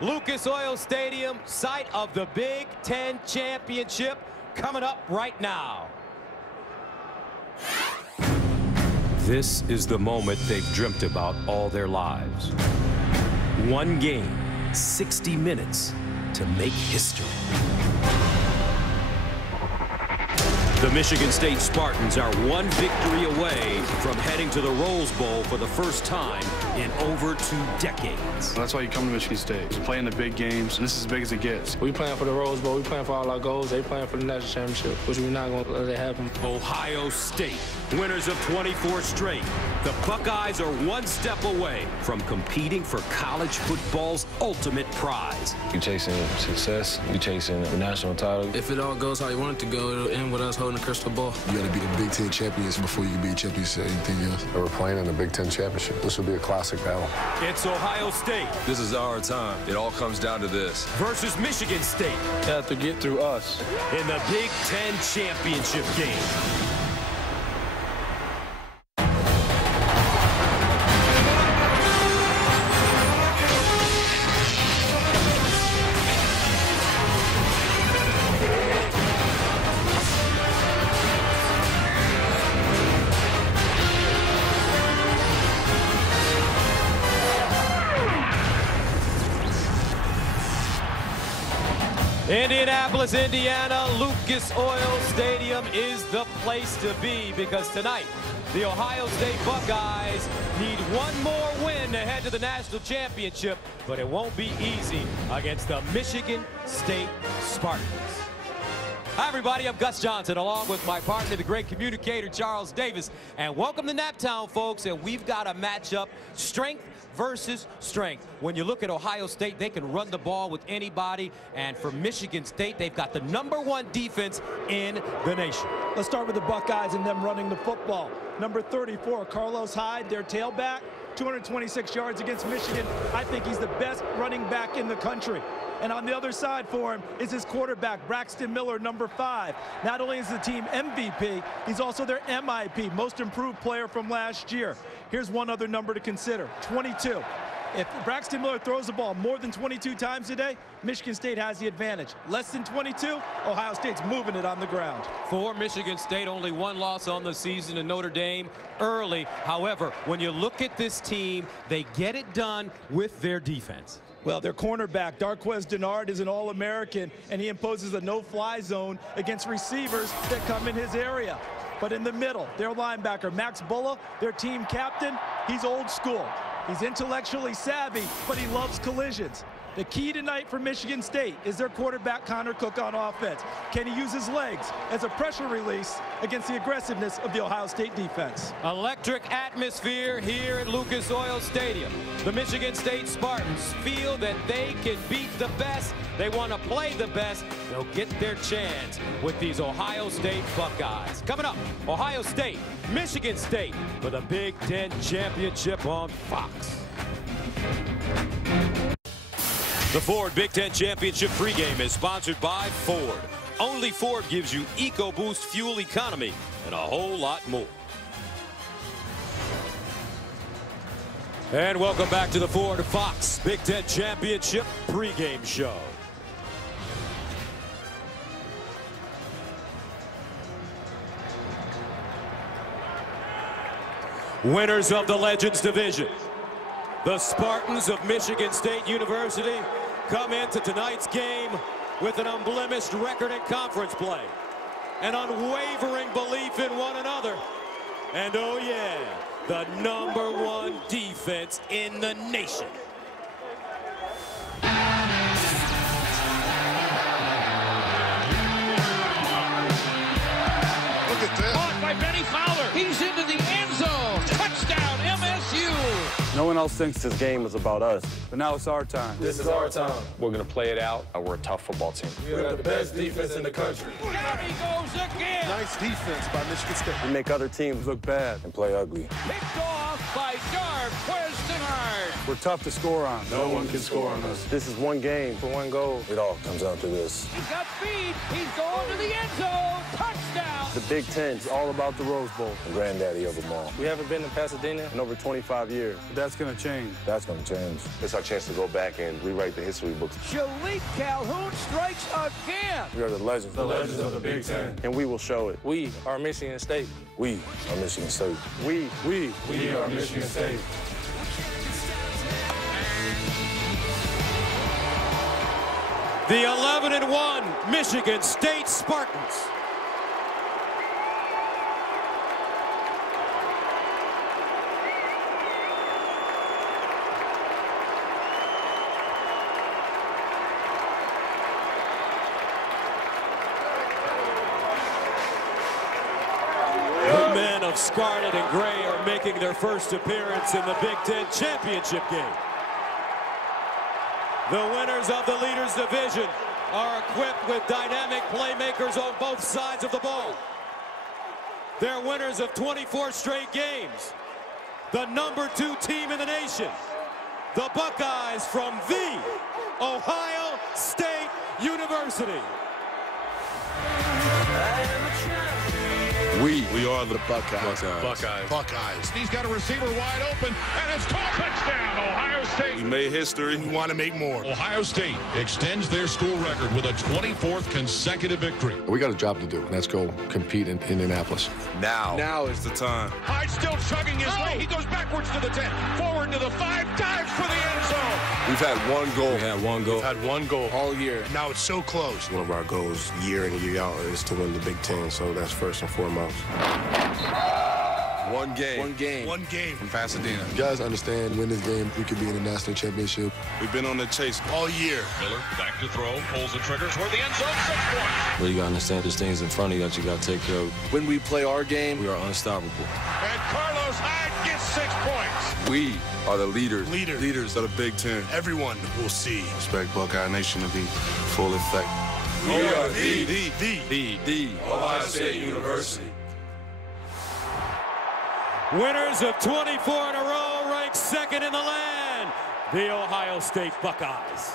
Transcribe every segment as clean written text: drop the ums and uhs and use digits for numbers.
Lucas Oil Stadium, site of the Big Ten Championship, coming up right now. This is the moment they've dreamt about all their lives. One game, 60 minutes to make history. The Michigan State Spartans are one victory away from heading to the Rose Bowl for the first time in over 2 decades. That's why you come to Michigan State. You're playing the big games, and this is as big as it gets. We playing for the Rose Bowl. We playing for all our goals. They playing for the national championship, which we're not going to let it happen. Ohio State, winners of 24 straight. The Buckeyes are one step away from competing for college football's ultimate prize. You're chasing success. You're chasing a national title. If it all goes how you want it to go, it'll end with us holding the crystal ball. You got to be the Big Ten champions before you can be champions at anything else. We're playing in the Big Ten Championship. This will be a classic battle. It's Ohio State. This is our time. It all comes down to this. Versus Michigan State. They have to get through us. In the Big Ten Championship game. Indianapolis, Indiana, Lucas Oil Stadium is the place to be because tonight the Ohio State Buckeyes need one more win to head to the national championship, but it won't be easy against the Michigan State Spartans. Hi, everybody. I'm Gus Johnson, along with my partner, the great communicator, Charles Davis. And welcome to Naptown, folks. And we've got a matchup, strength versus strength. When you look at Ohio State, they can run the ball with anybody. And for Michigan State, they've got the #1 defense in the nation. Let's start with the Buckeyes and them running the football. Number 34, Carlos Hyde, their tailback, 226 yards against Michigan. I think he's the best running back in the country. And on the other side for him is his quarterback, Braxton Miller, number 5. Not only is the team MVP, he's also their MIP, most improved player from last year. Here's one other number to consider, 22. If Braxton Miller throws the ball more than 22 times a day, Michigan State has the advantage. Less than 22, Ohio State's moving it on the ground. For Michigan State, only 1 loss on the season in Notre Dame early. However, when you look at this team, they get it done with their defense. Well, their cornerback, Darquez Dennard, is an All-American, and he imposes a no-fly zone against receivers that come in his area. But in the middle, their linebacker, Max Bulla, their team captain, he's old school. He's intellectually savvy, but he loves collisions. The key tonight for Michigan State is their quarterback, Connor Cook, on offense. Can he use his legs as a pressure release against the aggressiveness of the Ohio State defense? Electric atmosphere here at Lucas Oil Stadium. The Michigan State Spartans feel that they can beat the best. They want to play the best. They'll get their chance with these Ohio State Buckeyes. Coming up, Ohio State, Michigan State for the Big Ten Championship on Fox. The Ford Big Ten Championship pregame is sponsored by Ford. Only Ford gives you EcoBoost fuel economy and a whole lot more. And welcome back to the Ford Fox Big Ten Championship pregame show. Winners of the Legends Division, the Spartans of Michigan State University, come into tonight's game with an unblemished record in conference play, an unwavering belief in one another, and oh yeah, the #1 defense in the nation. Look at this. Caught by Benny Fowler. He's into the end zone. Touchdown, MSU. No one else thinks this game is about us, but now it's our time. This is our time. We're going to play it out. We're a tough football team. We got the best defense in the country. There he goes again. Nice defense by Michigan State. We make other teams look bad and play ugly. Picked off by Darquez Dennard. We're tough to score on. No one can score on us. This is one game for one goal. It all comes down to this. He's got speed. He's going to the end zone. Touchdown. touchdown. The Big Ten is all about the Rose Bowl. The granddaddy of them all. We haven't been in Pasadena In over 25 years. That's going to change. That's going to change. It's our chance to go back and rewrite the history books. Shalik Calhoun strikes again. We are the legends. The legends of the Big Ten. And we will show it. We are Michigan State. We are Michigan State. We are Michigan State. The 11-1 Michigan State Spartans. The men of scarlet and gray are making their first appearance in the Big Ten Championship Game. The winners of the Leaders Division are equipped with dynamic playmakers on both sides of the ball. They're winners of 24 straight games. The #2 team in the nation, the Buckeyes from the Ohio State University. We are the Buckeyes. Buckeyes. He's got a receiver wide open, and it's caught. Touchdown, Ohio State. We made history. We want to make more. Ohio State extends their school record with a 24th consecutive victory. We got a job to do. Let's go compete in Indianapolis. Now is the time. Hyde still chugging his way. He goes backwards to the 10, forward to the 5, dives for the end zone. We've had one goal. We've had one goal All year. Now it's so close. One of our goals year in and year out is to win the Big Ten, so that's first and foremost. One game. One game. From Pasadena. You guys understand, win this game, we could be in the national championship. We've been on the chase All year. Miller back to throw, pulls the trigger toward the end zone, 6 points. Well, you gotta understand there's things in front of you that you gotta take care of. When we play our game, We are unstoppable. And Carlos Hyde gets 6 points. We are the leaders. Leaders of the Big Ten. everyone will see. Expect Buckeye Nation to be full effect. We are The Ohio State University. Winners of 24 in a row, ranked second in the land, the Ohio State Buckeyes.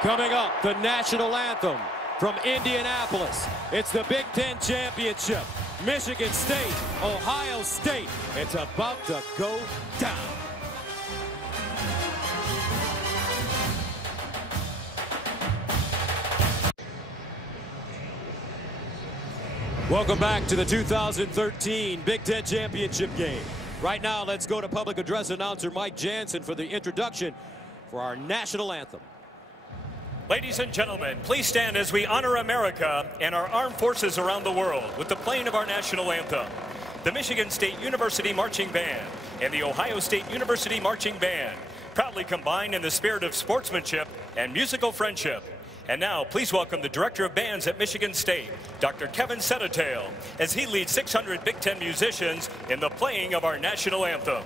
Coming up, the national anthem from Indianapolis. It's the Big Ten Championship. Michigan State, Ohio State. It's about to go down. Welcome back to the 2013 Big Ten Championship Game. Right now, let's go to public address announcer Mike Jansen for the introduction for our national anthem. Ladies and gentlemen, please stand as we honor America and our armed forces around the world with the playing of our national anthem. The Michigan State University Marching Band and the Ohio State University Marching Band proudly combine in the spirit of sportsmanship and musical friendship. And now, please welcome the Director of Bands at Michigan State, Dr. Kevin Settatail, as he leads 600 Big Ten musicians in the playing of our national anthem.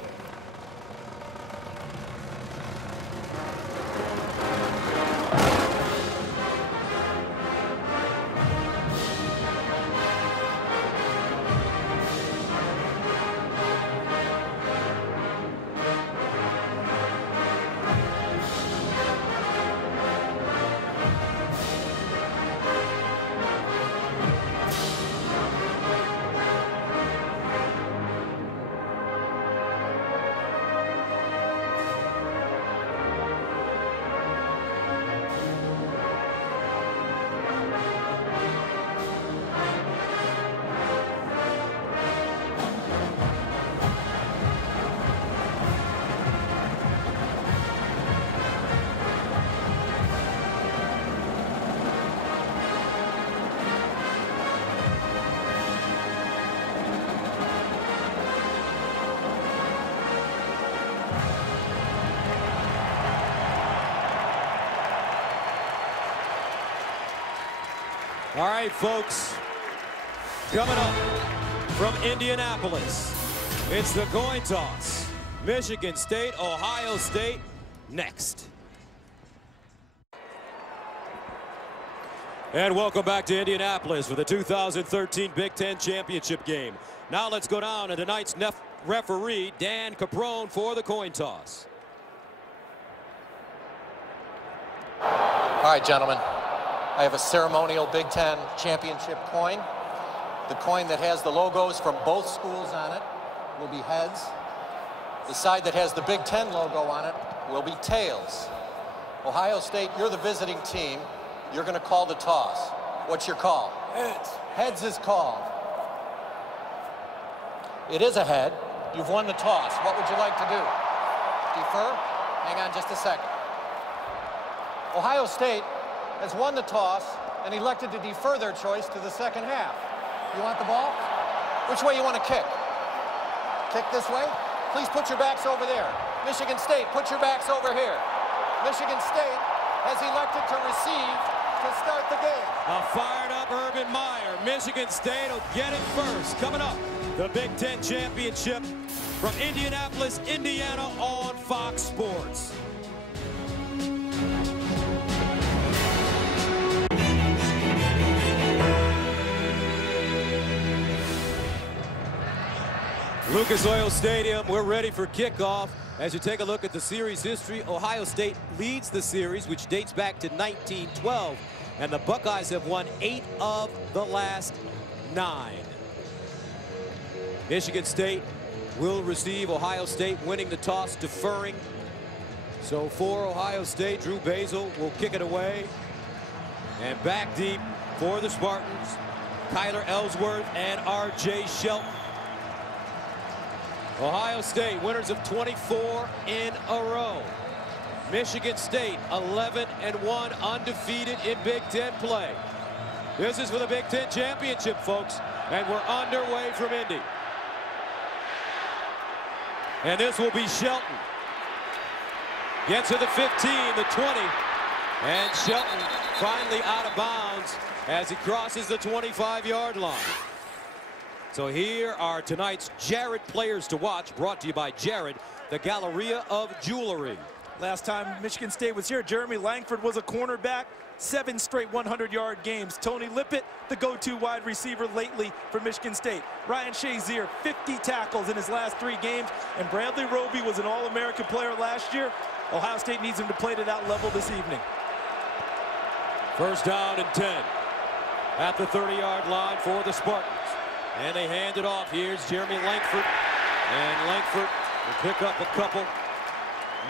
All right, folks, coming up from Indianapolis, it's the coin toss. Michigan State, Ohio State, next. And welcome back to Indianapolis for the 2013 Big Ten Championship Game. Now let's go down to tonight's referee, Dan Caprone, for the coin toss. All right, gentlemen. I have a ceremonial Big Ten Championship coin. The coin that has the logos from both schools on it will be heads. The side that has the Big Ten logo on it will be tails. Ohio State, you're the visiting team. You're going to call the toss. What's your call? Heads. Heads is called. It is a head. You've won the toss. What would you like to do? Defer? Hang on just a second. Ohio State has won the toss and elected to defer their choice to the second half. You want the ball? Which way you want to kick? Kick this way? Please put your backs over there. Michigan State, put your backs over here. Michigan State has elected to receive to start the game. A fired up Urban Meyer. Michigan State will get it first. Coming up, the Big Ten Championship from Indianapolis, Indiana on Fox Sports. Lucas Oil Stadium, we're ready for kickoff. As you take a look at the series history, Ohio State leads the series, which dates back to 1912, and the Buckeyes have won 8 of the last 9. Michigan State will receive. Ohio State winning the toss, deferring. So for Ohio State, Drew Basil will kick it away. And back deep for the Spartans, Kyler Ellsworth and R.J. Shelton. Ohio State, winners of 24 in a row. Michigan State, 11-1, undefeated in Big Ten play. This is for the Big Ten Championship, folks, and we're underway from Indy. And this will be Shelton. Gets to the 15, the 20, and Shelton finally out of bounds as he crosses the 25-yard line. So here are tonight's Jared players to watch, brought to you by Jared, the Galleria of Jewelry. Last time Michigan State was here, Jeremy Langford was a cornerback, 7 straight 100-yard games. Tony Lippett, the go-to wide receiver lately for Michigan State. Ryan Shazier, 50 tackles in his last 3 games, and Bradley Roby was an All-American player last year. Ohio State needs him to play to that level this evening. First down and 10 at the 30-yard line for the Spartans. And they hand it off. Here's Jeremy Langford. And Langford will pick up a couple.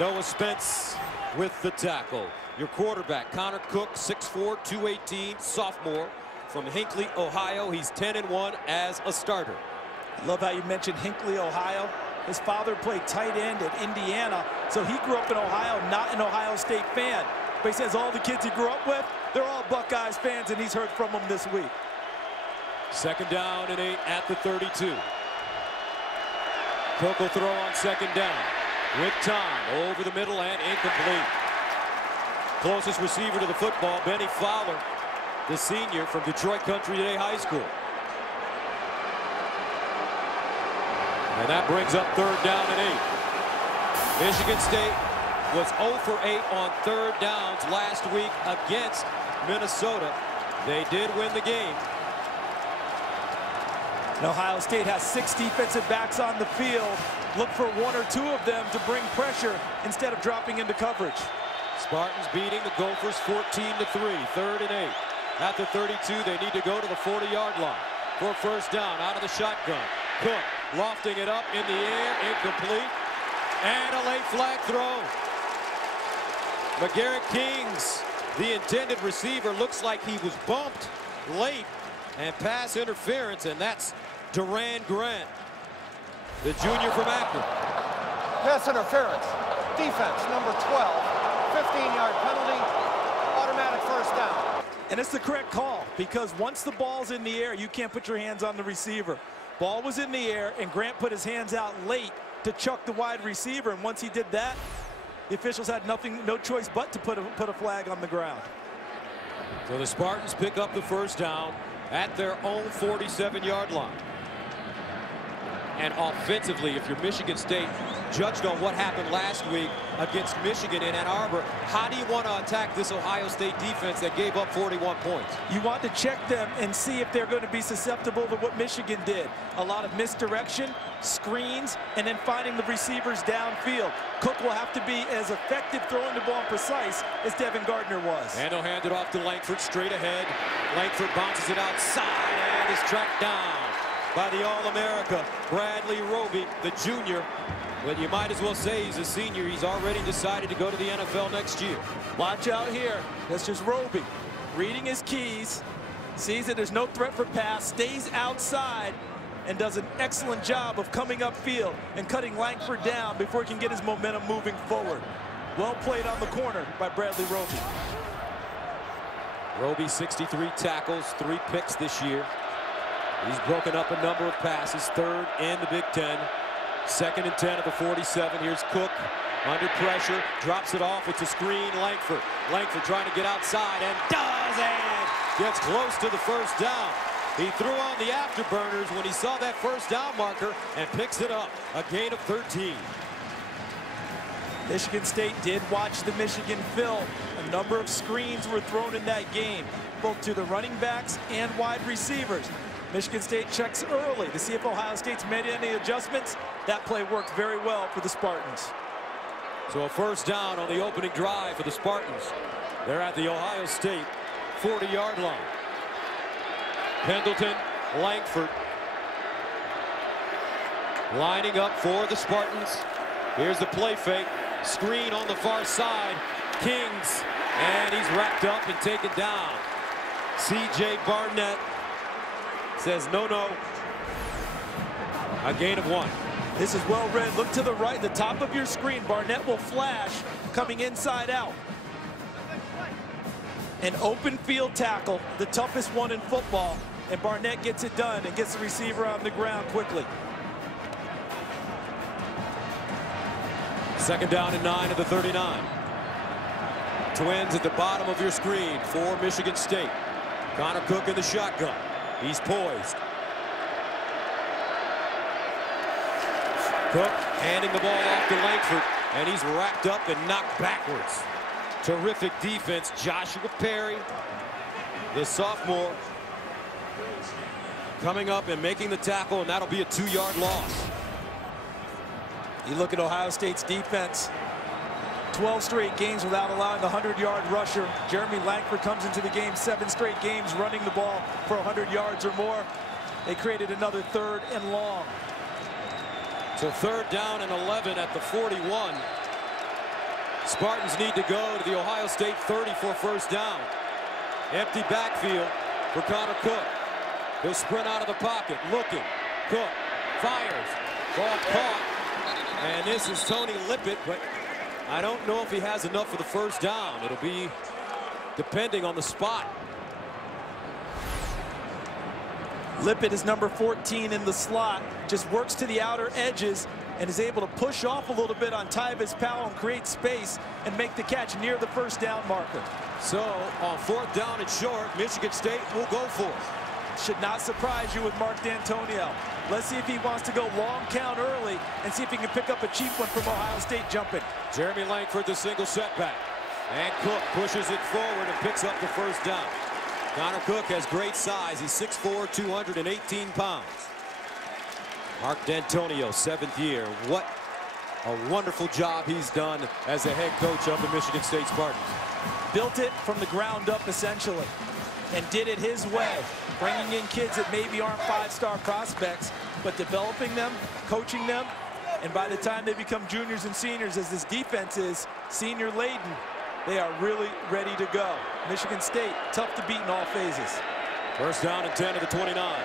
Noah Spence with the tackle. Your quarterback, Connor Cook, 6'4", 218, sophomore from Hinckley, Ohio. He's 10-1 as a starter. Love how you mentioned Hinckley, Ohio. His father played tight end at Indiana, so he grew up in Ohio, not an Ohio State fan. But he says all the kids he grew up with, they're all Buckeyes fans, and he's heard from them this week. Second down and 8 at the 32. Cook will throw on second down with time over the middle and incomplete. Closest receiver to the football, Benny Fowler, the senior from Detroit Country Day High School. And that brings up third down and 8. Michigan State was 0 for 8 on third downs last week against Minnesota. They did win the game. And Ohio State has 6 defensive backs on the field. Look for 1 or 2 of them to bring pressure instead of dropping into coverage. Spartans beating the Gophers 14-3, third and 8. At the 32, they need to go to the 40-yard line for first down out of the shotgun. Cook lofting it up in the air, incomplete, and a late flag throw. McGarrett Kings, the intended receiver, looks like he was bumped late, and pass interference, and that's Duran Grant, the junior from Akron. Pass interference. Defense, number 12. 15-yard penalty. Automatic first down. And it's the correct call, because once the ball's in the air, you can't put your hands on the receiver. Ball was in the air, and Grant put his hands out late to chuck the wide receiver, and once he did that, the officials had no choice but to put a flag on the ground. So the Spartans pick up the first down at their own 47-yard line. And offensively, if you're Michigan State, judged on what happened last week against Michigan in Ann Arbor, how do you want to attack this Ohio State defense that gave up 41 points? You want to check them and see if they're going to be susceptible to what Michigan did. A lot of misdirection, screens, and then finding the receivers downfield. Cook will have to be as effective throwing the ball and precise as Devin Gardner was. And he'll hand it off to Langford straight ahead. Langford bounces it outside and is tracked down by the All-America, Bradley Roby, the junior. But you might as well say he's a senior. He's already decided to go to the NFL next year. Watch out here. That's just Roby reading his keys, sees that there's no threat for pass, stays outside, and does an excellent job of coming upfield and cutting Langford down before he can get his momentum moving forward. Well played on the corner by Bradley Roby. Roby, 63 tackles, 3 picks this year. He's broken up a number of passes, 3rd in the Big Ten. 2nd and 10 of the 47. Here's Cook under pressure, drops it off. It's a screen. Langford trying to get outside and does it. Gets close to the first down. He threw on the afterburners when he saw that first down marker and picks it up. A gain of 13. Michigan State did watch the Michigan film. A number of screens were thrown in that game, both to the running backs and wide receivers. Michigan State checks early to see if Ohio State's made any adjustments. That play worked very well for the Spartans. So a first down on the opening drive for the Spartans. They're at the Ohio State 40-yard line. Pendleton, Langford lining up for the Spartans. Here's the play fake. Screen on the far side. Kings, and he's wrapped up and taken down. C.J. Barnett says no. A gain of 1. This is well read. Look to the right, the top of your screen. Barnett will flash coming inside out. An open field tackle, the toughest one in football, and Barnett gets it done and gets the receiver on the ground quickly. 2nd down and 9 of the 39. Twins at the bottom of your screen for Michigan State. Connor Cook in the shotgun. He's poised. Cook handing the ball off to Langford, and he's wrapped up and knocked backwards. Terrific defense. Joshua Perry, the sophomore, coming up and making the tackle, and that'll be a 2-yard loss. You look at Ohio State's defense. 12 straight games without allowing a 100-yard rusher. Jeremy Langford comes into the game 7 straight games running the ball for 100 yards or more. They created another 3rd and long. So 3rd down and 11 at the 41. Spartans need to go to the Ohio State 30 for first down. Empty backfield for Connor Cook. He'll sprint out of the pocket, looking. Cook fires. Ball caught. And this is Tony Lippett, but I don't know if he has enough for the first down. It'll be depending on the spot. Lippett is number 14 in the slot, just works to the outer edges and is able to push off a little bit on Tyvis Powell and create space and make the catch near the first down marker. So on 4th down and short, Michigan State will go for it. Should not surprise you with Mark D'Antonio. Let's see if he wants to go long count early and see if he can pick up a cheap one from Ohio State jumping. Jeremy Langford, the single setback. And Cook pushes it forward and picks up the first down. Connor Cook has great size. He's 6'4", 218 pounds. Mark D'Antonio, 7th year. What a wonderful job he's done as the head coach of the Michigan State Spartans. Built it from the ground up, essentially, and did it his way, bringing in kids that maybe aren't 5-star prospects, but developing them, coaching them, and by the time they become juniors and seniors, as this defense is senior laden, they are really ready to go. Michigan State, tough to beat in all phases. First down and 10 of the 29.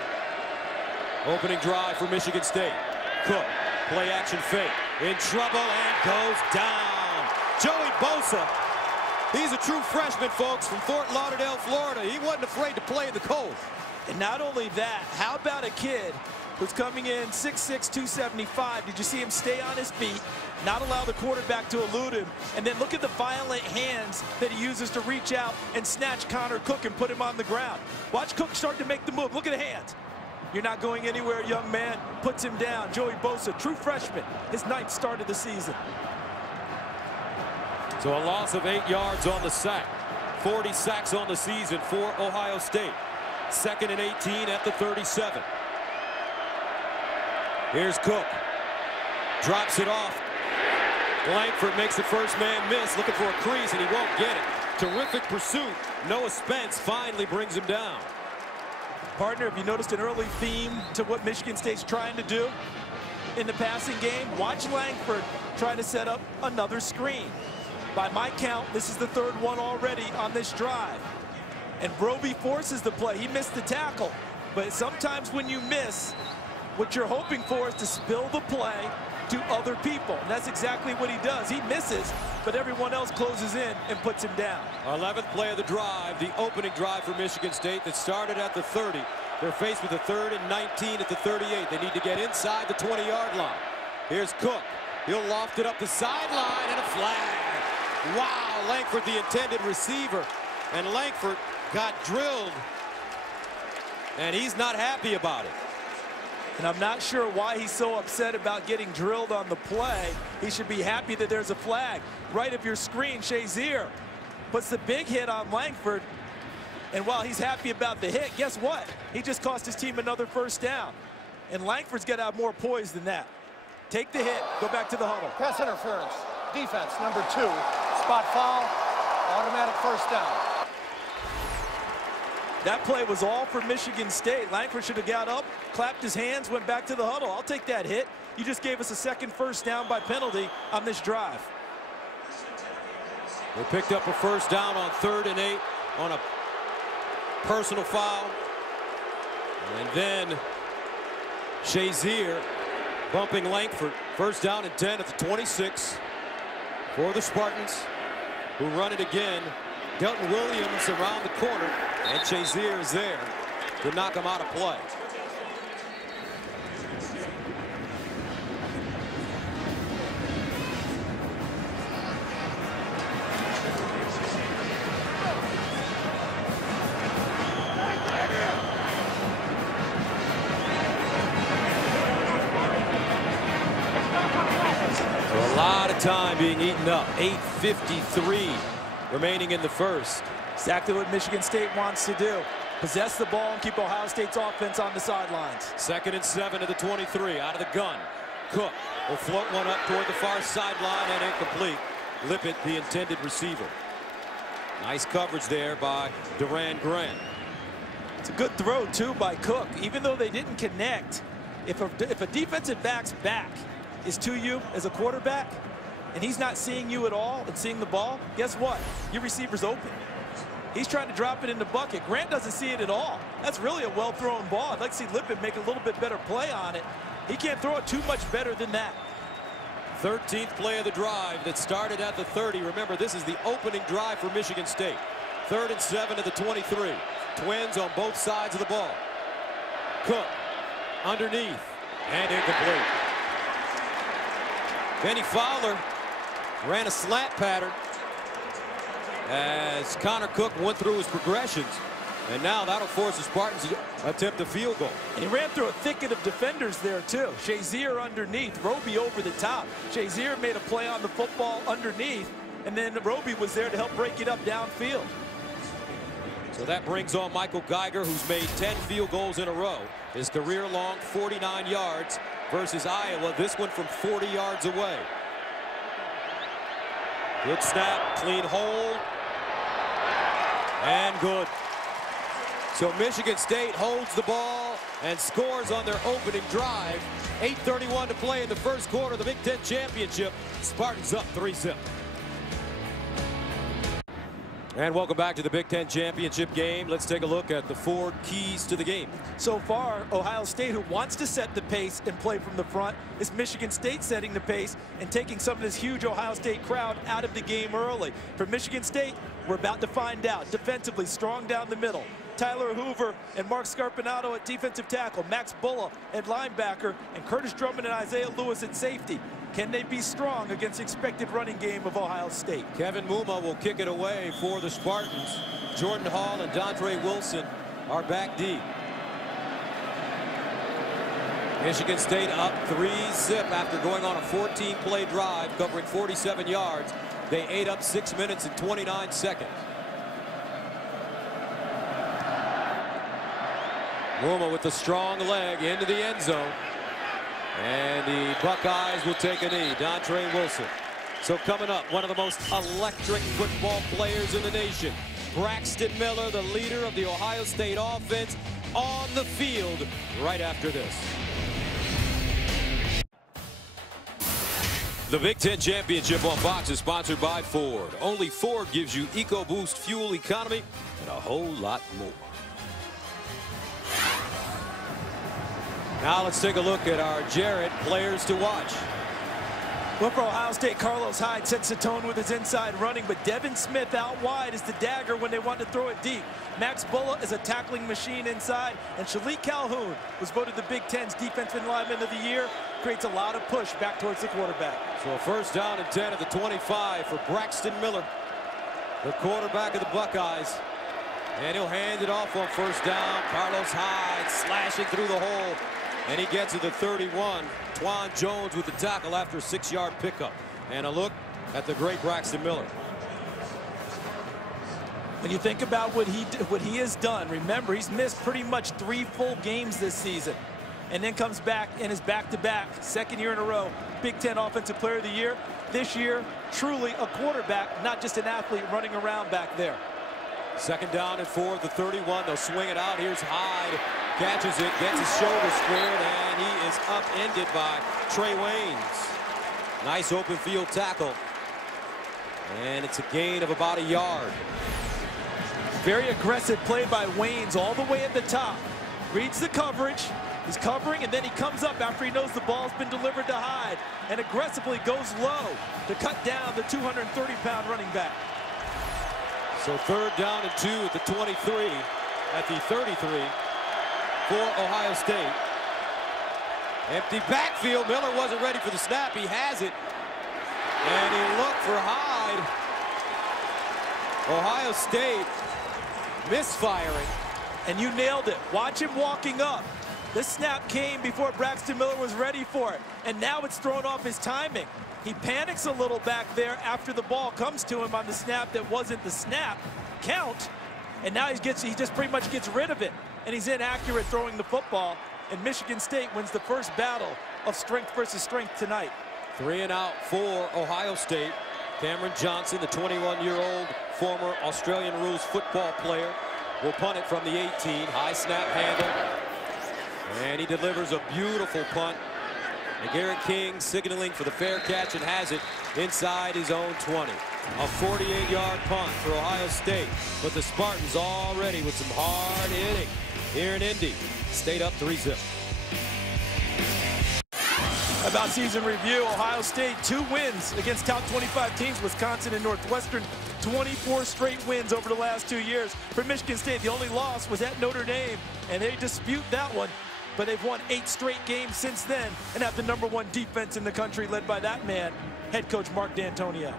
Opening drive for Michigan State. Cook, play action fake, in trouble and goes down. Joey Bosa, he's a true freshman, folks, from Fort Lauderdale, Florida. He wasn't afraid to play in the cold. And not only that, how about a kid who's coming in 6'6", 275. Did you see him stay on his feet, not allow the quarterback to elude him, and then look at the violent hands that he uses to reach out and snatch Connor Cook and put him on the ground. Watch Cook start to make the move. Look at the hands. You're not going anywhere, young man. Puts him down. Joey Bosa, true freshman, his 9th start of the season. So a loss of 8 yards on the sack. 40 sacks on the season for Ohio State. 2nd and 18 at the 37. Here's Cook. Drops it off. Langford makes the first man miss, looking for a crease, and he won't get it. Terrific pursuit. Noah Spence finally brings him down. Partner, have you noticed an early theme to what Michigan State's trying to do in the passing game? Watch Langford try to set up another screen. By my count, this is the 3rd one already on this drive. And Roby forces the play. He missed the tackle. But sometimes when you miss, what you're hoping for is to spill the play to other people. And that's exactly what he does. He misses, but everyone else closes in and puts him down. 11th play of the drive, the opening drive for Michigan State that started at the 30. They're faced with a 3rd and 19 at the 38. They need to get inside the 20-yard line. Here's Cook. He'll loft it up the sideline, and a flag. Wow, Langford, the intended receiver. And Langford got drilled, and he's not happy about it. And I'm not sure why he's so upset about getting drilled on the play. He should be happy that there's a flag. Right of your screen, Shazier puts the big hit on Langford. And while he's happy about the hit, guess what? He just cost his team another 1st down. And Langford's got to have more poise than that. Take the hit, go back to the huddle. Pass interference, defense, number 2. Spot foul, automatic 1st down. That play was all for Michigan State. Langford should have got up, clapped his hands, went back to the huddle. I'll take that hit. You just gave us a 2nd 1st down by penalty on this drive. They picked up a 1st down on 3rd and 8 on a personal foul. And then Shazier bumping Langford. 1st down and 10 at the 26 for the Spartans, who run it again. Delton Williams around the corner, and Shazier is there to knock him out of play. So a lot of time being eaten up. 8:53 remaining in the 1st. Exactly what Michigan State wants to do. Possess the ball and keep Ohio State's offense on the sidelines. 2nd and 7 to the 23. Out of the gun. Cook will float one up toward the far sideline and incomplete. Lippett, the intended receiver. Nice coverage there by Duran Grant. It's a good throw, too, by Cook. Even though they didn't connect, if a defensive back's back is to you as a quarterback, and he's not seeing you at all and seeing the ball, guess what? Your receiver's open. He's trying to drop it in the bucket. Grant doesn't see it at all. That's really a well-thrown ball. I'd like to see Lippett make a little bit better play on it. He can't throw it too much better than that. 13th play of the drive that started at the 30. Remember, this is the opening drive for Michigan State. 3rd and 7 to the 23. Twins on both sides of the ball. Cook underneath and incomplete. Benny Fowler ran a slant pattern as Connor Cook went through his progressions. And now that'll force the Spartans to attempt a field goal. And he ran through a thicket of defenders there, too. Shazier underneath, Roby over the top. Shazier made a play on the football underneath, and then Roby was there to help break it up downfield. So that brings on Michael Geiger, who's made 10 field goals in a row. His career long 49 yards versus Iowa, this one from 40 yards away. Good snap, clean hold, and good. So Michigan State holds the ball and scores on their opening drive. 8:31 to play in the first quarter of the Big Ten Championship. Spartans up 3-0. And welcome back to the Big Ten Championship game. Let's take a look at the 4 keys to the game. So far, Ohio State, who wants to set the pace and play from the front, is Michigan State setting the pace and taking some of this huge Ohio State crowd out of the game early. For Michigan State, we're about to find out. Defensively, strong down the middle. Tyler Hoover and Mark Scarpinato at defensive tackle, Max Bulla at linebacker, and Curtis Drummond and Isaiah Lewis at safety. Can they be strong against the expected running game of Ohio State? Kevin Muma will kick it away for the Spartans. Jordan Hall and Dondre Wilson are back deep. Michigan State up 3-zip after going on a 14-play drive covering 47 yards. They ate up 6 minutes and 29 seconds. Ruma with the strong leg into the end zone. And the Buckeyes will take a knee. Dontre Wilson. So coming up, one of the most electric football players in the nation. Braxton Miller, the leader of the Ohio State offense, on the field right after this. The Big Ten Championship on Fox is sponsored by Ford. Only Ford gives you EcoBoost fuel economy and a whole lot more. Now let's take a look at our Jared players to watch. Well, for Ohio State, Carlos Hyde sets the tone with his inside running, but Devin Smith out wide is the dagger when they want to throw it deep. Max Bulla is a tackling machine inside, and Shalik Calhoun was voted the Big Ten's Defensive Lineman of the Year. Creates a lot of push back towards the quarterback. So a first down and 10 at the 25 for Braxton Miller, the quarterback of the Buckeyes. And he'll hand it off on first down. Carlos Hyde slashing through the hole. And he gets to the 31. Twan Jones with the tackle after a 6-yard pickup. And a look at the great Braxton Miller. When you think about what he has done, remember, he's missed pretty much 3 full games this season. And then comes back in his back-to-back, second year in a row, Big Ten Offensive Player of the Year. This year, truly a quarterback, not just an athlete running around back there. Second down and 4 at the 31. They'll swing it out. Here's Hyde. Catches it, gets his shoulder squared, and he is upended by Trey Waynes. Nice open field tackle. And it's a gain of about a yard. Very aggressive play by Waynes all the way at the top. Reads the coverage. He's covering, and then he comes up after he knows the ball's been delivered to Hyde and aggressively goes low to cut down the 230-pound running back. So third down and 2 at the 23, at the 33 for Ohio State. Empty backfield. Miller wasn't ready for the snap. He has it. And he looked for Hyde. Ohio State misfiring. And you nailed it. Watch him walking up. This snap came before Braxton Miller was ready for it. And now it's thrown off his timing. He panics a little back there after the ball comes to him on the snap that wasn't the snap count. And now he just pretty much gets rid of it. And he's inaccurate throwing the football. And Michigan State wins the first battle of strength versus strength tonight. 3 and out for Ohio State. Cameron Johnson, the 21-year-old former Australian rules football player, will punt it from the 18. High snap handle. And he delivers a beautiful punt. And Garrett King signaling for the fair catch and has it inside his own 20. A 48-yard punt for Ohio State. But the Spartans already with some hard hitting here in Indy. State up 3-zip. About season review, Ohio State 2 wins against top 25 teams, Wisconsin and Northwestern. 24 straight wins over the last 2 years. For Michigan State, the only loss was at Notre Dame, and they dispute that one. But they've won 8 straight games since then and have the #1 defense in the country led by that man, head coach Mark D'Antonio.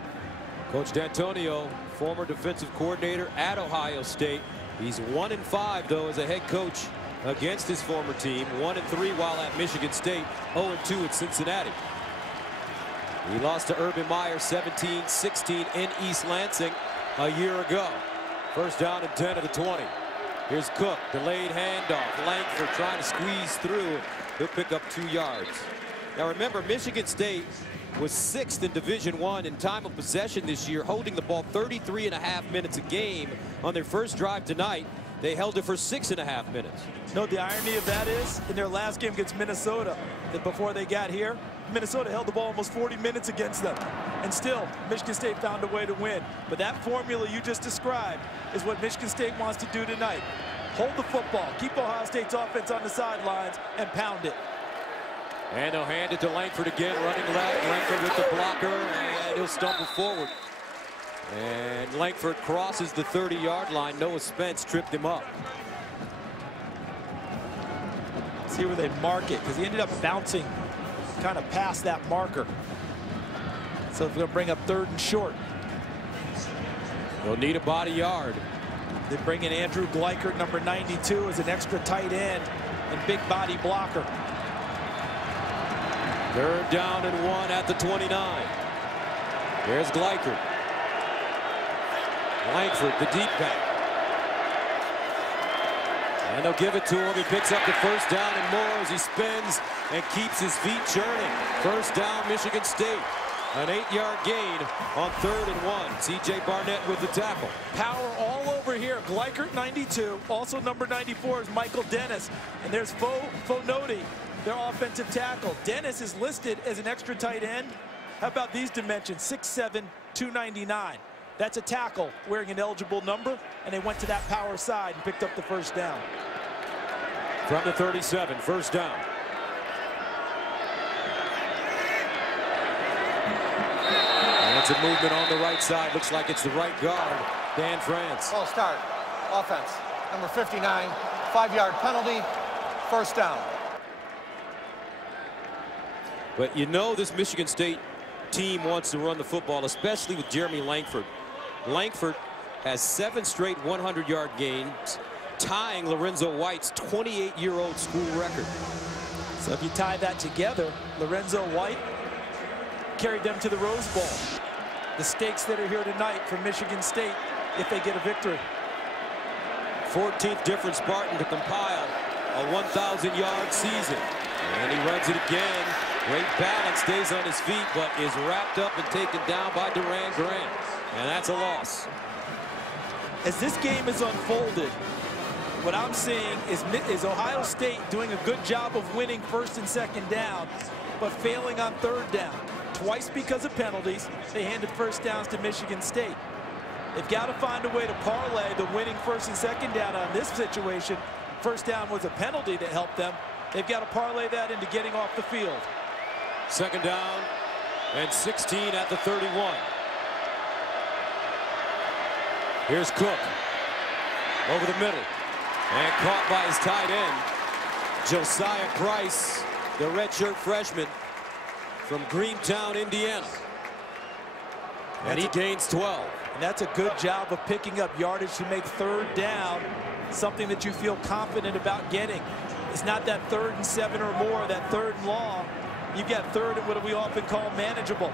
Coach D'Antonio, former defensive coordinator at Ohio State. He's 1-5 though as a head coach against his former team. 1-3 while at Michigan State. 0-2 at Cincinnati. He lost to Urban Meyer 17-16 in East Lansing a year ago. First down and 10 of the 20. Here's Cook, delayed handoff. Langford trying to squeeze through. He'll pick up 2 yards. Now remember, Michigan State was 6th in Division I in time of possession this year, holding the ball 33.5 minutes a game. On their first drive tonight, they held it for 6.5 minutes. No, the irony of that is, in their last game against Minnesota, that before they got here, Minnesota held the ball almost 40 minutes against them. And still, Michigan State found a way to win. But that formula you just described is what Michigan State wants to do tonight. Hold the football, keep Ohio State's offense on the sidelines, and pound it. And they'll hand it to Langford again, running left. Langford with the blocker, and he'll stumble forward. And Langford crosses the 30-yard line. Noah Spence tripped him up. See where they mark it, because he ended up bouncing kind of past that marker. So they're going to bring up 3rd and short. They'll need a body yard. They bring in Andrew Gleichert, number 92, as an extra tight end and big body blocker. Third down and 1 at the 29. Here's Gleichert. Langford, the deep back. And they'll give it to him. He picks up the first down and more as he spins and keeps his feet churning. First down, Michigan State. An 8-yard gain on 3rd and 1. C.J. Barnett with the tackle. Power all over here. Gleichert, 92. Also number 94 is Michael Dennis. And there's Fonodi, their offensive tackle. Dennis is listed as an extra tight end. How about these dimensions? 6'7", 299. That's a tackle wearing an eligible number, and they went to that power side and picked up the first down. From the 37, first down. And it's a movement on the right side. Looks like it's the right guard, Dan France. Full start. Offense. Number 59. 5-yard penalty. First down. But you know this Michigan State team wants to run the football, especially with Jeremy Langford. Langford has 7 straight 100-yard games, tying Lorenzo White's 28-year-old school record. So if you tie that together, Lorenzo White carried them to the Rose Bowl. The stakes that are here tonight for Michigan State if they get a victory. 14th different Spartan to compile a 1,000-yard season. And he runs it again. Great balance, stays on his feet, but is wrapped up and taken down by Duran Grant. And that's a loss. As this game is unfolded, what I'm seeing is Ohio State doing a good job of winning first and second down, but failing on third down. Twice because of penalties, they handed first downs to Michigan State. They've got to find a way to parlay the winning first and second down on this situation. First down was a penalty that helped them. They've got to parlay that into getting off the field. Second down and 16 at the 31. Here's Cook over the middle and caught by his tight end, Josiah Price, the redshirt freshman from Greentown, Indiana. And he gains 12. And that's a good job of picking up yardage to make third down something that you feel confident about getting. It's not that 3rd and 7 or more, that 3rd and long. You've got 3rd and what we often call manageable.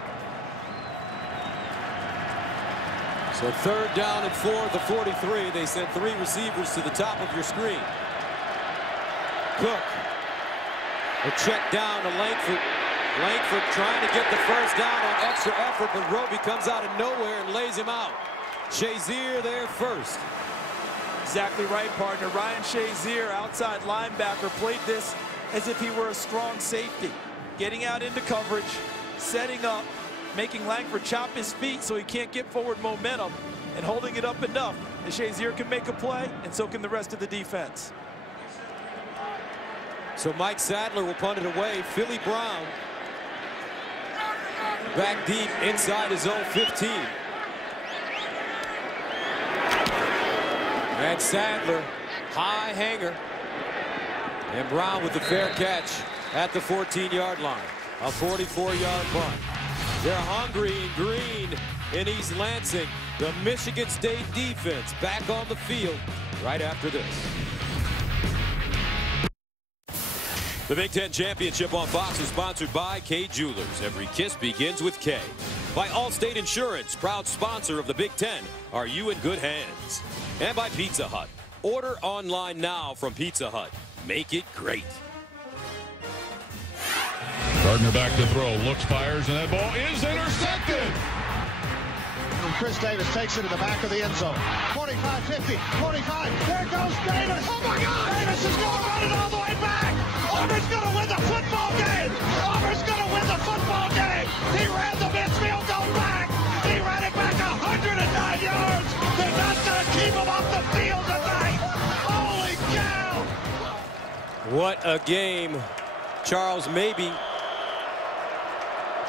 So 3rd down and 4 at the 43. They sent 3 receivers to the top of your screen. Cook. A check down to Langford. Langford trying to get the first down on extra effort, but Roby comes out of nowhere and lays him out. Shazier there first. Exactly right, partner. Ryan Shazier, outside linebacker, played this as if he were a strong safety. Getting out into coverage, setting up, making Langford chop his feet so he can't get forward momentum, and holding it up enough that Shazier can make a play, and so can the rest of the defense. So Mike Sadler will punt it away. Philly Brown back deep inside his own 15. And Sadler, high hanger. And Brown with the fair catch at the 14-yard line. A 44-yard punt. They're hungry and green in East Lansing. The Michigan State defense back on the field right after this. The Big Ten Championship on Fox is sponsored by Kay Jewelers. Every kiss begins with K. By Allstate Insurance, proud sponsor of the Big Ten. Are you in good hands? And by Pizza Hut. Order online now from Pizza Hut. Make it great. Gardner back to throw. Looks, fires, and that ball is intercepted. And Chris Davis takes it to the back of the end zone. 45, 50, 45. There goes Davis. Oh, my God. Davis is going to run it all the way back. Auburn's going to win the football game. Auburn's going to win the football game. He ran the midfield goal back. He ran it back 109 yards. They're not going to keep him off the field tonight. Holy cow. What a game. Charles, maybe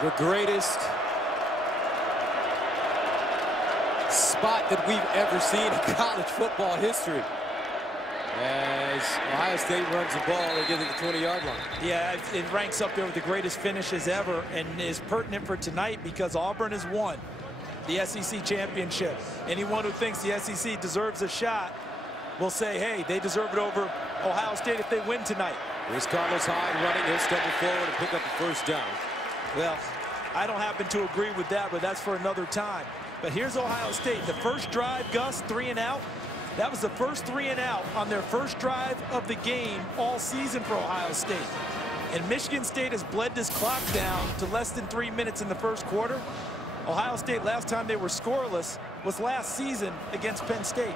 the greatest spot that we've ever seen in college football history. As Ohio State runs the ball, they get to the 20-yard line. Yeah, it ranks up there with the greatest finishes ever and is pertinent for tonight because Auburn has won the SEC championship. Anyone who thinks the SEC deserves a shot will say, hey, they deserve it over Ohio State if they win tonight. Here's Carlos Hyde running. He'll step forward and pick up the first down. Well, I don't happen to agree with that, but that's for another time. But here's Ohio State. The first drive, Gus, 3 and out. That was the first 3 and out on their first drive of the game all season for Ohio State. And Michigan State has bled this clock down to less than 3 minutes in the first quarter. Ohio State, last time they were scoreless was last season against Penn State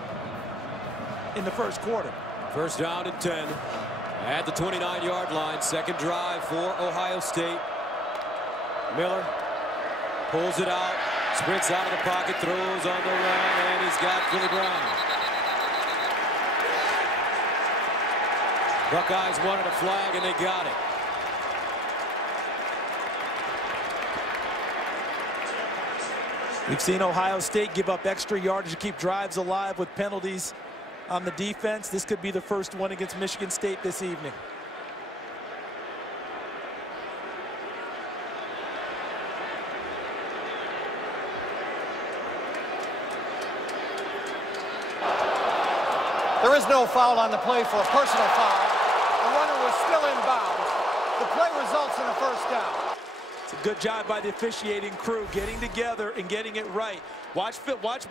in the first quarter. First down and 10 at the 29-yard line. Second drive for Ohio State. Miller pulls it out, sprints out of the pocket, throws on the run, and he's got Philly Brown. Buckeyes wanted a flag, and they got it. We've seen Ohio State give up extra yardage to keep drives alive with penalties on the defense. This could be the first one against Michigan State this evening. There is no foul on the play for a personal foul. The runner was still in bounds. The play results in a first down. It's a good job by the officiating crew getting together and getting it right. Watch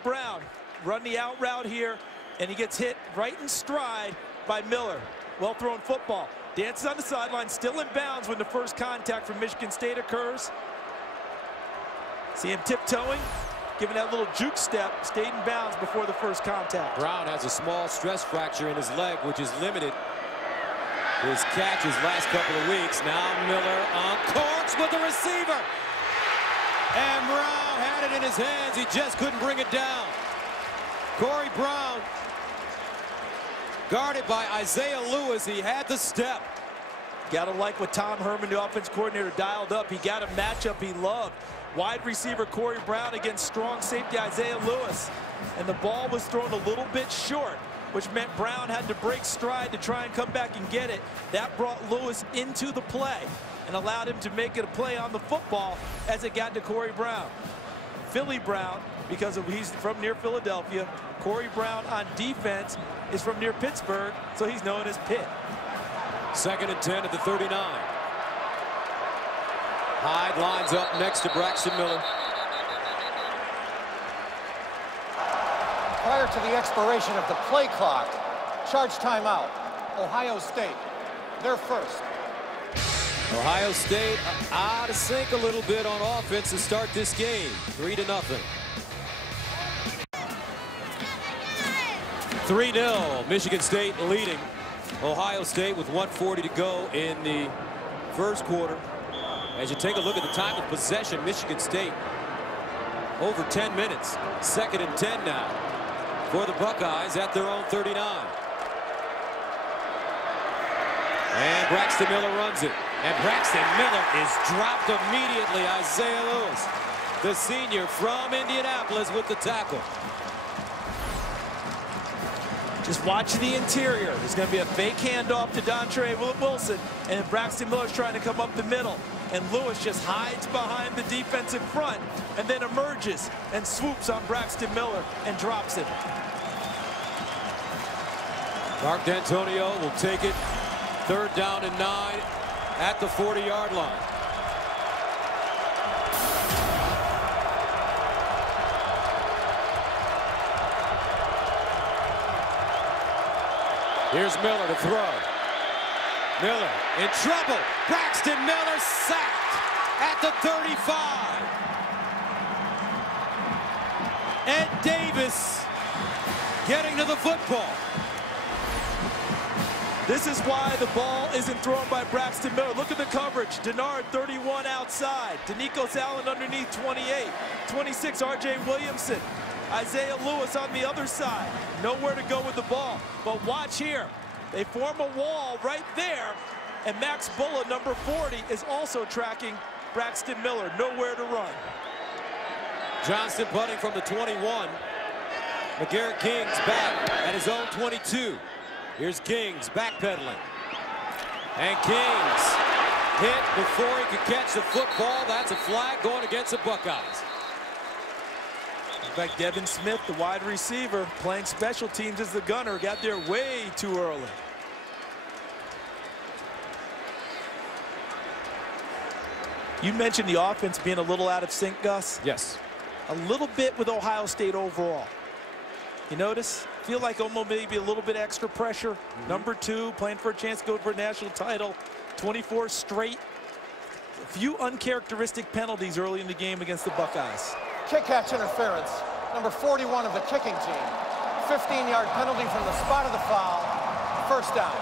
Brown run the out route here, and he gets hit right in stride by Miller. Well-thrown football. Dances on the sideline, still in bounds when the first contact from Michigan State occurs. See him tiptoeing, giving that little juke step, stayed in bounds before the first contact. Brown has a small stress fracture in his leg, which has limited his catches last couple of weeks. Now Miller on course with the receiver. And Brown had it in his hands. He just couldn't bring it down. Corey Brown, guarded by Isaiah Lewis. He had the step. Gotta like what Tom Herman, the offense coordinator, dialed up. He got a matchup he loved. Wide receiver Corey Brown against strong safety Isaiah Lewis. And the ball was thrown a little bit short, which meant Brown had to break stride to try and come back and get it. That brought Lewis into the play and allowed him to make it a play on the football as it got to Corey Brown. Philly Brown, because he's from near Philadelphia. Corey Brown on defense is from near Pittsburgh, so he's known as Pitt. Second and 10 at the 39. Hyde lines up next to Braxton Miller. Prior to the expiration of the play clock, charge timeout. Ohio State, they're first. Ohio State out of sync a little bit on offense to start this game. 3-0. 3-0. Michigan State leading Ohio State with 1:40 to go in the first quarter. As you take a look at the time of possession, Michigan State over 10 minutes. Second and 10 now for the Buckeyes at their own 39. And Braxton Miller runs it. And Braxton Miller is dropped immediately. Isaiah Lewis, the senior from Indianapolis, with the tackle. Just watch the interior. There's going to be a fake handoff to Dontre Wilson, and Braxton Miller's trying to come up the middle. And Lewis just hides behind the defensive front and then emerges and swoops on Braxton Miller and drops it. Mark D'Antonio will take it. Third down and 9 at the 40-yard line. Here's Miller to throw. Miller in trouble. Braxton Miller sacked at the 35. Ed Davis getting to the football. This is why the ball isn't thrown by Braxton Miller. Look at the coverage. Denard 31 outside. Denikos Allen underneath 28. 26 R.J. Williamson. Isaiah Lewis on the other side. Nowhere to go with the ball. But watch here. They form a wall right there. And Max Bulla, number 40, is also tracking Braxton Miller. Nowhere to run. Johnston punting from the 21. McGarrett King's back at his own 22. Here's Kings backpedaling. And Kings hit before he could catch the football. That's a flag going against the Buckeyes. In fact, Devin Smith, the wide receiver, playing special teams as the gunner, got there way too early. You mentioned the offense being a little out of sync, Gus. Yes. A little bit with Ohio State overall. You notice? Feel like almost maybe a little bit extra pressure. Number 2, playing for a chance to go for a national title. 24 straight. A few uncharacteristic penalties early in the game against the Buckeyes. Kick catch interference. Number 41 of the kicking team. 15-yard penalty from the spot of the foul. First down.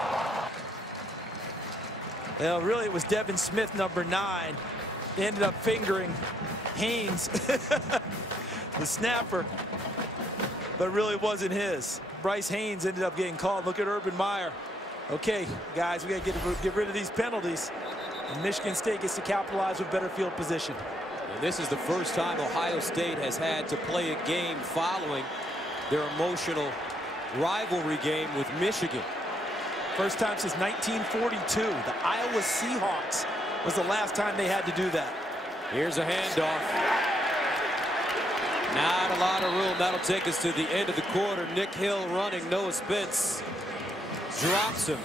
Well, really, it was Devin Smith, number 9. They ended up fingering Haynes, the snapper, but really wasn't his. Bryce Haynes ended up getting called. Look at Urban Meyer. Okay, guys, we got to get rid of these penalties. And Michigan State gets to capitalize with better field position. And this is the first time Ohio State has had to play a game following their emotional rivalry game with Michigan. First time since 1942. The Iowa Seahawks was the last time they had to do that. Here's a handoff. Not a lot of room. That'll take us to the end of the quarter. Nick Hill running. Noah Spence drops him.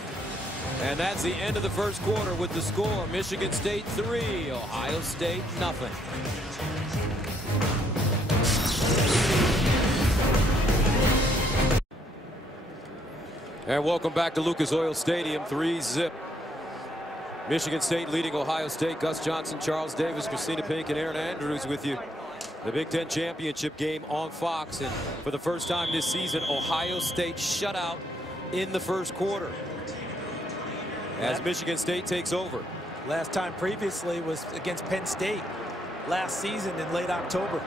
And that's the end of the first quarter with the score. Michigan State 3, Ohio State nothing. And welcome back to Lucas Oil Stadium. 3-zip. Michigan State leading Ohio State. Gus Johnson, Charles Davis, Christina Pink, and Aaron Andrews with you. The Big Ten Championship game on Fox. And for the first time this season, Ohio State shut out in the first quarter as Michigan State takes over. Last time previously was against Penn State last season in late October.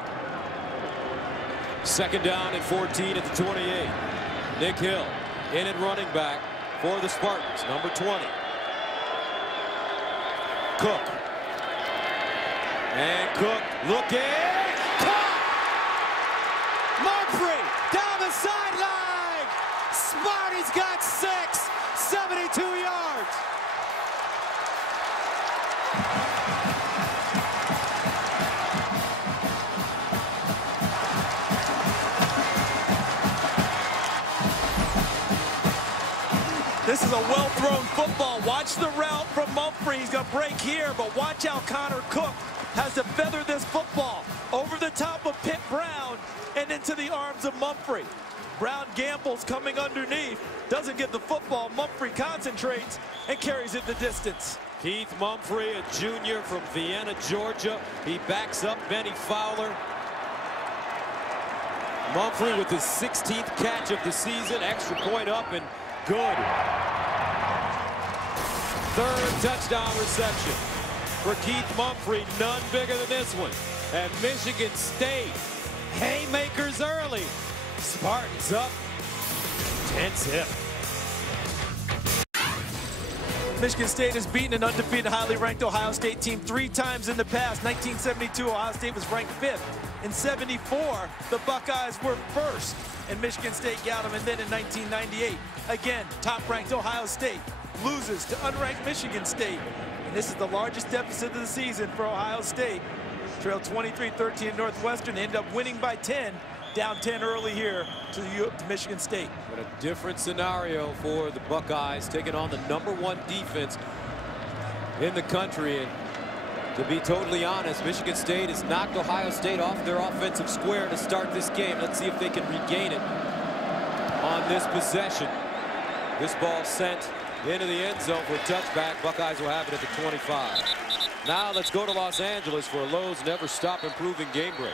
Second down and 14 at the 28. Nick Hill in and running back for the Spartans, number 20. Cook. And Cook looking. Caught! Mumphrey down the sideline. Sparty's got 6. 72 yards. This is a well-thrown football. Watch the route from Mumphrey. He's going to break here, but watch how Connor Cook has to feather this football over the top of Pitt Brown and into the arms of Mumphrey. Brown gambles coming underneath, doesn't get the football. Mumphrey concentrates and carries it the distance. Keith Mumphrey, a junior from Vienna, Georgia. He backs up Benny Fowler. Mumphrey with his 16th catch of the season. Extra point up and good. Third touchdown reception for Keith Mumphrey. None bigger than this one. And Michigan State, haymakers early. Spartans up 10-zip. Michigan State has beaten an undefeated, highly ranked Ohio State team 3 times in the past. 1972, Ohio State was ranked 5th. In 74, the Buckeyes were 1st, and Michigan State got them. And then in 1998, again, top-ranked Ohio State loses to unranked Michigan State. And this is the largest deficit of the season for Ohio State. Trailed 23-13 at Northwestern. They end up winning by 10. Down 10 early here to Michigan State. But a different scenario for the Buckeyes, taking on the #1 defense in the country. And to be totally honest, Michigan State has knocked Ohio State off their offensive square to start this game. Let's see if they can regain it on this possession. This ball sent into the end zone for a touchback. Buckeyes will have it at the 25. Now let's go to Los Angeles for a Lowe's Never Stop Improving game break.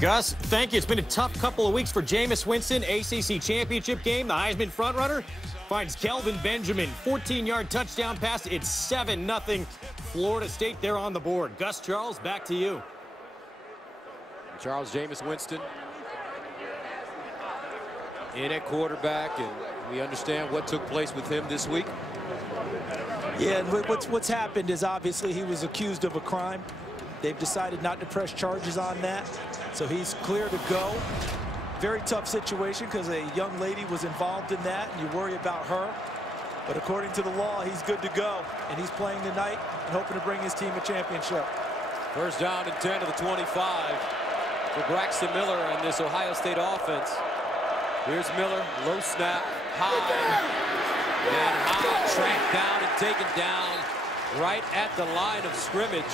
Gus, thank you. It's been a tough couple of weeks for Jameis Winston. ACC Championship game, the Heisman frontrunner finds Kelvin Benjamin. 14-yard touchdown pass. It's 7-0. Florida State there on the board. Gus, Charles, back to you. Charles, Jameis Winston in at quarterback, and we understand what took place with him this week. Yeah, and what's happened is obviously he was accused of a crime. They've decided not to press charges on that, so he's clear to go. Very tough situation because a young lady was involved in that, and you worry about her. But according to the law, he's good to go, and he's playing tonight and hoping to bring his team a championship. First down and 10 to the 25 for Braxton Miller and this Ohio State offense. Here's Miller, low snap, high, and high, tracked down and taken down right at the line of scrimmage.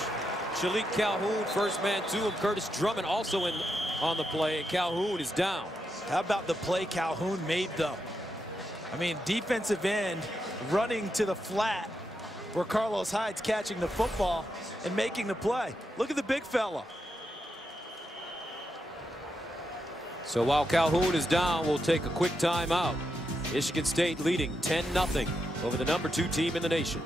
Shalik Calhoun, first man to him. Curtis Drummond also in on the play, and Calhoun is down. How about the play Calhoun made, though? I mean, defensive end running to the flat where Carlos Hyde's catching the football and making the play. Look at the big fella. So while Calhoun is down, we'll take a quick timeout. Michigan State leading 10-0 over the #2 team in the nation.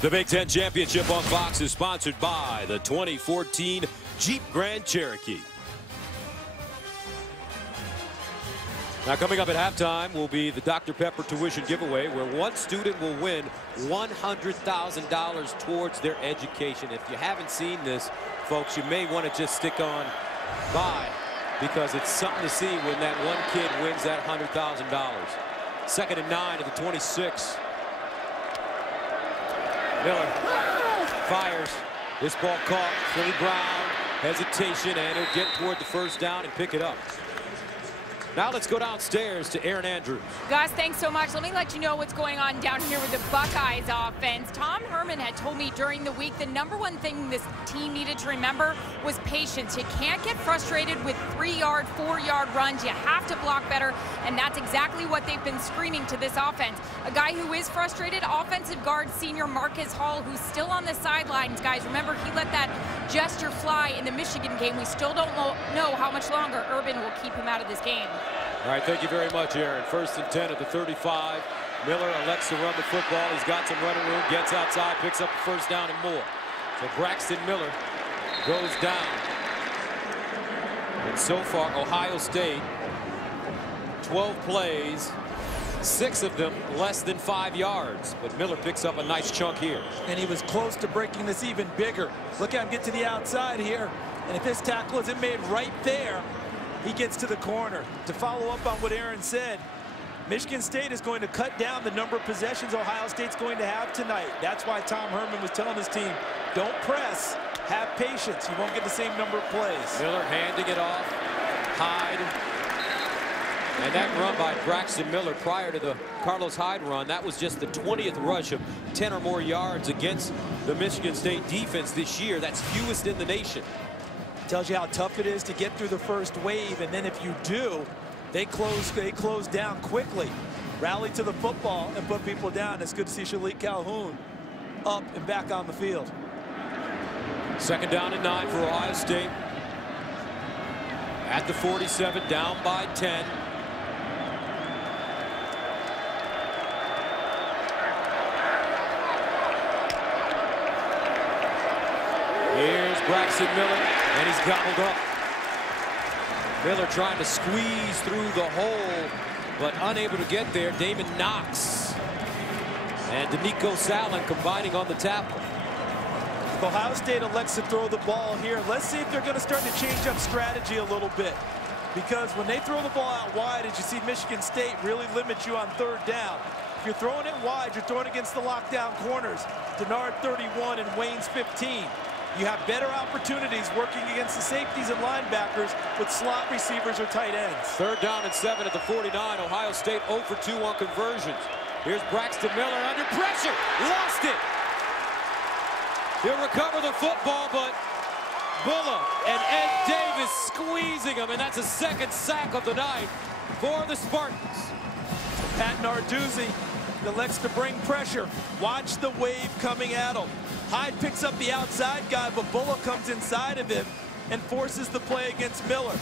The Big Ten Championship on Fox is sponsored by the 2014 Jeep Grand Cherokee. Now coming up at halftime will be the Dr. Pepper tuition giveaway, where one student will win $100,000 towards their education. If you haven't seen this, folks, you may want to just stick on by, because it's something to see when that one kid wins that $100,000. 2nd and 9 at the 26. Miller fires. This ball caught. Philly Brown, hesitation, and he'll get toward the first down and pick it up. Now let's go downstairs to Aaron Andrews. Gus, thanks so much. Let me let you know what's going on down here with the Buckeyes offense. Tom Herman had told me during the week the #1 thing this team needed to remember was patience. You can't get frustrated with 3-yard, 4-yard runs. You have to block better, and that's exactly what they've been screaming to this offense. A guy who is frustrated, offensive guard senior Marcus Hall, who's still on the sidelines. Guys, remember, he let that gesture fly in the Michigan game. We still don't know how much longer Urban will keep him out of this game. All right, thank you very much, Aaron. 1st and 10 at the 35. Miller elects to run the football. He's got some running room, gets outside, picks up the first down and more. So Braxton Miller goes down. And so far, Ohio State, 12 plays, 6 of them less than 5 yards. But Miller picks up a nice chunk here. And he was close to breaking this even bigger. Look at him get to the outside here. And if this tackle isn't made right there, he gets to the corner. To follow up on what Aaron said, Michigan State is going to cut down the number of possessions Ohio State's going to have tonight. That's why Tom Herman was telling his team, don't press, have patience. You won't get the same number of plays. Miller handing it off. Hyde. And that run by Braxton Miller prior to the Carlos Hyde run, that was just the 20th rush of 10 or more yards against the Michigan State defense this year. That's fewest in the nation. Tells you how tough it is to get through the first wave, and then if you do, they close down quickly, rally to the football, and put people down. It's good to see Shalik Calhoun up and back on the field. 2nd down and 9 for Ohio State. At the 47, down by 10. Here's Braxton Miller, and he's gobbled up. Miller trying to squeeze through the hole, but unable to get there. Damon Knox and Danico Sallin combining on the tackle. If Ohio State elects to throw the ball here, let's see if they're going to start to change up strategy a little bit. Because when they throw the ball out wide, as you see Michigan State really limit you on 3rd down. If you're throwing it wide, you're throwing against the lockdown corners. Denard 31 and Wayne's 15. You have better opportunities working against the safeties and linebackers with slot receivers or tight ends. 3rd down and 7 at the 49. Ohio State 0 for 2 on conversions. Here's Braxton Miller under pressure. Lost it. He'll recover the football, but Bulla and Ed Davis squeezing him, and that's a 2nd sack of the night for the Spartans. Pat Narduzzi elects to bring pressure. Watch the wave coming at him. Hyde picks up the outside guy, but Bulla comes inside of him and forces the play against Miller.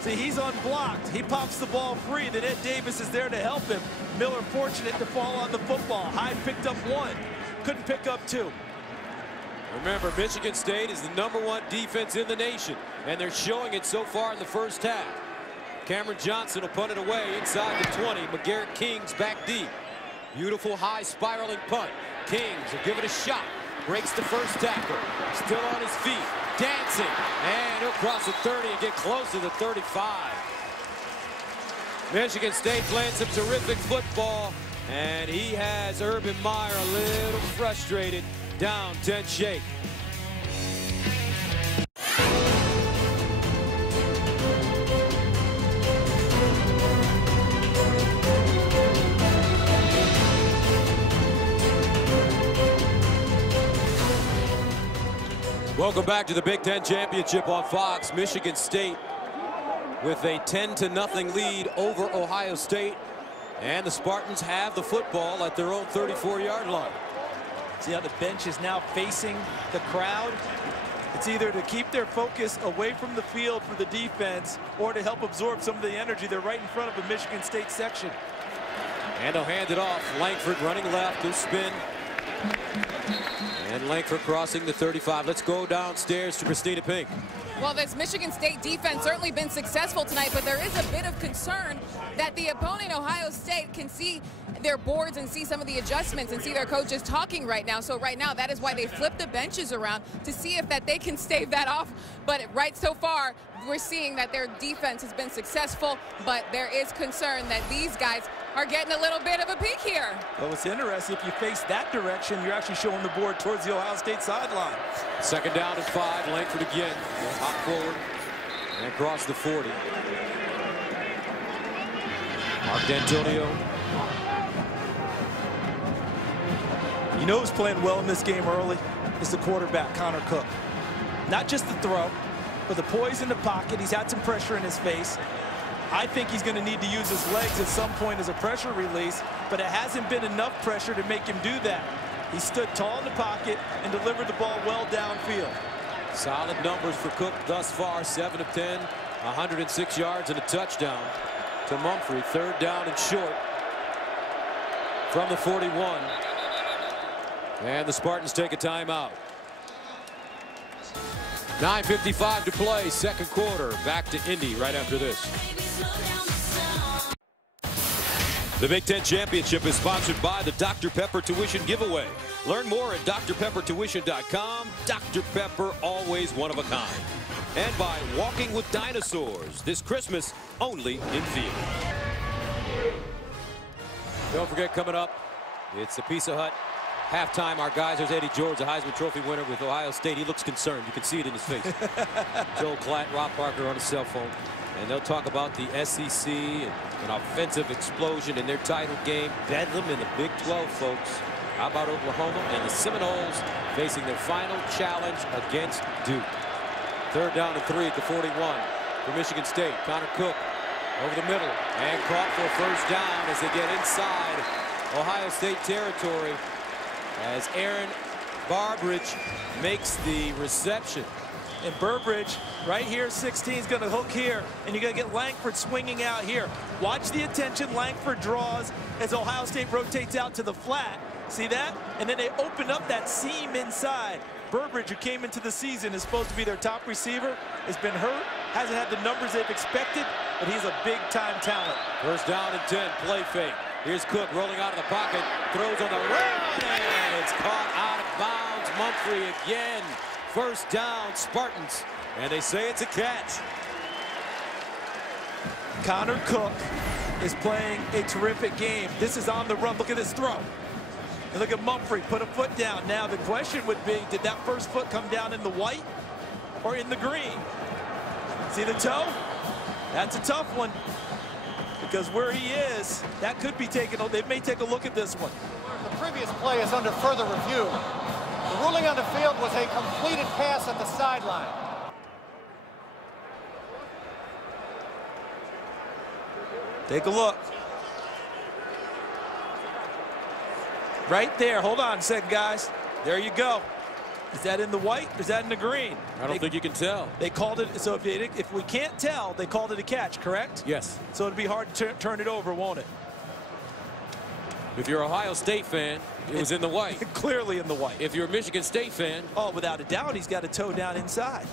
See, he's unblocked. He pops the ball free. Then Ed Davis is there to help him. Miller fortunate to fall on the football. Hyde picked up 1, couldn't pick up 2. Remember, Michigan State is the #1 defense in the nation, and they're showing it so far in the first half. Cameron Johnson will punt it away inside the 20. McGarrett Kings back deep. Beautiful high spiraling punt. Kings will give it a shot. Breaks the first tackle. Still on his feet. Dancing. And he'll cross the 30 and get close to the 35. Michigan State playing some terrific football. And he has Urban Meyer a little frustrated. Down 10 shake. Welcome back to the Big Ten Championship on Fox. Michigan State with a 10-0 lead over Ohio State. And the Spartans have the football at their own 34-yard line. See how the bench is now facing the crowd? It's either to keep their focus away from the field for the defense or to help absorb some of the energy. They're right in front of a Michigan State section. And they'll hand it off. Langford running left. He'll spin. And Langford crossing the 35. Let's go downstairs to Christina Pink. Well, this Michigan State defense certainly been successful tonight, but there is a bit of concern that the opponent, Ohio State, can see their boards and see some of the adjustments and see their coaches talking right now. So right now, that is why they flip the benches around to see if that they can stave that off. But right so far, we're seeing that their defense has been successful, but there is concern that these guys are getting a little bit of a peek here. Well, it's interesting. If you face that direction, you're actually showing the board towards the Ohio State sideline. Second down and 5. Langford again. Hop forward and across the 40. Mark D'Antonio. You know who's playing well in this game early? It's the quarterback, Connor Cook. Not just the throw, but the poise in the pocket. He's had some pressure in his face. I think he's going to need to use his legs at some point as a pressure release, but it hasn't been enough pressure to make him do that. He stood tall in the pocket and delivered the ball well downfield. Solid numbers for Cook thus far. 7 of 10, 106 yards and a touchdown to Mumphrey. Third down and short from the 41. And the Spartans take a timeout. 9:55 to play, second quarter. Back to Indy right after this. The Big Ten Championship is sponsored by the Dr. Pepper Tuition Giveaway. Learn more at drpeppertuition.com. Dr. Pepper, always one of a kind. And by Walking with Dinosaurs, this Christmas only in theater. Don't forget, coming up, it's the Pizza Hut halftime. Our guys, there's Eddie George, the Heisman Trophy winner with Ohio State. He looks concerned. You can see it in his face. Joel Klatt, Rob Parker on his cell phone. And they'll talk about the SEC and an offensive explosion in their title game. Bedlam in the Big 12, folks. How about Oklahoma and the Seminoles facing their final challenge against Duke? Third down and 3 at the 41 for Michigan State. Connor Cook over the middle and caught for a first down as they get inside Ohio State territory as Aaron Barbridge makes the reception. And Burbridge right here, 16 is going to hook here, and you're going to get Langford swinging out here. Watch the attention Langford draws as Ohio State rotates out to the flat. See that? And then they open up that seam inside. Burbridge, who came into the season, is supposed to be their top receiver, has been hurt, hasn't had the numbers they've expected, but he's a big-time talent. First down and 10, play fake. Here's Cook rolling out of the pocket, throws on the run, and it's caught out of bounds. Mumphrey again. First down, Spartans, and they say it's a catch. Connor Cook is playing a terrific game. This is on the run. Look at this throw. And look at Mumphrey, put a foot down. Now the question would be, did that first foot come down in the white or in the green? See the toe? That's a tough one. Because where he is, that could be taken. They may take a look at this one. The previous play is under further review. The ruling on the field was a completed pass at the sideline. Take a look. Right there. Hold on a second, guys. There you go. Is that in the white or is that in the green? I don't think you can tell. They called it, so if we can't tell, they called it a catch, correct? Yes. So it'd be hard to turn it over, won't it? If you're an Ohio State fan, it was in the white. Clearly in the white. If you're a Michigan State fan. Oh, without a doubt, he's got a toe down inside.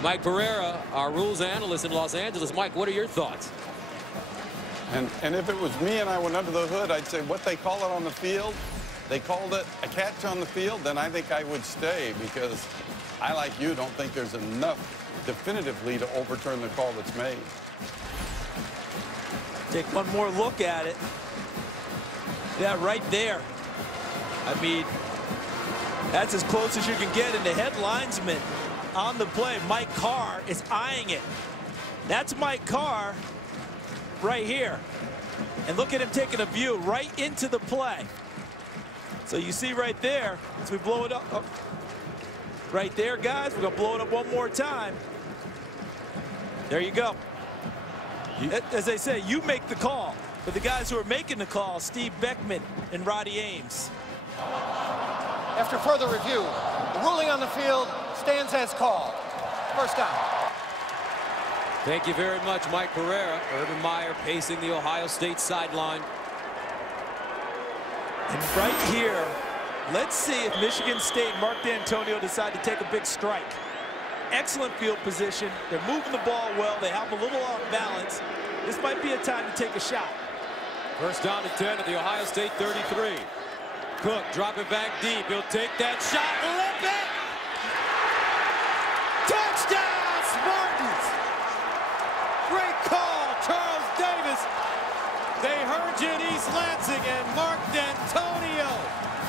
Mike Pereira, our rules analyst in Los Angeles. Mike, what are your thoughts? And if it was me and I went under the hood, I'd say what they call it on the field, they called it a catch on the field, then I think I would stay because I, like you, don't think there's enough definitively to overturn the call that's made. Take one more look at it. Yeah, right there. I mean, that's as close as you can get. And the head linesman on the play, Mike Carr, is eyeing it. That's Mike Carr right here. And look at him taking a view right into the play. So you see right there, as we blow it up. Oh, right there, guys. We're going to blow it up one more time. There you go. As they say, you make the call. But the guys who are making the call, Steve Beckman and Roddy Ames. After further review, the ruling on the field stands as called. First down. Thank you very much, Mike Pereira. Urban Meyer pacing the Ohio State sideline. And right here, let's see if Michigan State, Mark D'Antonio, decide to take a big strike. Excellent field position. They're moving the ball well. They have a little off balance. This might be a time to take a shot. First down and 10 at the Ohio State 33. Cook drop it back deep. He'll take that shot. Lip it! Touchdown, Spartans! Great call, Charles Davis. They heard you in East Lansing, and Mark D'Antonio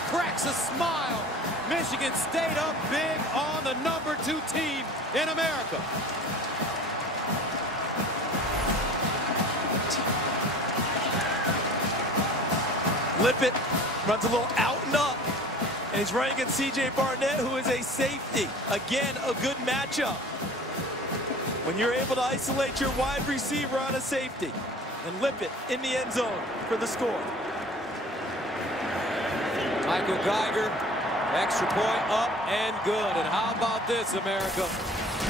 cracks a smile. Michigan State up big on the #2 team in America. Lippett runs a little out and up, and he's running against C.J. Barnett, who is a safety. Again, a good matchup. When you're able to isolate your wide receiver on a safety, and Lippett in the end zone for the score. Michael Geiger, extra point up and good. And how about this, America?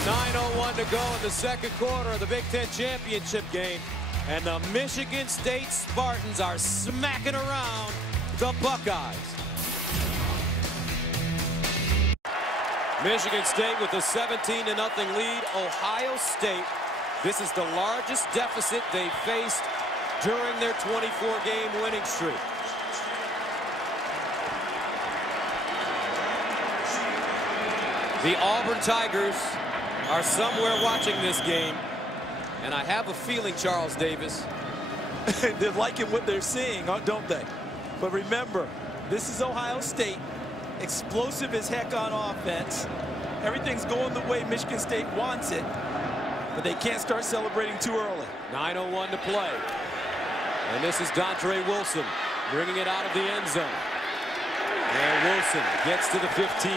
9:01 to go in the second quarter of the Big Ten Championship game. And the Michigan State Spartans are smacking around the Buckeyes. Michigan State with a 17-0 lead. Ohio State, this is the largest deficit they faced during their 24-game winning streak. The Auburn Tigers are somewhere watching this game. And I have a feeling, Charles Davis, they're liking what they're seeing, don't they? But remember, this is Ohio State. Explosive as heck on offense. Everything's going the way Michigan State wants it. But they can't start celebrating too early. 9:01 to play. And this is Dontre Wilson bringing it out of the end zone. And Wilson gets to the 15.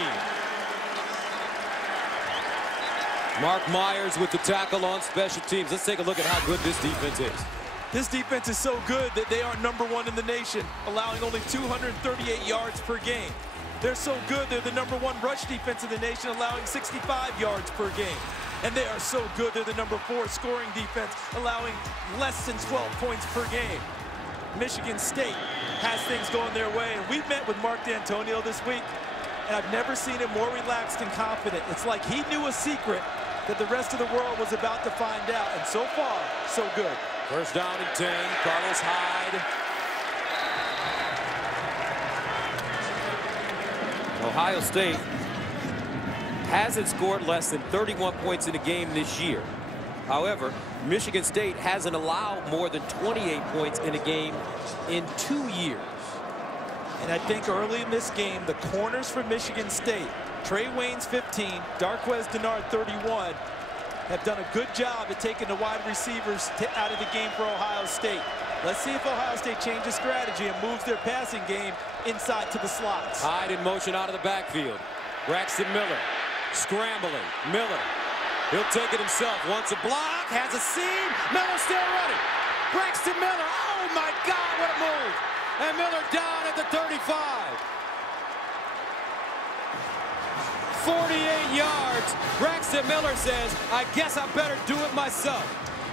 Mark Myers with the tackle on special teams. Let's take a look at how good this defense is. This defense is so good that they are #1 in the nation, allowing only 238 yards per game. They're so good, they're the #1 rush defense in the nation, allowing 65 yards per game. And they are so good, they're the #4 scoring defense, allowing less than 12 points per game. Michigan State has things going their way, and we've met with Mark D'Antonio this week, and I've never seen him more relaxed and confident. It's like he knew a secret that the rest of the world was about to find out, and so far, so good. First down and 10, Carlos Hyde. Ohio State hasn't scored less than 31 points in a game this year. However, Michigan State hasn't allowed more than 28 points in a game in 2 years. And I think early in this game, the corners for Michigan State, Trey Waynes 15, Darquez Denard 31, have done a good job at taking the wide receivers out of the game for Ohio State. Let's see if Ohio State changes strategy and moves their passing game inside to the slots. Hyde in motion out of the backfield. Braxton Miller scrambling. Miller, he'll take it himself. Wants a block, has a seam. Miller still running. Braxton Miller, oh my God, what a move. And Miller down at the 35. 48 yards. Braxton Miller says, I guess I better do it myself.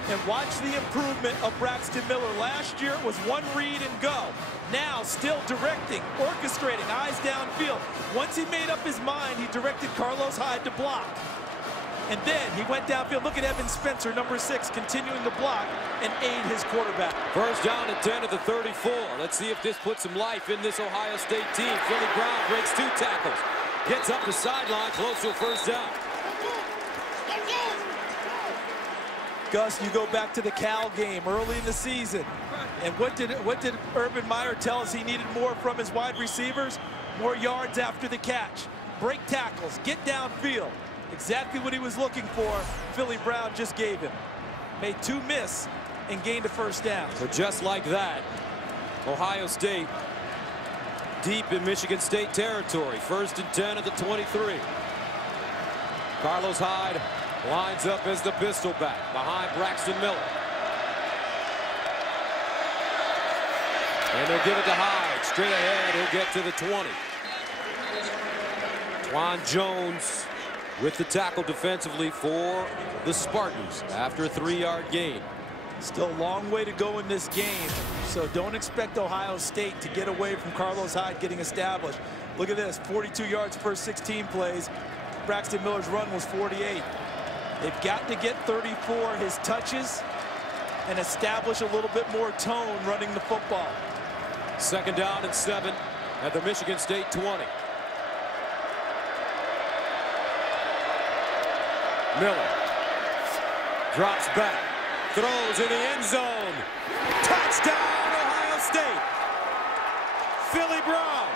And watch the improvement of Braxton Miller. Last year it was one read and go. Now still directing, orchestrating, eyes downfield. Once he made up his mind, he directed Carlos Hyde to block. And then he went downfield. Look at Evan Spencer, #6, continuing to block and aid his quarterback. First down and 10 at the 34. Let's see if this puts some life in this Ohio State team. Philly Brown breaks 2 tackles. Gets up the sideline, close to a first down. Gus, you go back to the Cal game early in the season. And what did Urban Meyer tell us he needed more from his wide receivers? More yards after the catch. Break tackles, get downfield. Exactly what he was looking for, Philly Brown just gave him. Made 2 miss and gained a first down. So just like that, Ohio State deep in Michigan State territory. First and 10 at the 23. Carlos Hyde lines up as the pistol back behind Braxton Miller. And they'll give it to Hyde. Straight ahead, he'll get to the 20. Twan Jones with the tackle defensively for the Spartans after a 3-yard gain. Still a long way to go in this game, so don't expect Ohio State to get away from Carlos Hyde getting established. Look at this, 42 yards first 16 plays. Braxton Miller's run was 48. They've got to get 34 his touches and establish a little bit more tone running the football. 2nd down and 7 at the Michigan State 20. Miller drops back, throws in the end zone. Touchdown, Ohio State. Philly Brown.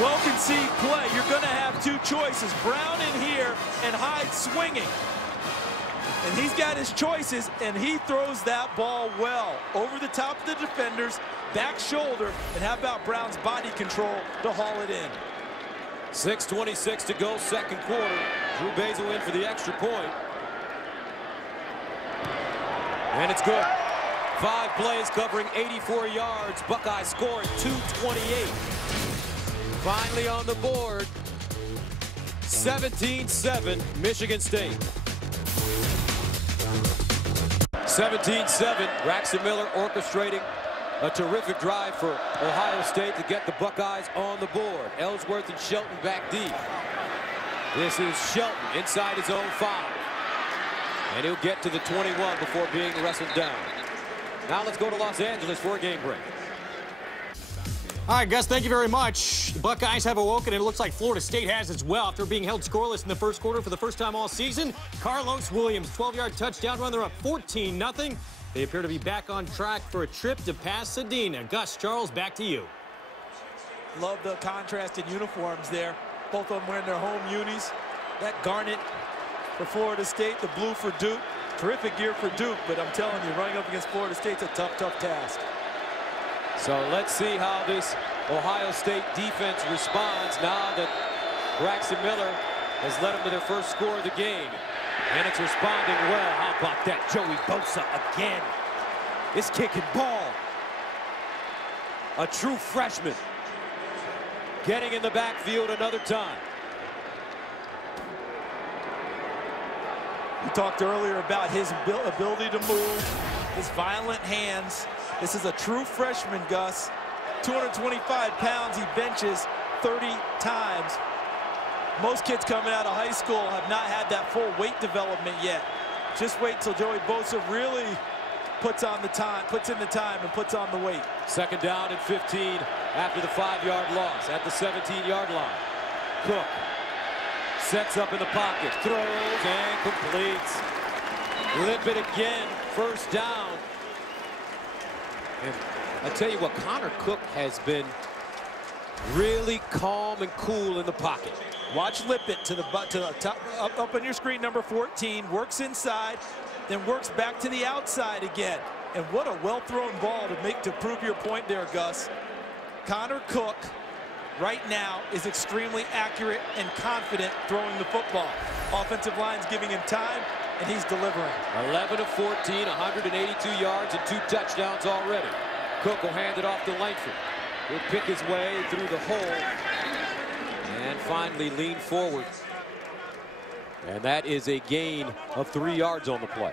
Well-conceived play. You're going to have two choices. Brown in here and Hyde swinging. And he's got his choices, and he throws that ball well. Over the top of the defenders, back shoulder, and how about Brown's body control to haul it in. 6:26 to go, 2nd quarter. Drew Basil in for the extra point. And it's good. 5 plays covering 84 yards. Buckeyes score at 2:28. Finally on the board. 17-7, Michigan State. 17-7, Braxton Miller orchestrating a terrific drive for Ohio State to get the Buckeyes on the board. Ellsworth and Shelton back deep. This is Shelton inside his own 5. And he'll get to the 21 before being wrestled down. Now let's go to Los Angeles for a game break. All right, Gus, thank you very much. The Buckeyes have awoken, and it looks like Florida State has as well after being held scoreless in the 1st quarter for the first time all season. Carlos Williams, 12-yard touchdown run. They're up 14-0. They appear to be back on track for a trip to Pasadena. Gus, Charles, back to you. Love the contrasted uniforms there. Both of them wearing their home unis. That garnet for Florida State, the blue for Duke. Terrific year for Duke, but I'm telling you, running up against Florida State's a tough, tough task. So let's see how this Ohio State defense responds now that Braxton Miller has led them to their first score of the game. And it's responding well. How about that? Joey Bosa again. Is kicking ball. A true freshman. Getting in the backfield another time. We talked earlier about his ability to move, his violent hands. This is a true freshman, Gus. 225 pounds, he benches 30 times. Most kids coming out of high school have not had that full weight development yet. Just wait till Joey Bosa really puts in the time and puts on the weight. 2nd down and 15 after the 5-yard loss at the 17-yard line. Cook sets up in the pocket, throws and completes. Limpid again, 1st down. And I tell you what, Connor Cook has been really calm and cool in the pocket. Watch Lippett to the top, up on your screen, number 14, works inside, then works back to the outside again. And what a well-thrown ball to prove your point there, Gus. Connor Cook right now is extremely accurate and confident throwing the football. Offensive line's giving him time, and he's delivering. 11 of 14, 182 yards and 2 touchdowns already. Cook will hand it off to Langford. He'll pick his way through the hole and finally lean forward. And that is a gain of 3 yards on the play.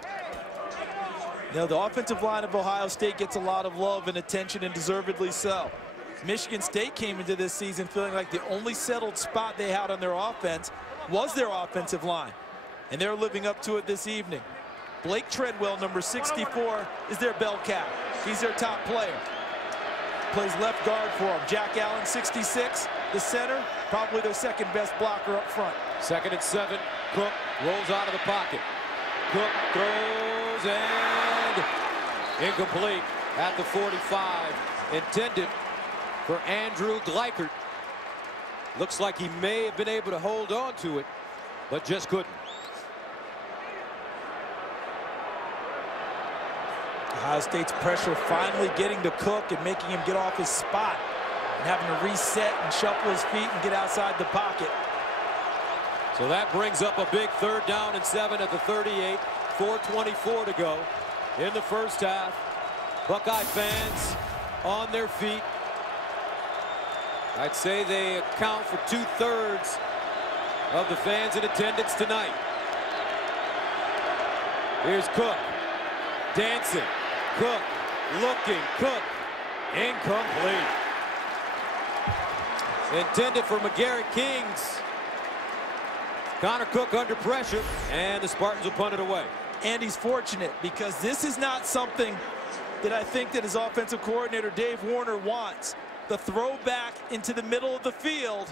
Now, the offensive line of Ohio State gets a lot of love and attention, and deservedly so. Michigan State came into this season feeling like the only settled spot they had on their offense was their offensive line. And they're living up to it this evening. Blake Treadwell, number 64, is their bell cow. He's their top player. Plays left guard for them. Jack Allen, 66, the center, probably their 2nd best blocker up front. 2nd and 7, Cook rolls out of the pocket. Cook throws and incomplete at the 45. Intended for Andrew Gleichert. Looks like he may have been able to hold on to it, but just couldn't. Ohio State's pressure finally getting to Cook and making him get off his spot and having to reset and shuffle his feet and get outside the pocket. So that brings up a big 3rd down and 7 at the 38. 4:24 to go in the first half. Buckeye fans on their feet. I'd say they account for 2/3 of the fans in attendance tonight. Here's Cook. Dancing. Cook. Looking. Cook. Incomplete. Intended for McGarrett Kings. Connor Cook under pressure, and the Spartans will punt it away. And he's fortunate because this is not something that I think that his offensive coordinator Dave Warner wants. The throw back into the middle of the field,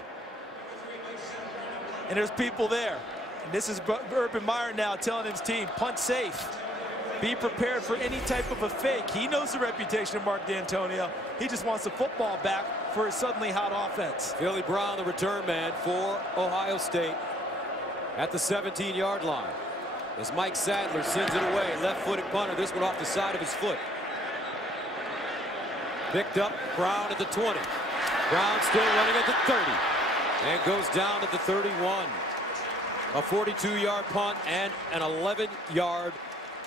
and there's people there. And this is Urban Meyer now telling his team, punt safe. Be prepared for any type of a fake. He knows the reputation of Mark D'Antonio. He just wants the football back for his suddenly hot offense. Philly Brown, the return man for Ohio State, at the 17-yard line. As Mike Sadler sends it away, left-footed punter, this one off the side of his foot. Picked up, Brown at the 20. Brown still running at the 30 and goes down at the 31. A 42-yard punt and an 11-yard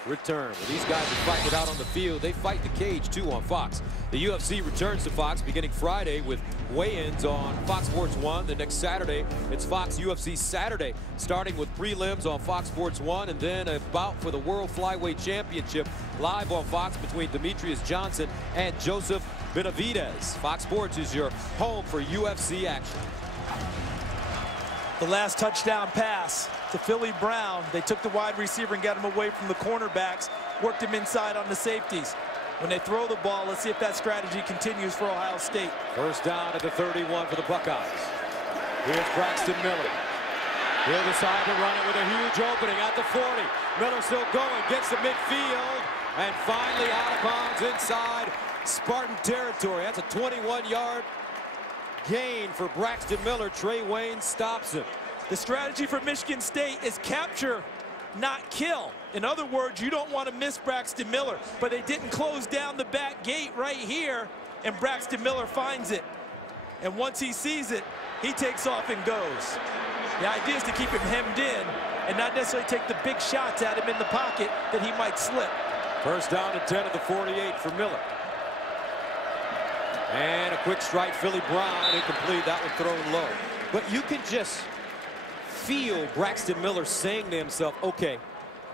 return. Well, these guys are fighting it out on the field. They fight the cage too on Fox. The UFC returns to Fox beginning Friday with weigh-ins on Fox Sports 1. The next Saturday, it's Fox UFC Saturday, starting with prelims on Fox Sports 1, and then a bout for the World Flyweight Championship live on Fox between Demetrius Johnson and Joseph Benavidez. Fox Sports is your home for UFC action. The last touchdown pass to Philly Brown. They took the wide receiver and got him away from the cornerbacks, worked him inside on the safeties. When they throw the ball, let's see if that strategy continues for Ohio State. First down at the 31 for the Buckeyes. Here's Braxton Miller. He'll decide to run it with a huge opening at the 40. Miller still going, gets to midfield, and finally out of bounds inside Spartan territory. That's a 21-yard gain for Braxton Miller. Trey Wayne stops him. The strategy for Michigan State is capture, not kill. In other words, you don't want to miss Braxton Miller, but they didn't close down the back gate right here, and Braxton Miller finds it. And once he sees it, he takes off and goes. The idea is to keep him hemmed in and not necessarily take the big shots at him in the pocket that he might slip. First down and 10 at the 48 for Miller. And a quick strike, Philly Brown, incomplete, that one thrown low. But you can just feel Braxton Miller saying to himself, okay,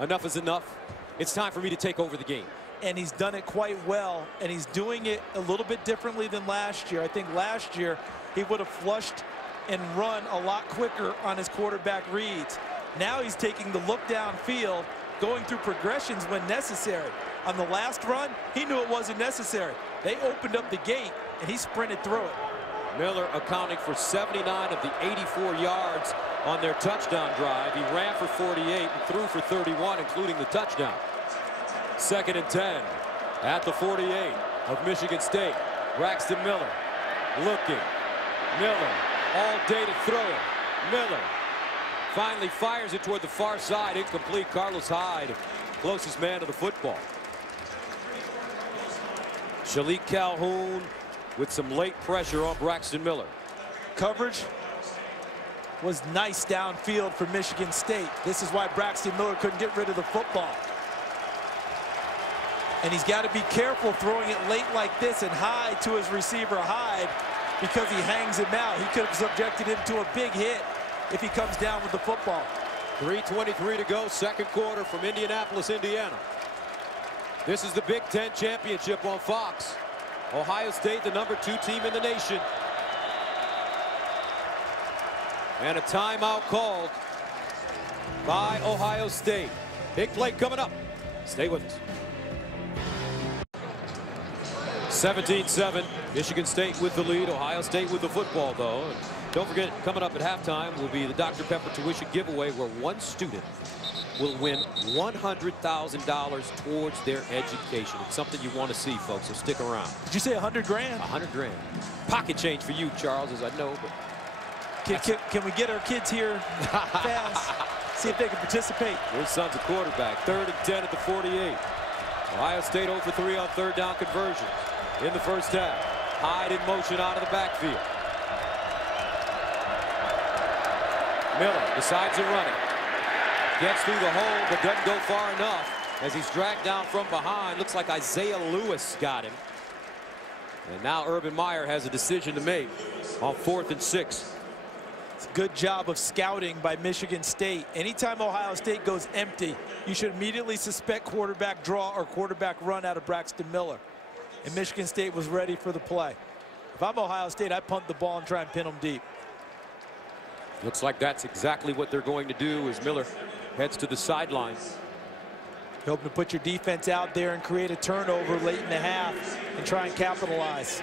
enough is enough. It's time for me to take over the game. And he's done it quite well, and he's doing it a little bit differently than last year. I think last year he would have flushed and run a lot quicker on his quarterback reads. Now he's taking the look downfield, going through progressions when necessary. On the last run, he knew it wasn't necessary. They opened up the gate, and he sprinted through it. Miller accounting for 79 of the 84 yards on their touchdown drive. He ran for 48 and threw for 31, including the touchdown. Second and 10 at the 48 of Michigan State. Braxton Miller looking. Miller all day to throw it. Miller finally fires it toward the far side. Incomplete. Carlos Hyde, closest man to the football. Shalik Calhoun with some late pressure on Braxton Miller. Coverage was nice downfield for Michigan State. This is why Braxton Miller couldn't get rid of the football. And he's got to be careful throwing it late like this and high to his receiver Hyde, because he hangs him out. He could have subjected him to a big hit if he comes down with the football. 3:23 to go, second quarter from Indianapolis, Indiana. This is the Big Ten Championship on Fox. Ohio State, the #2 team in the nation. And a timeout called by Ohio State. Big play coming up. Stay with us. 17-7, Michigan State with the lead. Ohio State with the football, though. And don't forget, coming up at halftime will be the Dr. Pepper tuition giveaway, where one student will win $100,000 towards their education. It's something you want to see, folks, so stick around. Did you say 100 grand? 100 grand. Pocket change for you, Charles, as I know. But can we get our kids here fast? See if they can participate. Your son's a quarterback. 3rd and 10 at the 48. Ohio State 0 for 3 on third down conversions in the first half. Hyde in motion out of the backfield. Miller decides to run it. Gets through the hole, but doesn't go far enough as he's dragged down from behind. Looks like Isaiah Lewis got him. And now Urban Meyer has a decision to make on 4th and 6. It's a good job of scouting by Michigan State. Anytime Ohio State goes empty, you should immediately suspect quarterback draw or quarterback run out of Braxton Miller. And Michigan State was ready for the play. If I'm Ohio State, I punt the ball and try and pin them deep. Looks like that's exactly what they're going to do as Miller heads to the sideline. You're hoping to put your defense out there and create a turnover late in the half and try and capitalize.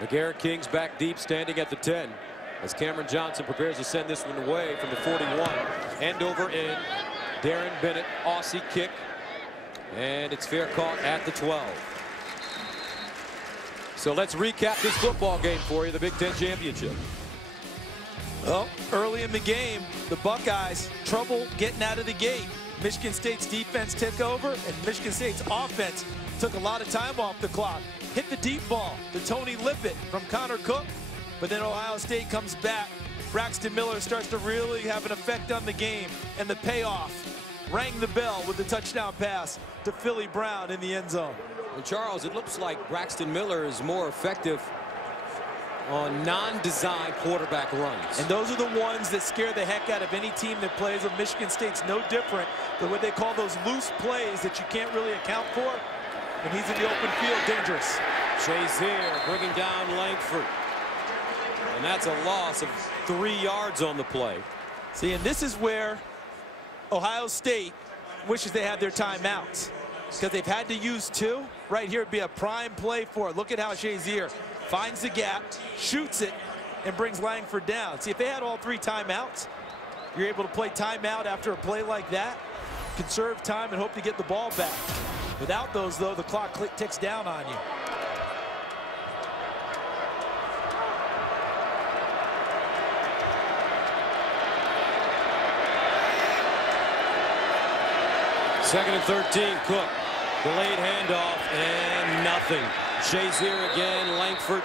McGarrett King's back deep, standing at the 10. As Cameron Johnson prepares to send this one away from the 41. End over in. Darren Bennett, Aussie kick. And it's fair caught at the 12. So let's recap this football game for you, the Big Ten Championship. Well, early in the game, the Buckeyes, trouble getting out of the gate. Michigan State's defense took over, and Michigan State's offense took a lot of time off the clock. Hit the deep ball to Tony Lippett from Connor Cook. But then Ohio State comes back. Braxton Miller starts to really have an effect on the game. And the payoff rang the bell with the touchdown pass to Philly Brown in the end zone. And Charles, it looks like Braxton Miller is more effective on non-designed quarterback runs. And those are the ones that scare the heck out of any team that plays them. Michigan State's no different than what they call those loose plays that you can't really account for. When he's in the open field, dangerous. Shazier bringing down Langford. And that's a loss of 3 yards on the play. See, and this is where Ohio State wishes they had their timeouts, because they've had to use 2. Right here would be a prime play for it. Look at how Shazier finds the gap, shoots it, and brings Langford down. See, if they had all 3 timeouts, you're able to play timeout after a play like that, conserve time, and hope to get the ball back. Without those, though, the clock ticks down on you. Second and 13, Cook. Delayed handoff, and nothing. Shazier again, Langford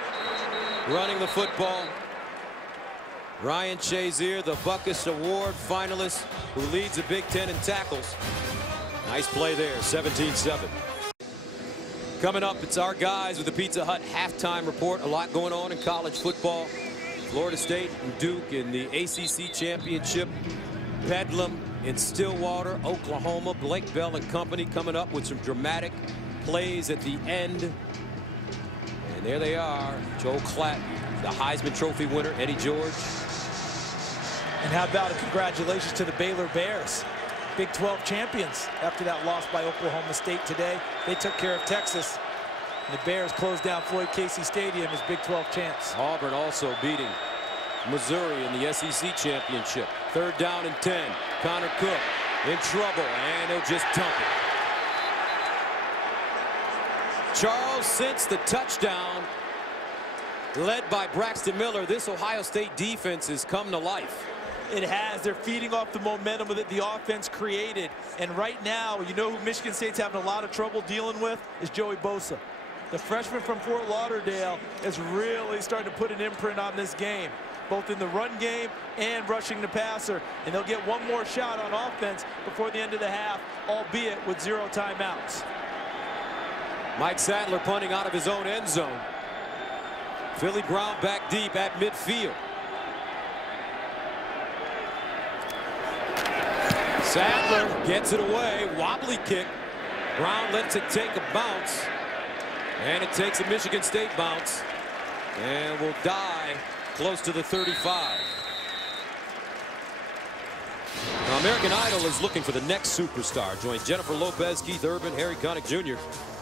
running the football. Ryan Shazier, the Butkus Award finalist, who leads the Big Ten in tackles. Nice play there, 17-7. Coming up, it's our guys with the Pizza Hut halftime report. A lot going on in college football. Florida State and Duke in the ACC Championship. Bedlam in Stillwater, Oklahoma. Blake Bell and company coming up with some dramatic plays at the end. And there they are. Joe Klatt, the Heisman Trophy winner, Eddie George. And how about a congratulations to the Baylor Bears, Big 12 champions after that loss by Oklahoma State today. They took care of Texas. And the Bears closed down Floyd Casey Stadium as Big 12 champs. Auburn also beating Missouri in the SEC Championship. Third down and 10. Connor Cook in trouble, and he'll just dump it. Charles, since the touchdown led by Braxton Miller, this Ohio State defense has come to life. It has. They're feeding off the momentum that the offense created. And right now, you know who Michigan State's having a lot of trouble dealing with is Joey Bosa. The freshman from Fort Lauderdale is really starting to put an imprint on this game, both in the run game and rushing the passer. And they'll get one more shot on offense before the end of the half, albeit with 0 timeouts. Mike Sadler punting out of his own end zone. Philly Brown back deep at midfield. Sadler gets it away. Wobbly kick. Brown lets it take a bounce. And it takes a Michigan State bounce. And will die close to the 35. Now, American Idol is looking for the next superstar. Join Jennifer Lopez, Keith Urban, Harry Connick Jr.,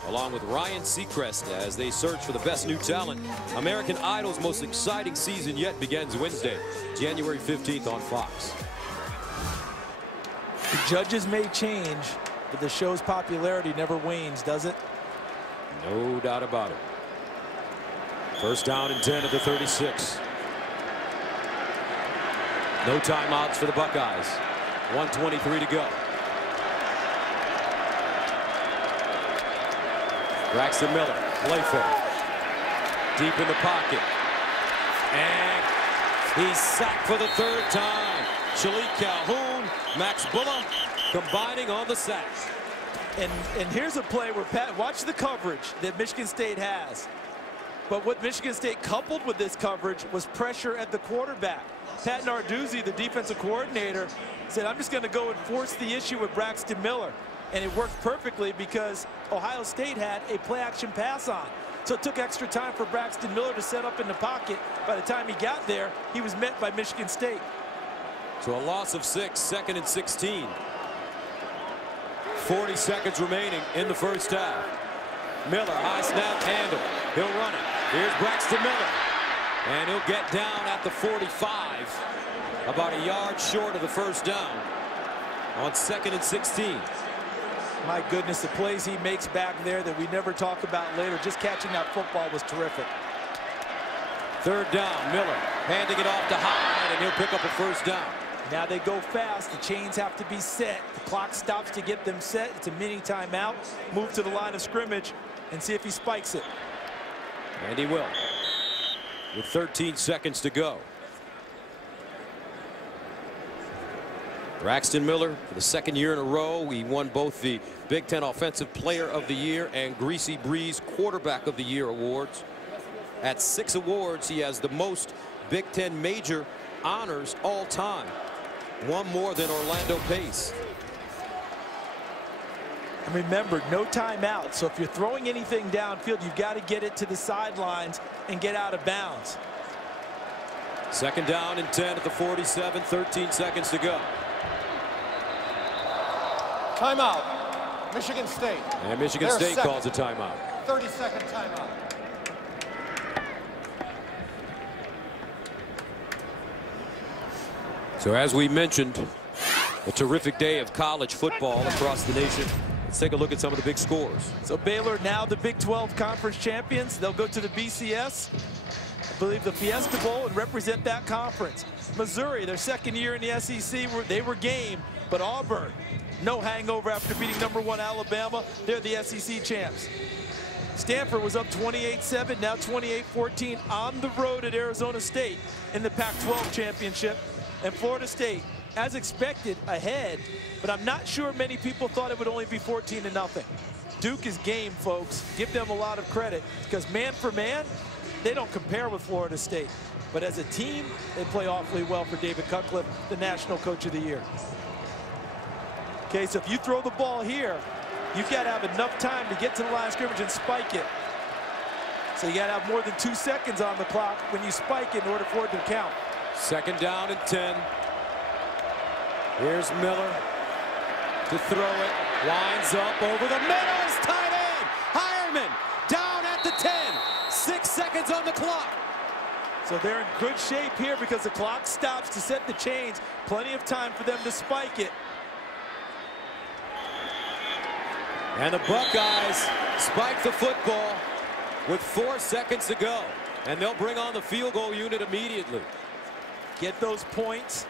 along with Ryan Seacrest as they search for the best new talent. American Idol's most exciting season yet begins Wednesday, January 15th on Fox. The judges may change, but the show's popularity never wanes, does it? No doubt about it. First down and 10 at the 36. No timeouts for the Buckeyes. 1:23 to go. Braxton Miller, playful. Deep in the pocket. And he's sacked for the third time. Shalik Calhoun, Max Bulla combining on the sack. And here's a play where Pat, watch the coverage that Michigan State has. But what Michigan State coupled with this coverage was pressure at the quarterback. Pat Narduzzi, the defensive coordinator, said, I'm just going to go and force the issue with Braxton Miller. And it worked perfectly because Ohio State had a play-action pass on. So it took extra time for Braxton Miller to set up in the pocket. By the time he got there, he was met by Michigan State. So a loss of 6, 2nd and 16. 40 seconds remaining in the first half. Miller, high snap handle. He'll run it. Here's Braxton Miller. And he'll get down at the 45. About a yard short of the first down on 2nd and 16. My goodness, the plays he makes back there that we never talk about later. Just catching that football was terrific. 3rd down, Miller handing it off to Hyde, and he'll pick up a first down. Now they go fast. The chains have to be set. The clock stops to get them set. It's a mini timeout. Move to the line of scrimmage and see if he spikes it. And he will. With 13 seconds to go. Braxton Miller, for the 2nd year in a row, he won both the Big Ten Offensive Player of the Year and Greasy Breeze Quarterback of the Year awards. At 6 awards, he has the most Big Ten major honors all time. One more than Orlando Pace. And remember, no timeout. So if you're throwing anything downfield, you've got to get it to the sidelines and get out of bounds. 2nd down and 10 at the 47, 13 seconds to go. Timeout, Michigan State. And Michigan State calls a timeout. 30-second timeout. So as we mentioned, a terrific day of college football across the nation. Let's take a look at some of the big scores. So Baylor now the Big 12 Conference champions. They'll go to the BCS, I believe the Fiesta Bowl, and represent that conference. Missouri, their 2nd year in the SEC, they were game, but Auburn, no hangover after beating #1 Alabama. They're the SEC champs. Stanford was up 28-7, now 28-14 on the road at Arizona State in the Pac-12 championship. And Florida State, as expected, ahead, but I'm not sure many people thought it would only be 14-0. Duke is game, folks. Give them a lot of credit because man for man, they don't compare with Florida State. But as a team, they play awfully well for David Cutcliffe, the National Coach of the Year. Okay, so if you throw the ball here, you've got to have enough time to get to the line of scrimmage and spike it. So you got to have more than 2 seconds on the clock when you spike it in order for it to count. 2nd down and 10. Here's Miller to throw it. Winds up over the middle. It's tight end. Hireman down at the 10. 6 seconds on the clock. So they're in good shape here because the clock stops to set the chains. Plenty of time for them to spike it. And the Buckeyes spike the football with 4 seconds to go. And they'll bring on the field goal unit immediately. Get those points.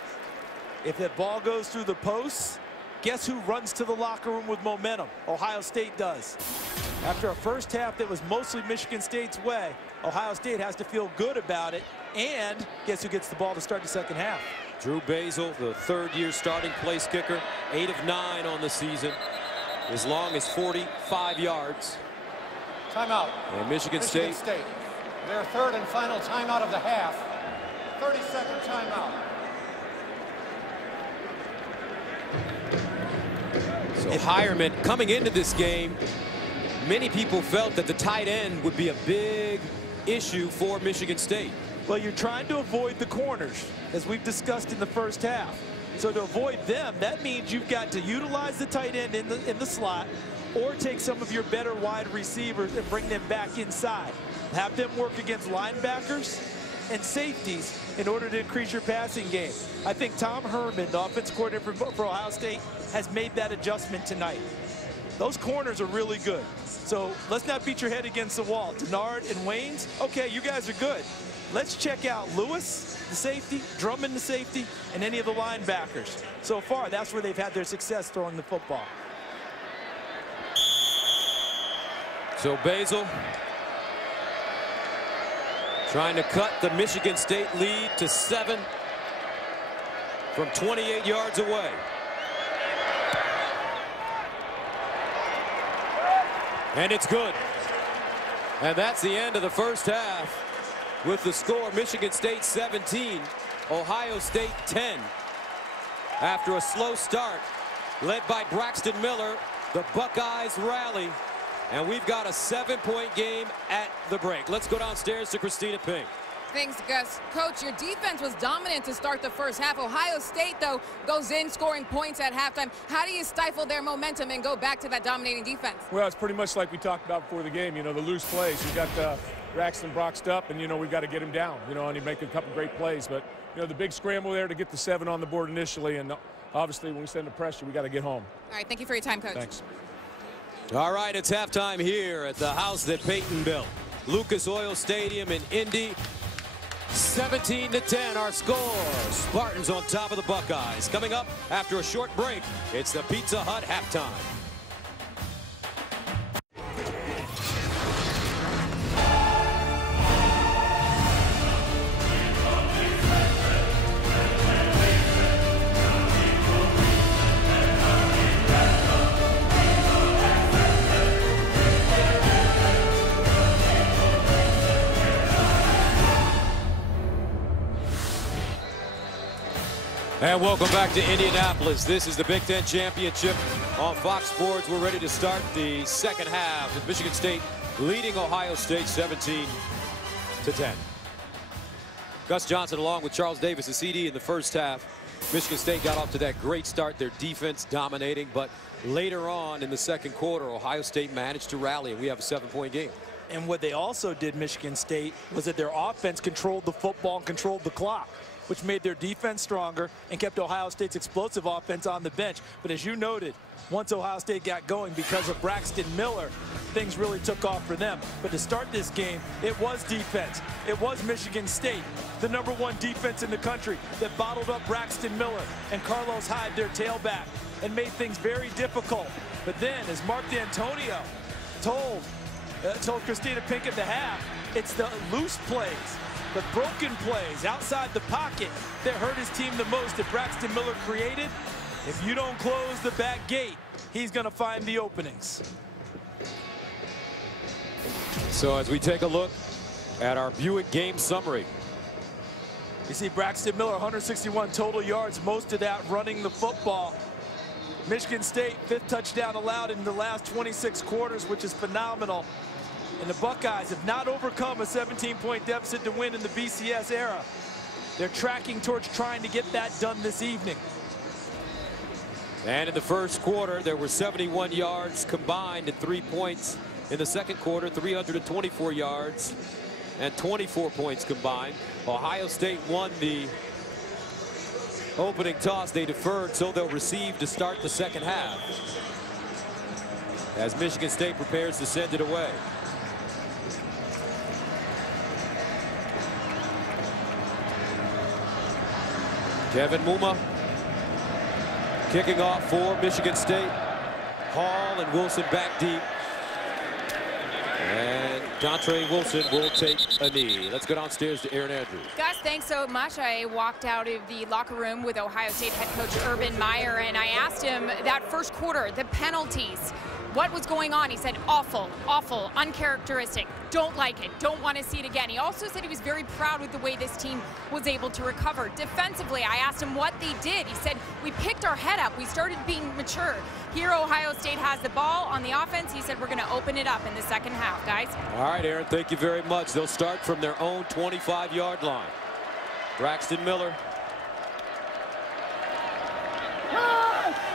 If that ball goes through the posts, guess who runs to the locker room with momentum? Ohio State does. After a first half that was mostly Michigan State's way, Ohio State has to feel good about it. And guess who gets the ball to start the 2nd half? Drew Basil, the 3rd-year starting place kicker, 8 of 9 on the season, as long as 45 yards. Timeout. And Michigan State. Their 3rd and final timeout of the half. 30-second timeout. So Hireman coming into this game, many people felt that the tight end would be a big issue for Michigan State. Well, you're trying to avoid the corners, as we've discussed in the first half. So to avoid them, that means you've got to utilize the tight end in the slot or take some of your better wide receivers and bring them back inside. Have them work against linebackers and safeties in order to increase your passing game. I think Tom Herman, the offensive coordinator for Ohio State, has made that adjustment tonight. Those corners are really good. So let's not beat your head against the wall. Denard and Waynes, okay, you guys are good. Let's check out Lewis, the safety, Drummond, the safety, and any of the linebackers. So far, that's where they've had their success throwing the football. So Basil trying to cut the Michigan State lead to 7 from 28 yards away. And it's good. And that's the end of the first half with the score Michigan State 17, Ohio State 10. After a slow start led by Braxton Miller, the Buckeyes rally. And we've got a 7-point game at the break. Let's go downstairs to Christina Pink. Thanks, Gus. Coach, your defense was dominant to start the first half. Ohio State, though, goes in scoring points at halftime. How do you stifle their momentum and go back to that dominating defense? Well, it's pretty much like we talked about before the game. You know, the loose plays. You got Braxton boxed up, and, you know, we've got to get him down, you know, and he make a couple great plays. But, you know, the big scramble there to get the 7 on the board initially, and obviously when we send the pressure, we got to get home. All right, thank you for your time, Coach. Thanks. All right, it's halftime here at the house that Peyton built. Lucas Oil Stadium in Indy. 17-10 our score. Spartans on top of the Buckeyes. Coming up after a short break, it's the Pizza Hut halftime. And welcome back to Indianapolis. This is the Big Ten Championship on Fox Sports. We're ready to start the second half with Michigan State leading Ohio State 17-10. Gus Johnson along with Charles Davis, the CD in the first half. Michigan State got off to that great start, their defense dominating, but later on in the second quarter, Ohio State managed to rally, and we have a 7-point game. And what they also did, Michigan State, was that their offense controlled the football and controlled the clock, which made their defense stronger and kept Ohio State's explosive offense on the bench. But as you noted, once Ohio State got going because of Braxton Miller, things really took off for them. But to start this game, it was defense. It was Michigan State, the #1 defense in the country, that bottled up Braxton Miller and Carlos Hyde, their tailback, and made things very difficult. But then, as Mark D'Antonio told Christina Pink at the half, it's the loose plays, the broken plays outside the pocket that hurt his team the most that Braxton Miller created. If you don't close the back gate, he's going to find the openings. So as we take a look at our Buick game summary. You see Braxton Miller, 161 total yards, most of that running the football. Michigan State, 5th touchdown allowed in the last 26 quarters, which is phenomenal. And the Buckeyes have not overcome a 17-point deficit to win in the BCS era. They're tracking towards trying to get that done this evening. And in the first quarter, there were 71 yards combined and 3 points. In the second quarter, 324 yards and 24 points combined. Ohio State won the opening toss. They deferred, so they'll receive to start the second half as Michigan State prepares to send it away. Kevin Muma kicking off for Michigan State. Hall and Wilson back deep. And Dontre Wilson will take a knee. Let's go downstairs to Aaron Andrews. Gus, thanks so much. I walked out of the locker room with Ohio State head coach Urban Meyer, and I asked him that first quarter, the penalties, what was going on? He said, awful, awful, uncharacteristic, don't like it, don't want to see it again. He also said he was very proud with the way this team was able to recover. Defensively, I asked him what they did. He said, we picked our head up, we started being mature. Here, Ohio State has the ball on the offense. He said, we're going to open it up in the second half, guys. All right, Aaron, thank you very much. They'll start from their own 25-yard line. Braxton Miller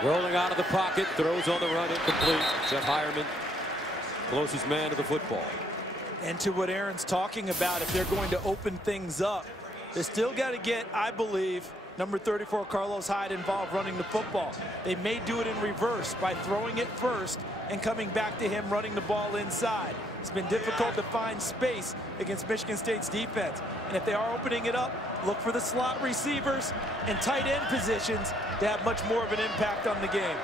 rolling out of the pocket, throws on the run, incomplete. Jeff Hireman, closest man to the football. And to what Aaron's talking about, if they're going to open things up, they still got to get, I believe, number 34, Carlos Hyde, involved running the football. They may do it in reverse by throwing it first and coming back to him running the ball inside. It's been difficult to find space against Michigan State's defense. And if they are opening it up, look for the slot receivers and tight end positions to have much more of an impact on the game.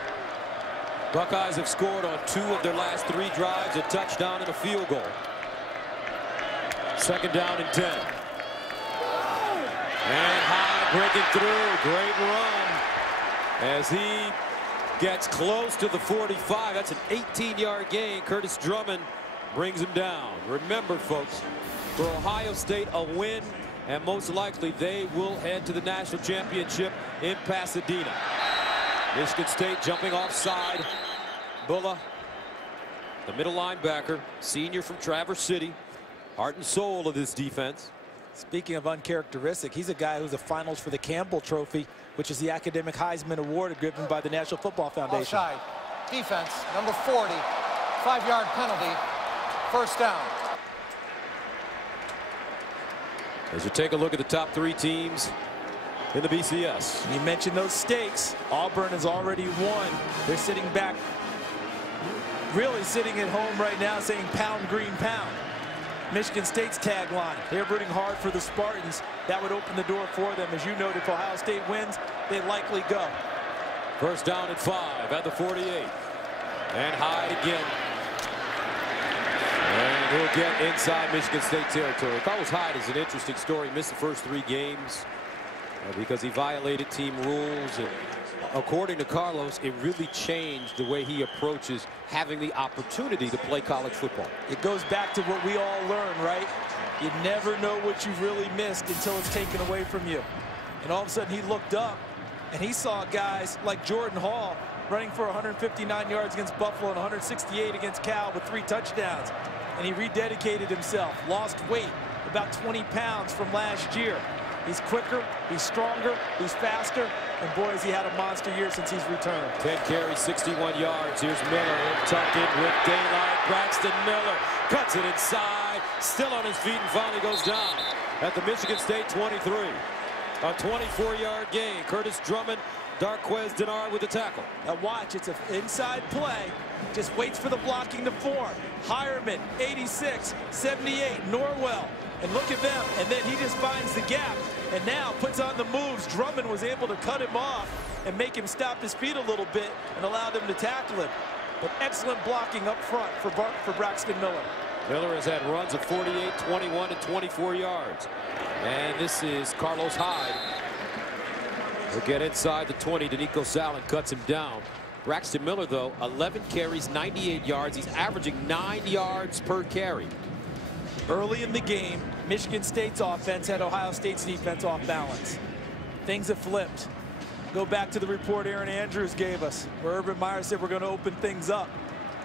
Buckeyes have scored on 2 of their last 3 drives, a touchdown and a field goal. 2nd down and 10. And Hyde breaking through. Great run as he gets close to the 45. That's an 18-yard gain. Curtis Drummond brings him down. Remember, folks, for Ohio State, a win, and most likely they will head to the national championship in Pasadena. Michigan State jumping offside. Bulla, the middle linebacker, senior from Traverse City, heart and soul of this defense. Speaking of uncharacteristic, he's a guy who's a finalist for the Campbell Trophy, which is the academic Heisman Award given by the National Football Foundation. Offside. Defense, number 40, 5-yard penalty, 1st down. As you take a look at the top 3 teams in the BCS. You mentioned those stakes. Auburn has already won. They're sitting back, really sitting at home right now saying pound green pound. Michigan State's tagline. They're rooting hard for the Spartans. That would open the door for them. As you noted, if Ohio State wins, they likely go. 1st down and 5 at the 48. And Hyde again. And he'll get inside Michigan State territory. Carlos Hyde is an interesting story. Missed the first 3 games because he violated team rules. And according to Carlos, it really changed the way he approaches having the opportunity to play college football. It goes back to what we all learn, right? You never know what you've really missed until it's taken away from you. And all of a sudden he looked up and he saw guys like Jordan Hall running for 159 yards against Buffalo and 168 against Cal with 3 touchdowns. And he rededicated himself, lost weight, about 20 pounds from last year. He's quicker, he's stronger, he's faster, and boy, has he had a monster year since he's returned. 10 carries, 61 yards. Here's Miller, tucked in with daylight. Braxton Miller cuts it inside, still on his feet, and finally goes down at the Michigan State 23. A 24-yard gain. Curtis Drummond, Darquez Denard with the tackle. Now watch, it's an inside play. Just waits for the blocking to form. Hireman, 86, 78, Norwell. And look at them, and then he just finds the gap and now puts on the moves. Drummond was able to cut him off and make him stop his feet a little bit and allow them to tackle him. But excellent blocking up front for Braxton Miller. Miller has had runs of 48, 21, and 24 yards. And this is Carlos Hyde. He'll get inside the 20. Danico Salin cuts him down. Braxton Miller, though, 11 carries, 98 yards. He's averaging 9 yards per carry. Early in the game, Michigan State's offense had Ohio State's defense off balance. Things have flipped. Go back to the report Aaron Andrews gave us, where Urban Meyer said we're going to open things up.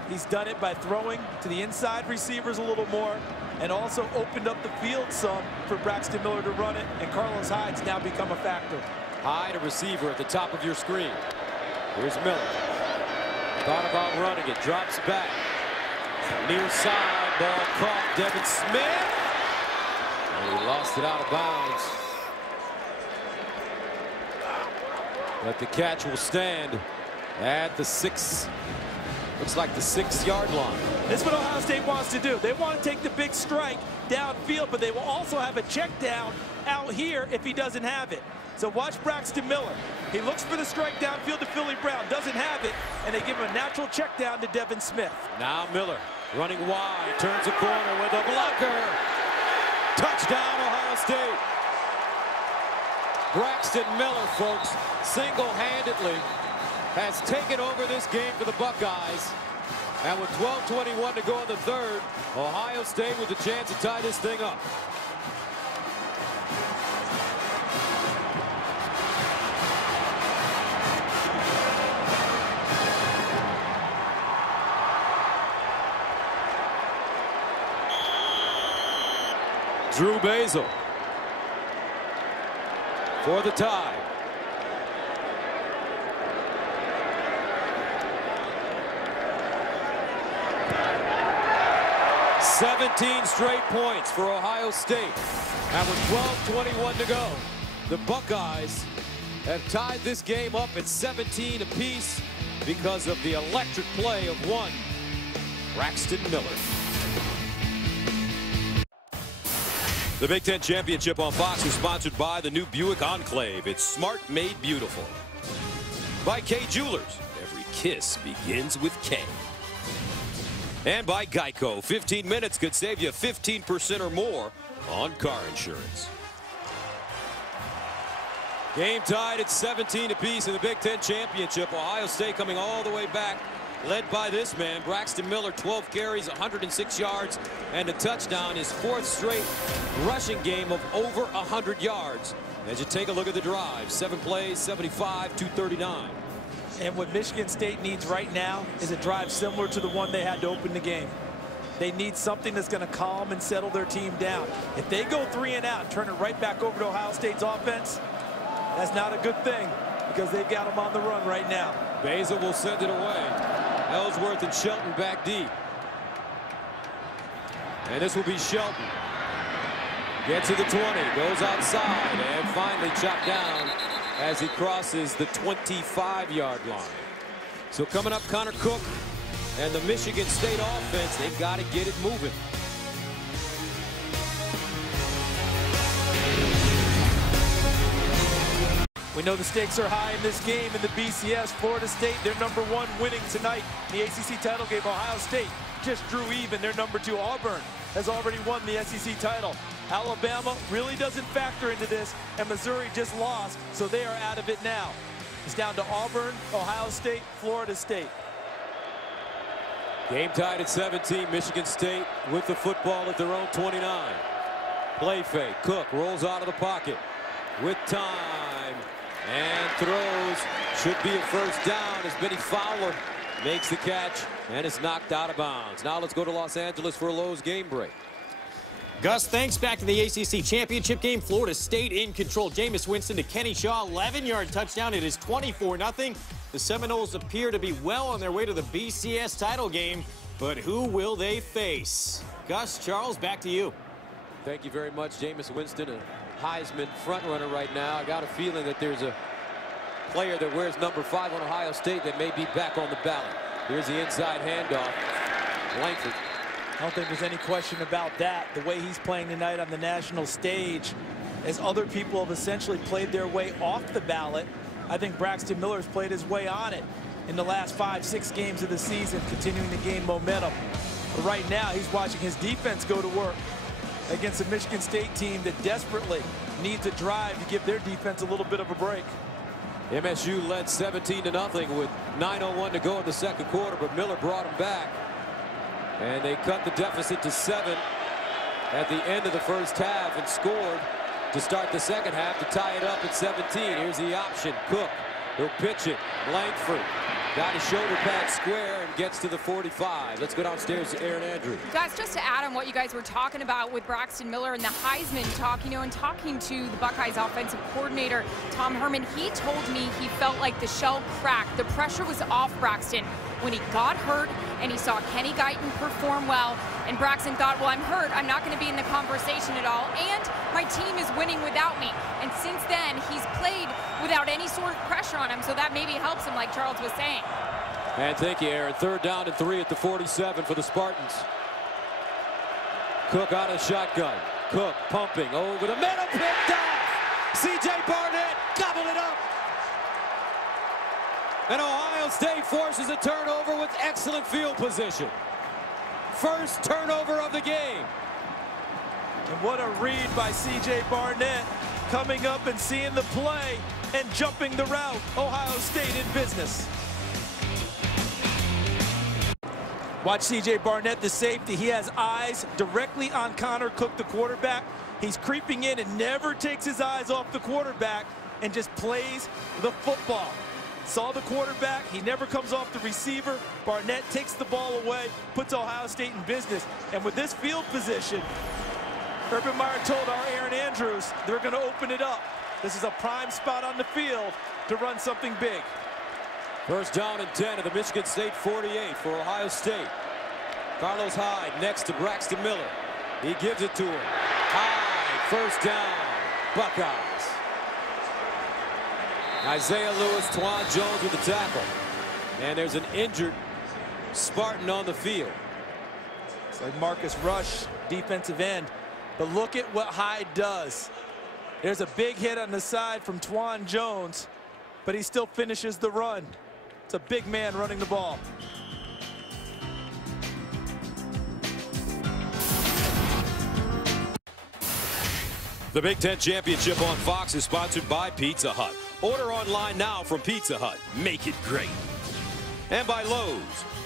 He's done it by throwing to the inside receivers a little more and also opened up the field some for Braxton Miller to run it, and Carlos Hyde's now become a factor. Hyde, a receiver at the top of your screen. Here's Miller. Thought about running it, drops back. Near side, ball caught, Devin Smith. And he lost it out of bounds. But the catch will stand at the 6. Looks like the 6-yard line. This is what Ohio State wants to do. They want to take the big strike downfield, but they will also have a check down out here if he doesn't have it. So watch Braxton Miller. He looks for the strike downfield to Philly Brown, doesn't have it, and they give him a natural check down to Devin Smith. Now Miller running wide, turns a corner with a blocker. Touchdown, Ohio State. Braxton Miller, folks, single-handedly has taken over this game for the Buckeyes. And with 12:21 to go in the third, Ohio State with a chance to tie this thing up. Drew Basil for the tie. "17 straight points for Ohio State. And with 12:21 to go, the Buckeyes have tied this game up at 17 apiece because of the electric play of one Braxton Miller. The Big Ten Championship on Fox is sponsored by the new Buick Enclave. It's smart made beautiful. By Kay Jewelers. Every KISS begins with K. And by Geico, 15 minutes could save you 15% or more on car insurance. Game tied at 17 apiece in the Big Ten Championship. Ohio State coming all the way back, led by this man, Braxton Miller, 12 carries, 106 yards, and a touchdown. His fourth straight rushing game of over 100 yards. As you take a look at the drive, 7 plays, 75, 239. And what Michigan State needs right now is a drive similar to the one they had to open the game. They need something that's going to calm and settle their team down. If they go 3 and out, turn it right back over to Ohio State's offense, that's not a good thing because they've got them on the run right now. Beza will send it away. Ellsworth and Shelton back deep. And this will be Shelton. Gets to the 20, goes outside, and finally chopped down as he crosses the 25-yard line. So coming up, Connor Cook and the Michigan State offense, they've got to get it moving. We know the stakes are high in this game in the BCS. Florida State, they're #1 winning tonight in the ACC title game. Ohio State just drew even. They're #2. Auburn has already won the SEC title. Alabama really doesn't factor into this, and Missouri just lost, so they are out of it now. It's down to Auburn, Ohio State, Florida State. Game tied at 17. Michigan State with the football at their own 29. Play fake. Cook rolls out of the pocket with time and throws. Should be a first down as Benny Fowler makes the catch and is knocked out of bounds. Now let's go to Los Angeles for a Lowe's game break. Gus, thanks. Back to the ACC Championship game. Florida State in control. Jameis Winston to Kenny Shaw, 11-yard touchdown. It is 24-0. The Seminoles appear to be well on their way to the BCS title game, but who will they face? Gus, Charles, back to you. Thank you very much, Jameis Winston, a Heisman frontrunner right now. I got a feeling that there's a player that wears number 5 on Ohio State that may be back on the ballot. Here's the inside handoff. Langford. I don't think there's any question about that. The way he's playing tonight on the national stage, as other people have essentially played their way off the ballot, I think Braxton Miller's played his way on it in the last 5-6 games of the season, continuing to gain momentum. But right now, he's watching his defense go to work against a Michigan State team that desperately needs a drive to give their defense a little bit of a break. MSU led 17-0 with 9:01 to go in the second quarter, but Miller brought him back. And they cut the deficit to 7 at the end of the first half and scored to start the second half to tie it up at 17. Here's the option. Cook. He'll pitch it. Langford got his shoulder pad square and gets to the 45. Let's go downstairs to Aaron Andrews. Guys, just to add on what you guys were talking about with Braxton Miller and the Heisman talk, you know, and talking to the Buckeyes offensive coordinator, Tom Herman, he told me he felt like the shell cracked. The pressure was off Braxton when he got hurt and he saw Kenny Guyton perform well, and Braxton thought, well, I'm hurt, I'm not going to be in the conversation at all, and my team is winning without me. And since then, he's played without any sort of pressure on him, so that maybe helps him, like Charles was saying. And thank you, Aaron. 3rd down and 3 at the 47 for the Spartans. Cook out of shotgun. Cook pumping over the middle, picked off. C.J. Barnett gobbled it up. And Ohio State forces a turnover with excellent field position. First turnover of the game. And what a read by C.J. Barnett, coming up and seeing the play and jumping the route. Ohio State in business. Watch C.J. Barnett, the safety. He has eyes directly on Connor Cook, the quarterback. He's creeping in and never takes his eyes off the quarterback and just plays the football. Saw the quarterback. He never comes off the receiver. Barnett takes the ball away, puts Ohio State in business. And with this field position, Urban Meyer told our Aaron Andrews they're going to open it up. This is a prime spot on the field to run something big. First down and 10 at the Michigan State 48 for Ohio State. Carlos Hyde next to Braxton Miller. He gives it to him. Hyde, first down, Buckeyes. Isaiah Lewis, Twan Jones with the tackle. And there's an injured Spartan on the field. It's like Marcus Rush, defensive end. But look at what Hyde does. There's a big hit on the side from Twan Jones, but he still finishes the run. It's a big man running the ball. The Big Ten Championship on Fox is sponsored by Pizza Hut. Order online now from Pizza Hut. Make it great. And by Lowe's.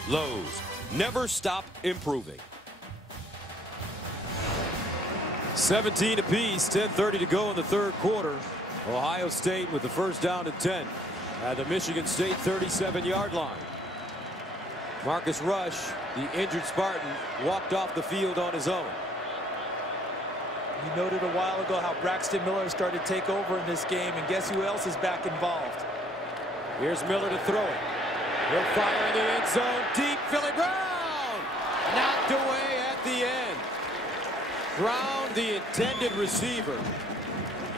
Lowe's. Never stop improving. 17 apiece, 10:30 to go in the third quarter. Ohio State with the first down and 10 at the Michigan State 37-yard line. Marcus Rush, the injured Spartan, walked off the field on his own. You noted a while ago how Braxton Miller started to take over in this game, and guess who else is back involved? Here's Miller to throw it. He'll fire in the end zone. Deep, Philly Brown! Knocked away at the end. Brown, the intended receiver.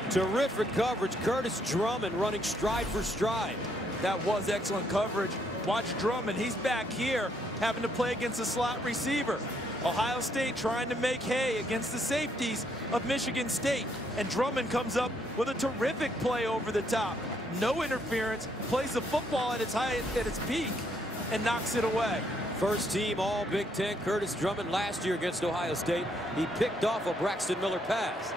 Terrific coverage. Curtis Drummond running stride for stride. That was excellent coverage. Watch Drummond. He's back here having to play against a slot receiver. Ohio State trying to make hay against the safeties of Michigan State. And Drummond comes up with a terrific play over the top. No interference, plays the football at its peak, and knocks it away. First team all Big Ten, Curtis Drummond last year against Ohio State. He picked off a Braxton Miller pass.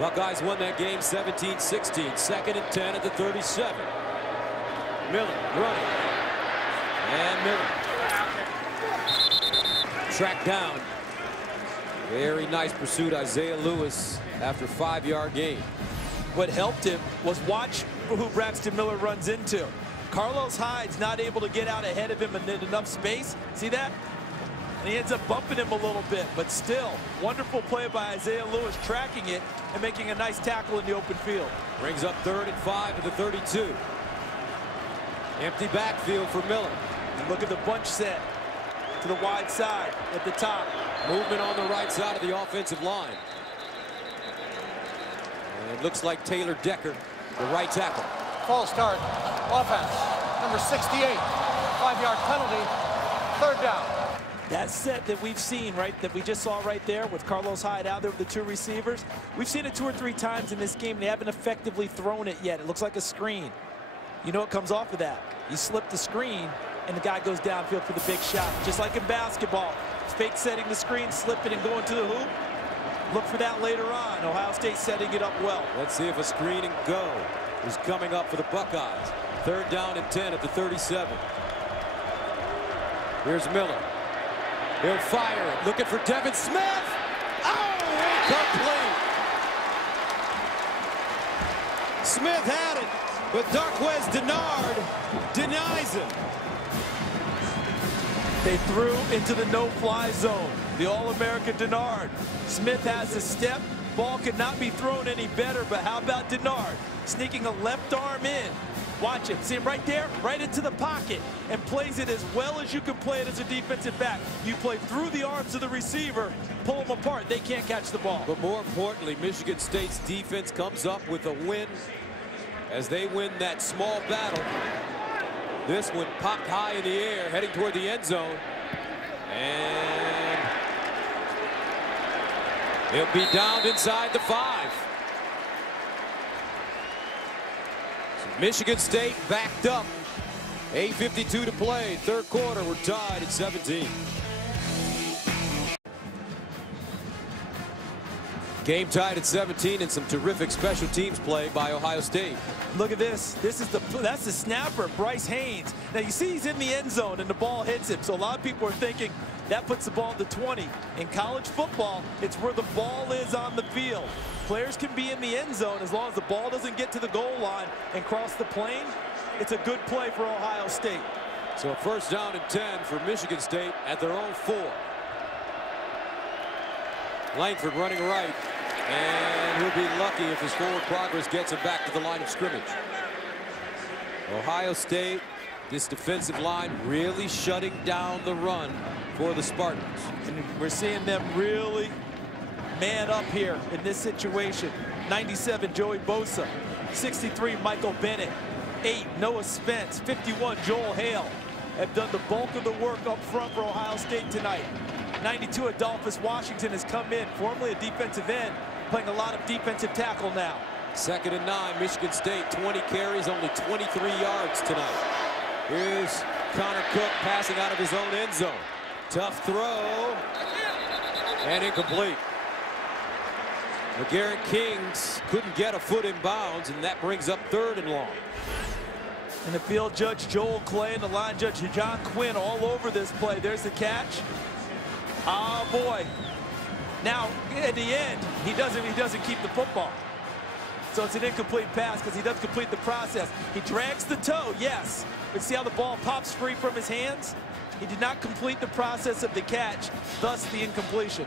Buckeyes won that game 17-16. Second and 10 at the 37. Miller running. And Miller. Tracked down. Very nice pursuit, Isaiah Lewis, after 5-yard gain. What helped him was watch who Braxton Miller runs into. Carlos Hyde's not able to get out ahead of him in enough space. See that? And he ends up bumping him a little bit, but still, wonderful play by Isaiah Lewis, tracking it and making a nice tackle in the open field. Brings up 3rd and 5 to the 32. Empty backfield for Miller. And look at the bunch set to the wide side at the top. Movement on the right side of the offensive line. And it looks like Taylor Decker, the right tackle. False start, offense, number 68, 5-yard penalty, 3rd down. That set that we've seen, right, that we just saw right there with Carlos Hyde out there with the 2 receivers, we've seen it 2 or 3 times in this game. They haven't effectively thrown it yet. It looks like a screen. You know what comes off of that? You slip the screen, and the guy goes downfield for the big shot. Just like in basketball, fake setting the screen, slip it, and going to the hoop. Look for that later on. Ohio State setting it up well. Let's see if a screen and go is coming up for the Buckeyes. 3rd down and 10 at the 37. Here's Miller. He'll fire it. Looking for Devin Smith. Oh, incomplete. Smith had it, but Darquez Denard denies him. They threw into the no-fly zone. The All-American Denard. Smith has a step. Ball could not be thrown any better, but how about Denard? Sneaking a left arm in. Watch him. See him right there? Right into the pocket. And plays it as well as you can play it as a defensive back. You play through the arms of the receiver, pull them apart. They can't catch the ball. But more importantly, Michigan State's defense comes up with a win as they win that small battle. This one popped high in the air, heading toward the end zone. And he'll be downed inside the 5. So Michigan State backed up. 8:52 to play. 3rd quarter, we're tied at 17. Game tied at 17 and some terrific special teams play by Ohio State. Look at this. That's the snapper, Bryce Haynes. Now you see he's in the end zone and the ball hits him. So a lot of people are thinking that puts the ball at the 20. In college football, it's where the ball is on the field. Players can be in the end zone as long as the ball doesn't get to the goal line and cross the plane. It's a good play for Ohio State. So 1st down and 10 for Michigan State at their own 4. Langford running right. And he'll be lucky if his forward progress gets him back to the line of scrimmage. Ohio State, this defensive line really shutting down the run for the Spartans. And we're seeing them really man up here in this situation. 97, Joey Bosa. 63, Michael Bennett. 8, Noah Spence. 51, Joel Hale. Have done the bulk of the work up front for Ohio State tonight. 92, Adolphus Washington has come in, formerly a defensive end, playing a lot of defensive tackle now. 2nd and 9, Michigan State, 20 carries, only 23 yards tonight. Here's Connor Cook passing out of his own end zone. Tough throw. And incomplete. McGarrett Kings couldn't get a foot in bounds, and that brings up 3rd and long. And the field judge Joel Clay and the line judge John Quinn all over this play. There's the catch. Oh boy. Now at the end, he doesn't keep the football. So it's an incomplete pass because he doesn't complete the process. He drags the toe, yes. But see how the ball pops free from his hands? He did not complete the process of the catch, thus the incompletion.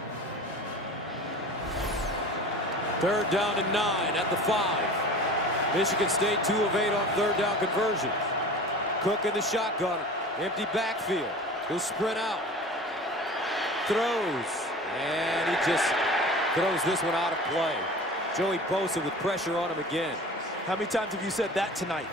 3rd down and 9 at the 5. Michigan State 2 of 8 on 3rd down conversion. Cook in the shotgun, empty backfield. He'll sprint out. Throws, and he just throws this one out of play. Joey Bosa with pressure on him again. How many times have you said that tonight?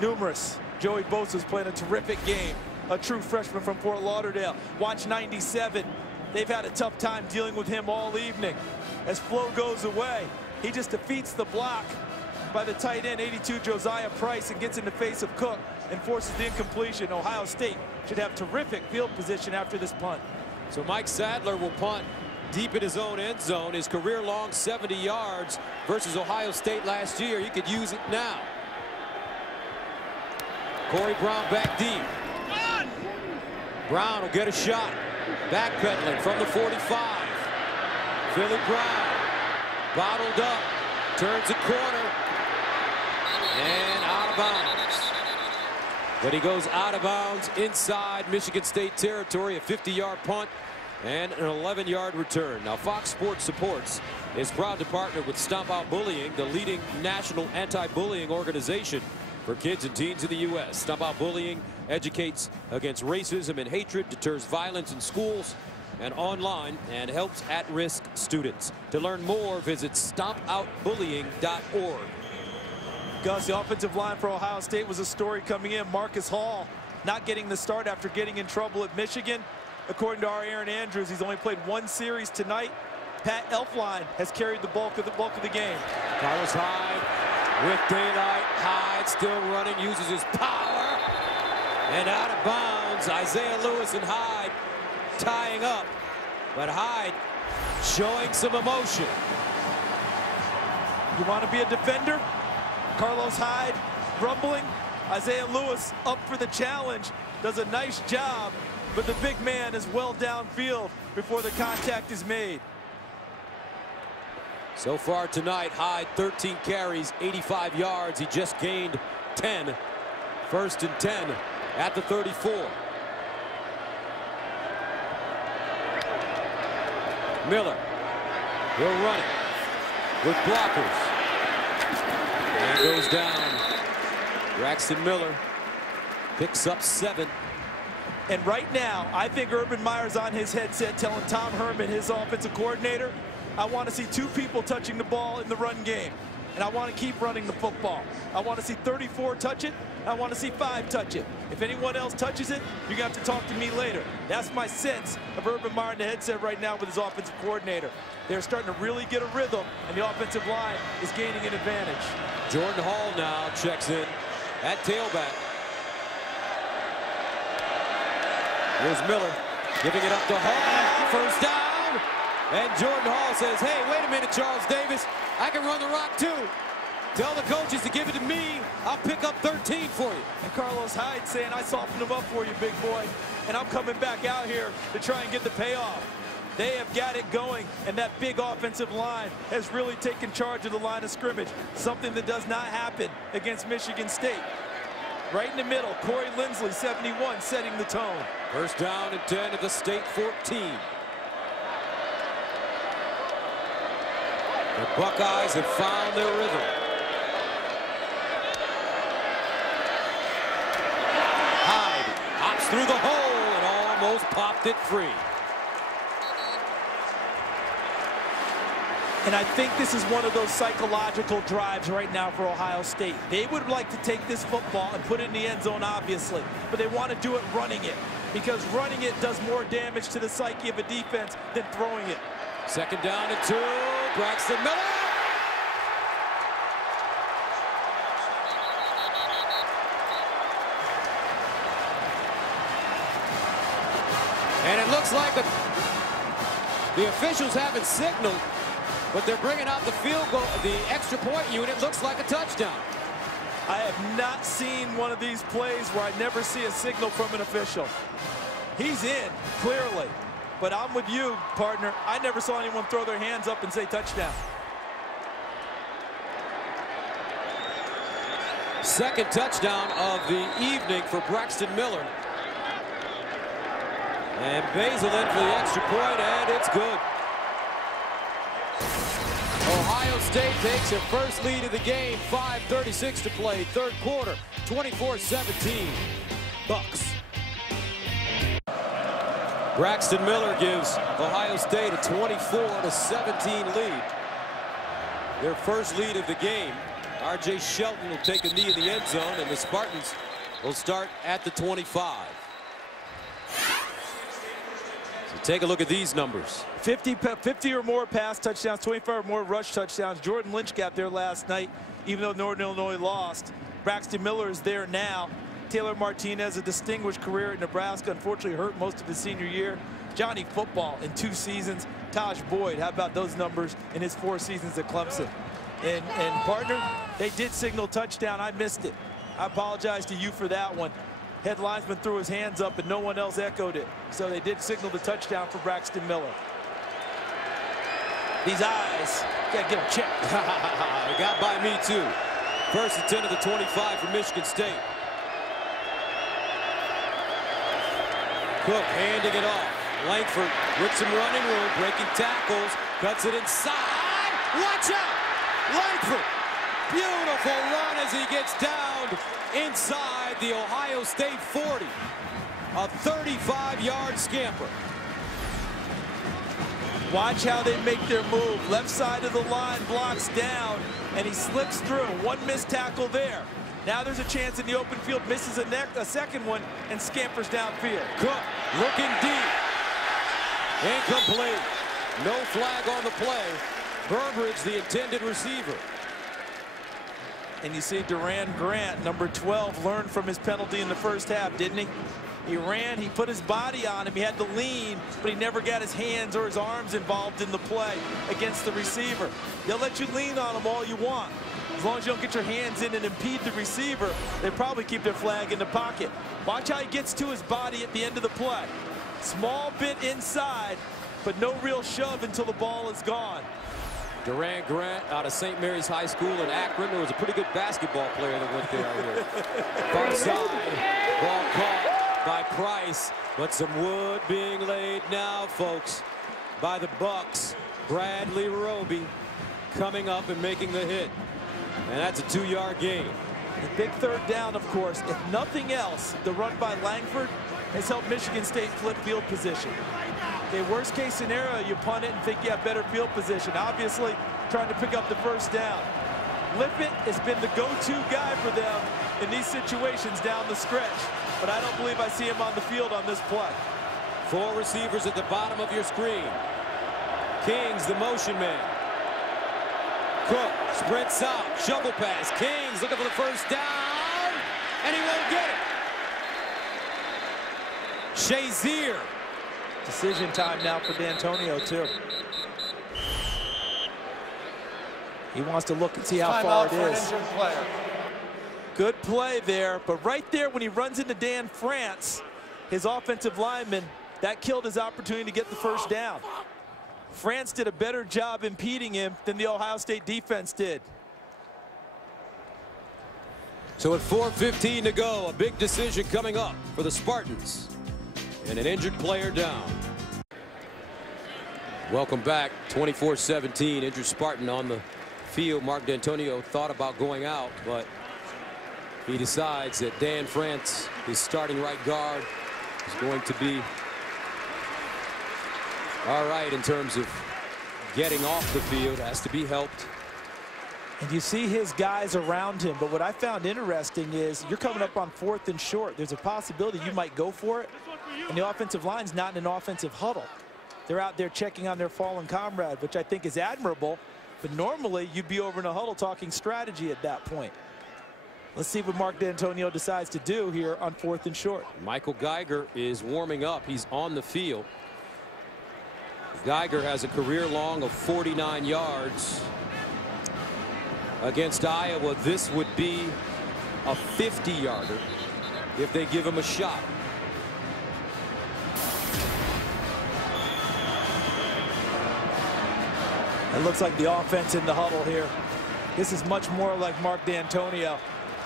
Numerous. Joey Bosa's playing a terrific game. A true freshman from Fort Lauderdale. Watch 97. They've had a tough time dealing with him all evening. As Flo goes away, he just defeats the block by the tight end, 82, Josiah Price, and gets in the face of Cook and forces the incompletion. Ohio State should have terrific field position after this punt. So Mike Sadler will punt deep in his own end zone. His career long 70 yards versus Ohio State last year. He could use it now. Corey Brown back deep. Brown will get a shot. Backpedaling from the 45. Philly Brown bottled up, turns the corner, and out of bounds. But he goes out of bounds inside Michigan State territory, a 50-yard punt and an 11-yard return. Now, Fox Sports Supports is proud to partner with Stomp Out Bullying, the leading national anti-bullying organization for kids and teens in the U.S. Stomp Out Bullying educates against racism and hatred, deters violence in schools and online, and helps at-risk students. To learn more, visit stompoutbullying.org. Gus, the offensive line for Ohio State was a story coming in. Marcus Hall not getting the start after getting in trouble at Michigan. According to our Aaron Andrews, he's only played 1 series tonight. Pat Elflein has carried the bulk of the game. Carlos Hyde with daylight. Hyde still running, uses his power, and out of bounds. Isaiah Lewis and Hyde tying up, but Hyde showing some emotion. You want to be a defender? Carlos Hyde rumbling. Isaiah Lewis up for the challenge. Does a nice job, but the big man is well downfield before the contact is made. So far tonight, Hyde 13 carries, 85 yards. He just gained 10. 1st and 10 at the 34. Miller, he'll run it with blockers. And goes down. Braxton Miller picks up 7. And right now, I think Urban Meyer's on his headset telling Tom Herman, his offensive coordinator, I want to see 2 people touching the ball in the run game. And I want to keep running the football. I want to see 34 touch it. I want to see 5 touch it. If anyone else touches it, you're going to have to talk to me later. That's my sense of Urban Meyer in the headset right now with his offensive coordinator. They're starting to really get a rhythm, and the offensive line is gaining an advantage. Jordan Hall now checks in at tailback. Here's Miller giving it up to Hall. 1st down. And Jordan Hall says, hey, wait a minute, Charles Davis. I can run the rock too. Tell the coaches to give it to me. I'll pick up 13 for you. And Carlos Hyde saying, I softened him up for you, big boy. And I'm coming back out here to try and get the payoff. They have got it going, and that big offensive line has really taken charge of the line of scrimmage, something that does not happen against Michigan State. Right in the middle, Corey Lindsley, 71, setting the tone. 1st down and 10 at the State 14. The Buckeyes have found their rhythm. Hyde hops through the hole and almost popped it free. And I think this is one of those psychological drives right now for Ohio State. They would like to take this football and put it in the end zone, obviously, but they want to do it running it, because running it does more damage to the psyche of a defense than throwing it. 2nd down and 2. Braxton Miller. it looks like the officials haven't signaled, but they're bringing out the field goal, the extra point unit. Looks like a touchdown. I have not seen one of these plays where I never see a signal from an official. He's in, clearly. But I'm with you, partner. I never saw anyone throw their hands up and say touchdown. Second touchdown of the evening for Braxton Miller. And Basil in for the extra point, and it's good. Ohio State takes their first lead of the game. 5:36 to play, third quarter, 24-17. Bucks. Braxton Miller gives Ohio State a 24-17 lead. Their first lead of the game. R.J. Shelton will take a knee in the end zone, and the Spartans will start at the 25. So take a look at these numbers. 50 or more pass touchdowns, 25 or more rush touchdowns. Jordan Lynch got there last night, even though Northern Illinois lost. Braxton Miller is there now. Taylor Martinez, a distinguished career at Nebraska, unfortunately hurt most of his senior year. Johnny Football in 2 seasons. Taj Boyd, how about those numbers in his 4 seasons at Clemson? And partner, they did signal touchdown. I missed it. I apologize to you for that one. Head linesman threw his hands up and no one else echoed it. So they did signal the touchdown for Braxton Miller. These eyes, gotta get them checked. It got by me too. First and 10 of the 25 for Michigan State. Cook handing it off. Langford with some running room, breaking tackles, cuts it inside. Watch out! Langford, beautiful run as he gets down inside the Ohio State 40. A 35-yard scamper. Watch how they make their move. Left side of the line blocks down, and he slips through. One missed tackle there. Now there's a chance in the open field, misses a second one, and scampers downfield. Cook looking deep. Incomplete. No flag on the play. Burbridge, the intended receiver. And you see Duran Grant, number 12, learned from his penalty in the first half, didn't he? He ran, he put his body on him, he had to lean, but he never got his hands or his arms involved in the play against the receiver. They'll let you lean on them all you want. As long as you don't get your hands in and impede the receiver, they probably keep their flag in the pocket. Watch how he gets to his body at the end of the play. Small bit inside, but no real shove until the ball is gone. Duran Grant out of St. Mary's High School in Akron. There was a pretty good basketball player that went there out here. Far side, ball caught by Price, but some wood being laid now, folks, by the Bucks. Bradley Roby coming up and making the hit. And that's a 2-yard gain. The big third down, of course. If nothing else, the run by Langford has helped Michigan State flip field position. Okay, worst case scenario, you punt it and think you have better field position. Obviously, trying to pick up the first down. Lippett has been the go-to guy for them in these situations down the stretch. But I don't believe I see him on the field on this play. 4 receivers at the bottom of your screen. Kings, the motion man. Cook sprints out, shovel pass. Kings looking for the first down, and he won't get it. Shazier. Decision time now for D'Antonio, too. He wants to look and see how far it is. Good play there, but right there when he runs into Dan France, his offensive lineman, that killed his opportunity to get the first down. France did a better job impeding him than the Ohio State defense did. So at 4:15 to go, a big decision coming up for the Spartans. And an injured player down. Welcome back. 24-17, injured Spartan on the field. Mark D'Antonio thought about going out, but he decides that Dan France, his starting right guard, is going to be all right in terms of getting off the field. Has to be helped. And you see his guys around him, but what I found interesting is you're coming up on 4th and short. There's a possibility you might go for it, and the offensive line's not in an offensive huddle. They're out there checking on their fallen comrade, which I think is admirable, but normally you'd be over in a huddle talking strategy at that point. Let's see what Mark D'Antonio decides to do here on 4th and short. Michael Geiger is warming up. He's on the field. Geiger has a career long of 49 yards. Against Iowa, this would be a 50-yarder if they give him a shot. It looks like the offense in the huddle here. This is much more like Mark D'Antonio.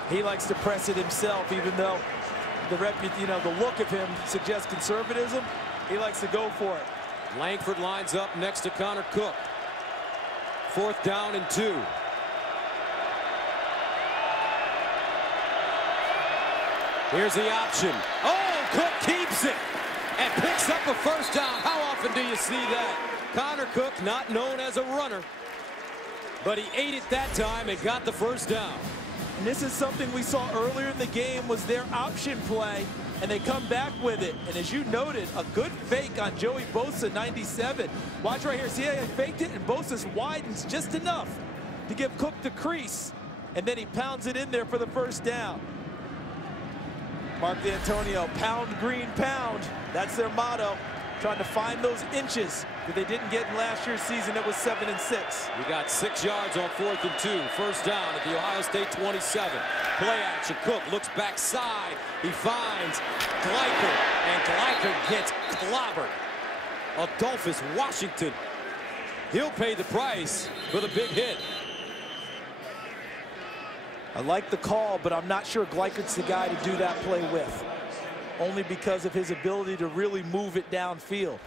He likes to press it himself, even though the look of him suggests conservatism. He likes to go for it. Langford lines up next to Connor Cook. 4th down and 2. Here's the option. Oh, Cook keeps it and picks up a first down. How often do you see that? Connor Cook, not known as a runner, but he ate it that time and got the first down. And this is something we saw earlier in the game, was their option play, and they come back with it. And as you noted, a good fake on Joey Bosa, 97. Watch right here. See how he faked it? And Bosa widens just enough to give Cook the crease. And then he pounds it in there for the first down. Mark D'Antonio, pound, green, pound. That's their motto. Trying to find those inches that they didn't get in last year's season. It was 7 and 6. We got 6 yards on 4th and 2. First down at the Ohio State 27. Play action. Cook looks backside. He finds Gleicher, and Gleicher gets clobbered. Adolphus Washington. He'll pay the price for the big hit. I like the call, but I'm not sure Gleicher's the guy to do that play with. Only because of his ability to really move it downfield.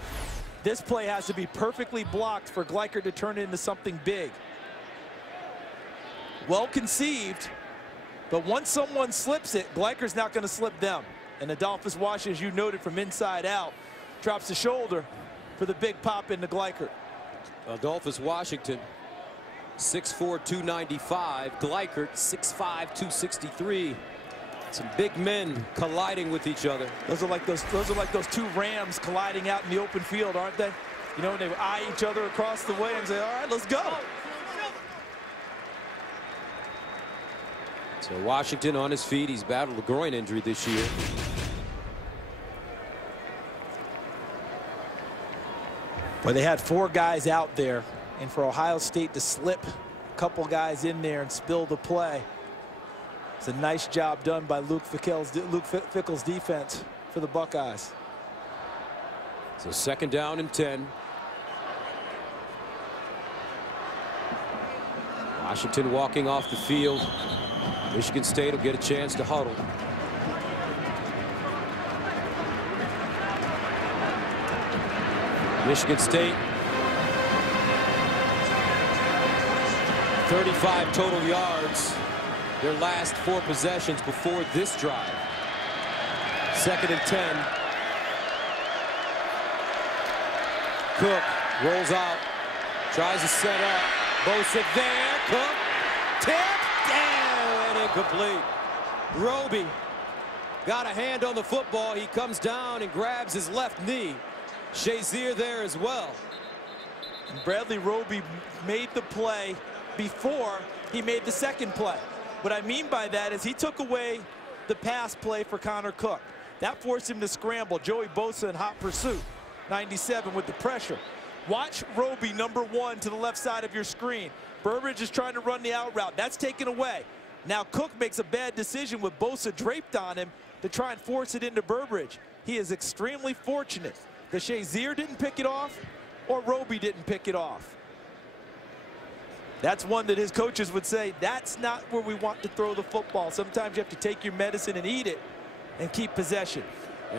This play has to be perfectly blocked for Gleicher to turn it into something big. Well conceived, but once someone slips it, Gleicher's not going to slip them. And Adolphus Washington, as you noted, from inside out, drops the shoulder for the big pop into Gleicher. Adolphus Washington, 6'4", 295. Gleicher, 6'5", 263. Some big men colliding with each other. Those are like those two Rams colliding out in the open field, aren't they? You know, they eye each other across the way and say, all right, let's go. So Washington on his feet. He's battled a groin injury this year. Well, they had 4 guys out there, and for Ohio State to slip a couple guys in there and spill the play, it's a nice job done by Luke Fickell's defense for the Buckeyes. So 2nd down and 10. Washington walking off the field. Michigan State will get a chance to huddle. Michigan State, 35 total yards. Their last 4 possessions before this drive. 2nd and 10. Cook rolls out, tries to set up. Bosa there. Cook tipped and incomplete. Roby got a hand on the football. He comes down and grabs his left knee. Shazier there as well. And Bradley Roby made the play before he made the second play. What I mean by that is he took away the pass play for Connor Cook. That forced him to scramble. Joey Bosa in hot pursuit. 97 with the pressure. Watch Roby, number 1, to the left side of your screen. Burbridge is trying to run the out route. That's taken away. Now Cook makes a bad decision with Bosa draped on him to try and force it into Burbridge. He is extremely fortunate that Shazier didn't pick it off or Roby didn't pick it off. That's one that his coaches would say, that's not where we want to throw the football. Sometimes you have to take your medicine and eat it and keep possession.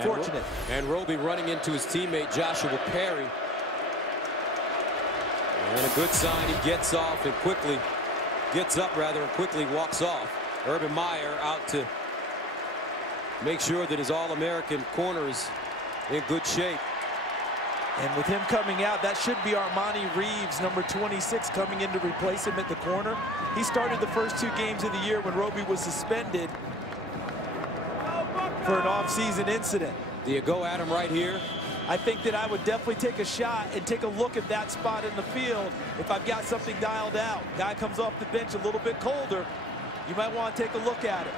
Fortunate. And Roby running into his teammate Joshua Perry. And a good sign, he gets off and quickly gets up rather and quickly walks off. Urban Meyer out to make sure that his All-American corner is in good shape. And with him coming out, that should be Armani Reeves, number 26, coming in to replace him at the corner. He started the first 2 games of the year when Roby was suspended for an off-season incident. Do you go at him right here? I think that I would definitely take a shot and take a look at that spot in the field if I've got something dialed out. Guy comes off the bench a little bit colder. You might want to take a look at it.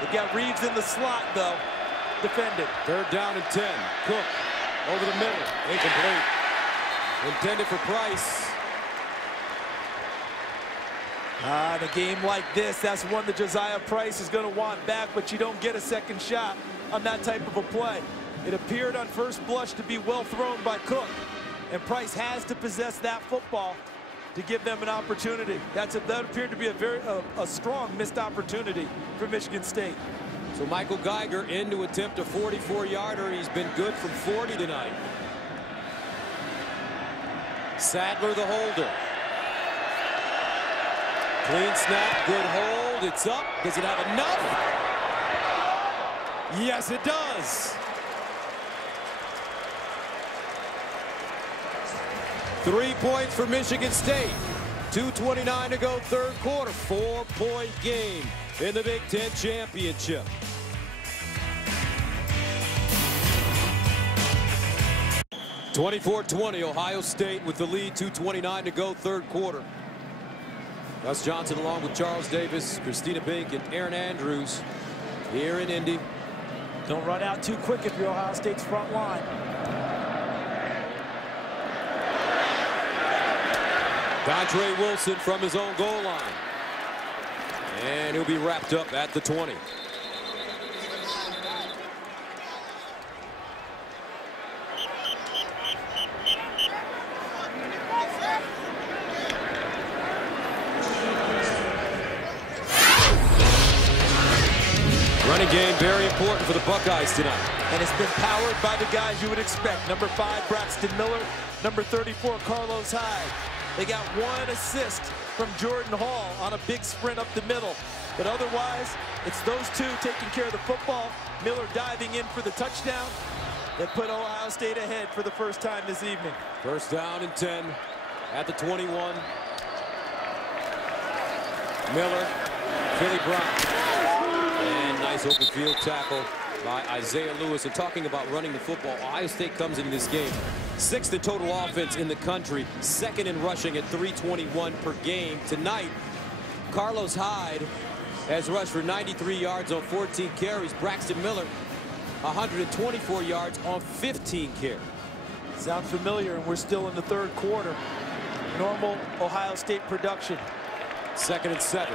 They got Reeves in the slot, though, defended. 3rd down and 10. Cook over the middle. Incomplete. Intended for Price. In a game like this, that's one that Josiah Price is going to want back, but you don't get a second shot on that type of a play. It appeared on first blush to be well thrown by Cook, and Price has to possess that football to give them an opportunity. That appeared to be a strong missed opportunity for Michigan State. So Michael Geiger in to attempt a 44-yarder. He's been good from 40 tonight. Sadler the holder. Clean snap, good hold. It's up. Does it have enough? Yes, it does. 3 points for Michigan State. 2:29 to go, 3rd quarter. 4-point game in the Big Ten Championship. (24-20) Ohio State with the lead. 2:29 to go, 3rd quarter. Gus Johnson along with Charles Davis, Christina Bink, and Aaron Andrews here in Indy. Don't run out too quick if you're Ohio State's front line. Dontre Wilson from his own goal line. And he'll be wrapped up at the 20. Running game very important for the Buckeyes tonight. And it's been powered by the guys you would expect. Number 5, Braxton Miller. Number 34, Carlos Hyde. They got 1 assist from Jordan Hall on a big sprint up the middle. But otherwise, it's those two taking care of the football. Miller diving in for the touchdown that put Ohio State ahead for the first time this evening. 1st down and 10 at the 21. Miller, Philly Brown. And nice open field tackle by Isaiah Lewis. And talking about running the football, Ohio State comes into this game 6th in total offense in the country, 2nd in rushing at 321 per game. Tonight, Carlos Hyde has rushed for 93 yards on 14 carries. Braxton Miller, 124 yards on 15 carries. Sounds familiar, and we're still in the 3rd quarter. Normal Ohio State production. 2nd and 7.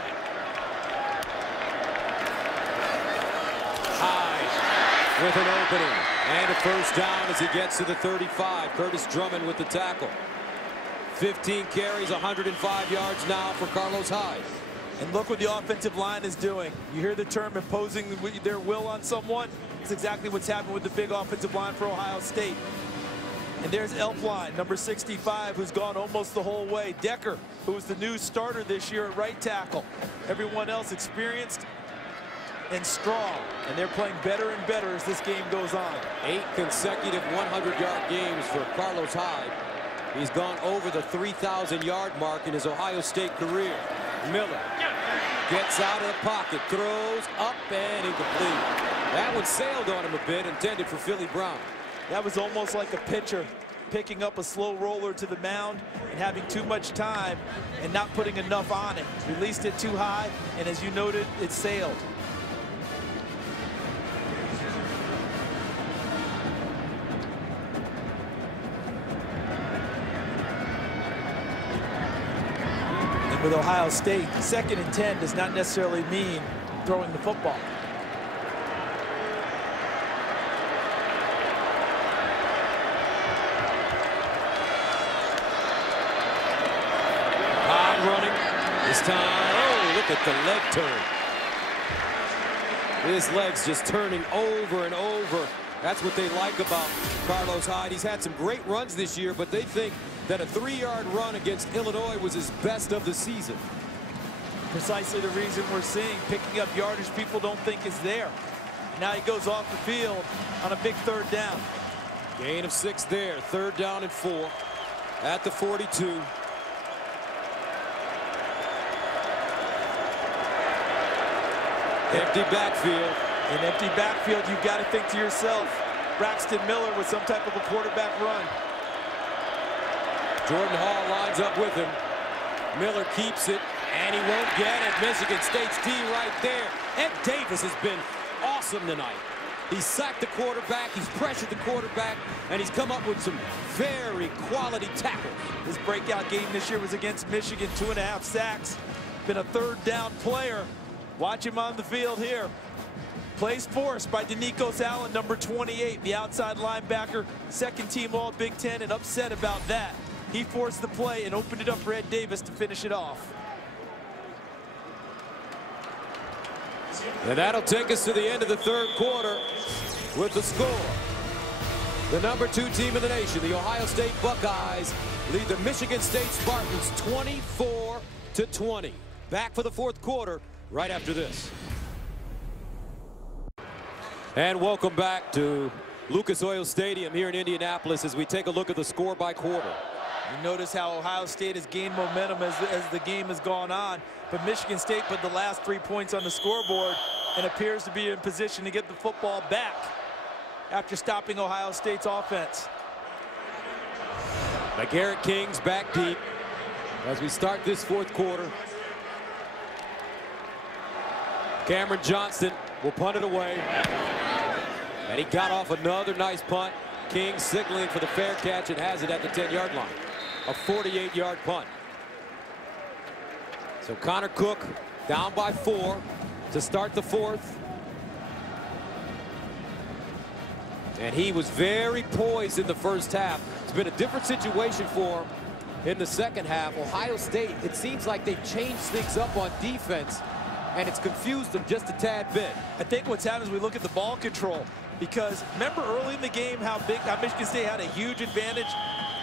Hyde with an opening. And a 1st down as he gets to the 35. Curtis Drummond with the tackle. 15 carries, 105 yards now for Carlos Hyde. And look what the offensive line is doing. You hear the term imposing their will on someone? It's exactly what's happened with the big offensive line for Ohio State. And there's Elfline, number 65, who's gone almost the whole way. Decker, who was the new starter this year at right tackle. Everyone else experienced and strong, and they're playing better and better as this game goes on. 8 consecutive 100-yard games for Carlos Hyde. He's gone over the 3,000-yard mark in his Ohio State career. Miller gets out of the pocket, throws up and incomplete. That one sailed on him a bit, intended for Philly Brown. That was almost like a pitcher picking up a slow roller to the mound and having too much time and not putting enough on it. Released it too high, and as you noted, it sailed. With Ohio State, 2nd and 10 does not necessarily mean throwing the football. Hyde running. This time, oh, look at the leg turn. His legs just turning over and over. That's what they like about Carlos Hyde. He's had some great runs this year, but they think that a 3-yard run against Illinois was his best of the season. Precisely the reason we're seeing picking up yardage people don't think is there. Now he goes off the field on a big 3rd down. Gain of 6 there. 3rd down and 4 at the 42. Empty backfield. In empty backfield, you've got to think to yourself, Braxton Miller with some type of a quarterback run. Jordan Hall lines up with him. Miller keeps it. And he won't get it. Michigan State's D right there. Ed Davis has been awesome tonight. He's sacked the quarterback, he's pressured the quarterback, and he's come up with some very quality tackles. His breakout game this year was against Michigan, 2.5 sacks. Been a third down player. Watch him on the field here. Plays forced by Denikos Allen, number 28, the outside linebacker, second team all Big Ten, and upset about that. He forced the play and opened it up for Ed Davis to finish it off. And that'll take us to the end of the third quarter with the score. The number 2 team in the nation, the Ohio State Buckeyes, lead the Michigan State Spartans 24-20. Back for the fourth quarter right after this. And welcome back to Lucas Oil Stadium here in Indianapolis as we take a look at the score by quarter. You notice how Ohio State has gained momentum as the game has gone on, but Michigan State put the last 3 points on the scoreboard and appears to be in position to get the football back after stopping Ohio State's offense. McGarrett Kings back deep as we start this fourth quarter. Cameron Johnston will punt it away. And he got off another nice punt. King signaling for the fair catch and has it at the 10-yard line. A 48-yard punt. So Connor Cook down by 4 to start the fourth. And he was very poised in the first half. It's been a different situation for him in the second half. Ohio State, it seems like they've changed things up on defense, and it's confused them just a tad bit. I think what's happened is we look at the ball control, because remember early in the game how Michigan State had a huge advantage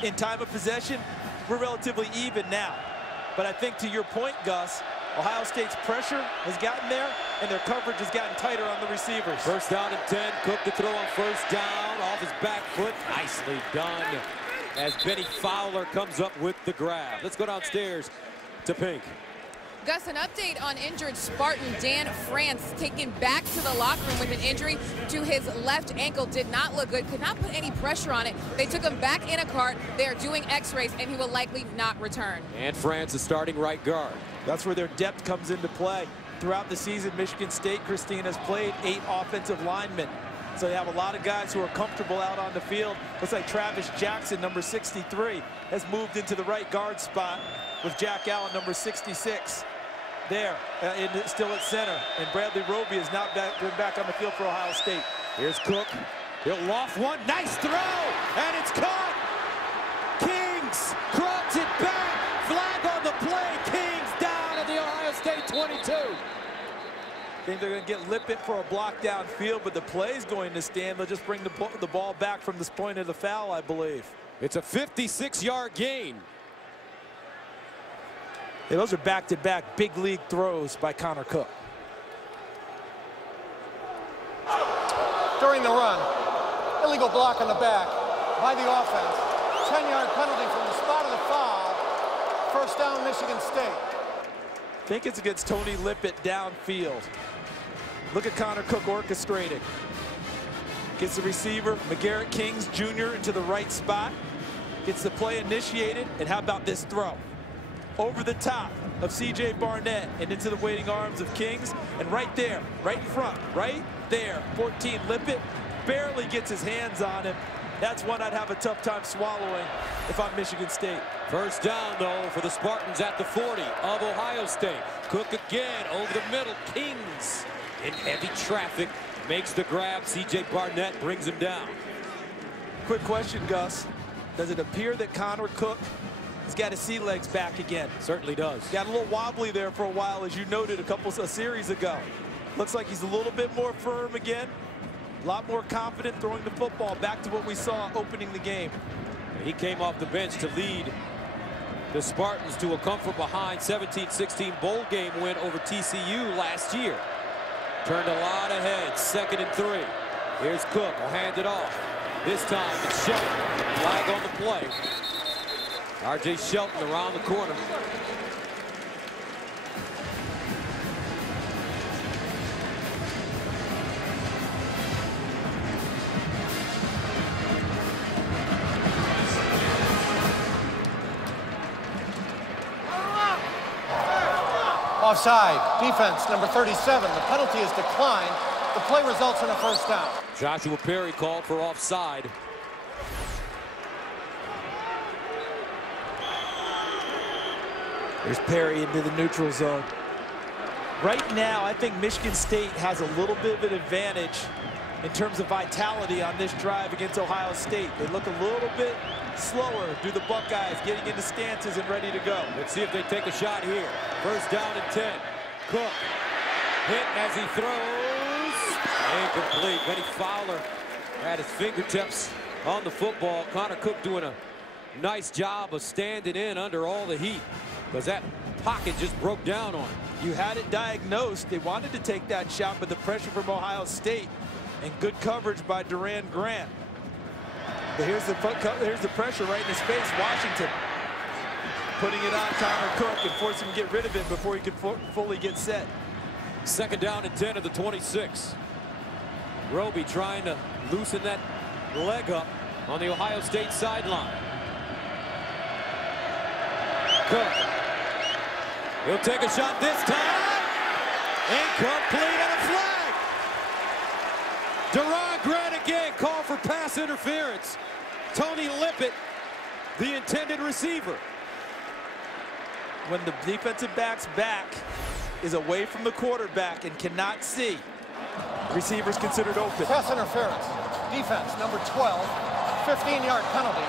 in time of possession. We're relatively even now. But I think to your point, Gus, Ohio State's pressure has gotten there, and their coverage has gotten tighter on the receivers. First down and 10. Cook to throw on first down off his back foot. Nicely done as Benny Fowler comes up with the grab. Let's go downstairs to Pink. Gus, an update on injured Spartan Dan France, taken back to the locker room with an injury to his left ankle. Did not look good, could not put any pressure on it. They took him back in a cart. They are doing x-rays, and he will likely not return. And France is starting right guard. That's where their depth comes into play. Throughout the season, Michigan State, Christine, has played 8 offensive linemen. So they have a lot of guys who are comfortable out on the field. Looks like Travis Jackson, number 63, has moved into the right guard spot with Jack Allen, number 66. There, still at center. And Bradley Roby is now been back on the field for Ohio State. Here's Cook. He'll loft one. Nice throw, and it's caught. Kings crowds it back. Flag on the play. Kings down at the Ohio State 22. I think they're going to get Lippett for a block downfield, but the play's going to stand. They'll just bring the ball back from this point of the foul, I believe. It's a 56-yard gain. Yeah, those are back-to-back big league throws by Connor Cook. During the run, illegal block on the back by the offense. 10-yard penalty from the spot of the foul. First down, Michigan State. I think it's against Tony Lippett downfield. Look at Connor Cook orchestrating. Gets the receiver, McGarrett Kings Jr. into the right spot. Gets the play initiated, and how about this throw? Over the top of C.J. Barnett and into the waiting arms of Kings. And right there, right in front, right there, 14, Lippett barely gets his hands on him. That's one I'd have a tough time swallowing if I'm Michigan State. First down, though, for the Spartans at the 40 of Ohio State. Cook again over the middle. Kings in heavy traffic makes the grab. C.J. Barnett brings him down. Quick question, Gus. Does it appear that Connor Cook has got his sea legs back again? Certainly does. Got a little wobbly there for a while, as you noted a series ago. Looks like he's a little bit more firm again. A lot more confident throwing the football, back to what we saw opening the game. He came off the bench to lead the Spartans to a come-from-behind 17-16 bowl game win over TCU last year. Turned a lot of heads, 2nd and 3. Here's Cook, will hand it off. This time it's Shelton, flag on the play. R.J. Shelton around the corner. Offside. Defense, number 37. The penalty is declined. The play results in a first down. Joshua Perry called for offside. There's Perry into the neutral zone. Right now, I think Michigan State has a little bit of an advantage in terms of vitality on this drive against Ohio State. They look a little bit slower, do the Buckeyes, getting into stances and ready to go. Let's see if they take a shot here. First down and 10. Cook hit as he throws. Incomplete. Benny Fowler at his fingertips on the football. Connor Cook doing a nice job of standing in under all the heat, because that pocket just broke down on him. You had it diagnosed. They wanted to take that shot, but the pressure from Ohio State and good coverage by Duran Grant. But here's the pressure right in his face. Washington putting it on Connor Cook and forcing him to get rid of it before he could fully get set. Second down and 10 at the 26. Roby trying to loosen that leg up on the Ohio State sideline. Cook. He'll take a shot this time. Incomplete and a flag. Duran Grant again called for pass interference. Tony Lippett, the intended receiver. When the defensive back's back is away from the quarterback and cannot see, receivers considered open. Pass interference. Defense, number 12. 15-yard penalty.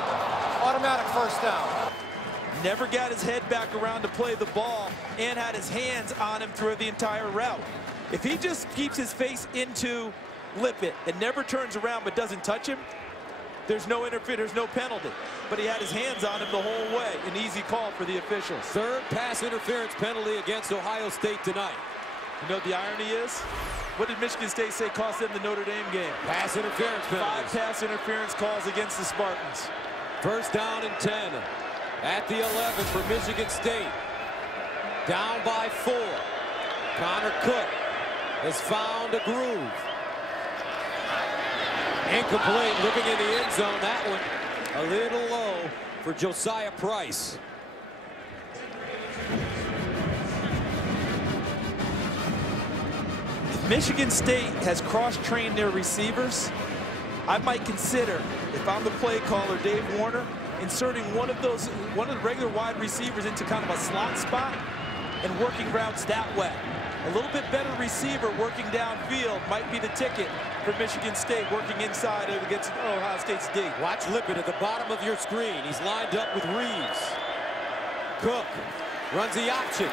Automatic first down. Never got his head back around to play the ball and had his hands on him through the entire route. If he just keeps his face into Lippett and never turns around but doesn't touch him, there's no interference, there's no penalty. But he had his hands on him the whole way. An easy call for the officials. Third pass interference penalty against Ohio State tonight. You know what the irony is? What did Michigan State say cost them the Notre Dame game? Pass interference penalties. 5 pass interference calls against the Spartans. First down and 10 at the 11 for Michigan State. Down by 4. Connor Cook has found a groove. Incomplete, looking in the end zone. That one a little low for Josiah Price. Michigan State has cross-trained their receivers. I might consider, if I'm the play caller, Dave Warner, inserting one of the regular wide receivers into kind of a slot spot and working routes that way. A little bit better receiver working downfield might be the ticket for Michigan State, working inside against Ohio State's D. Watch Lippett at the bottom of your screen. He's lined up with Reeves. Cook runs the option,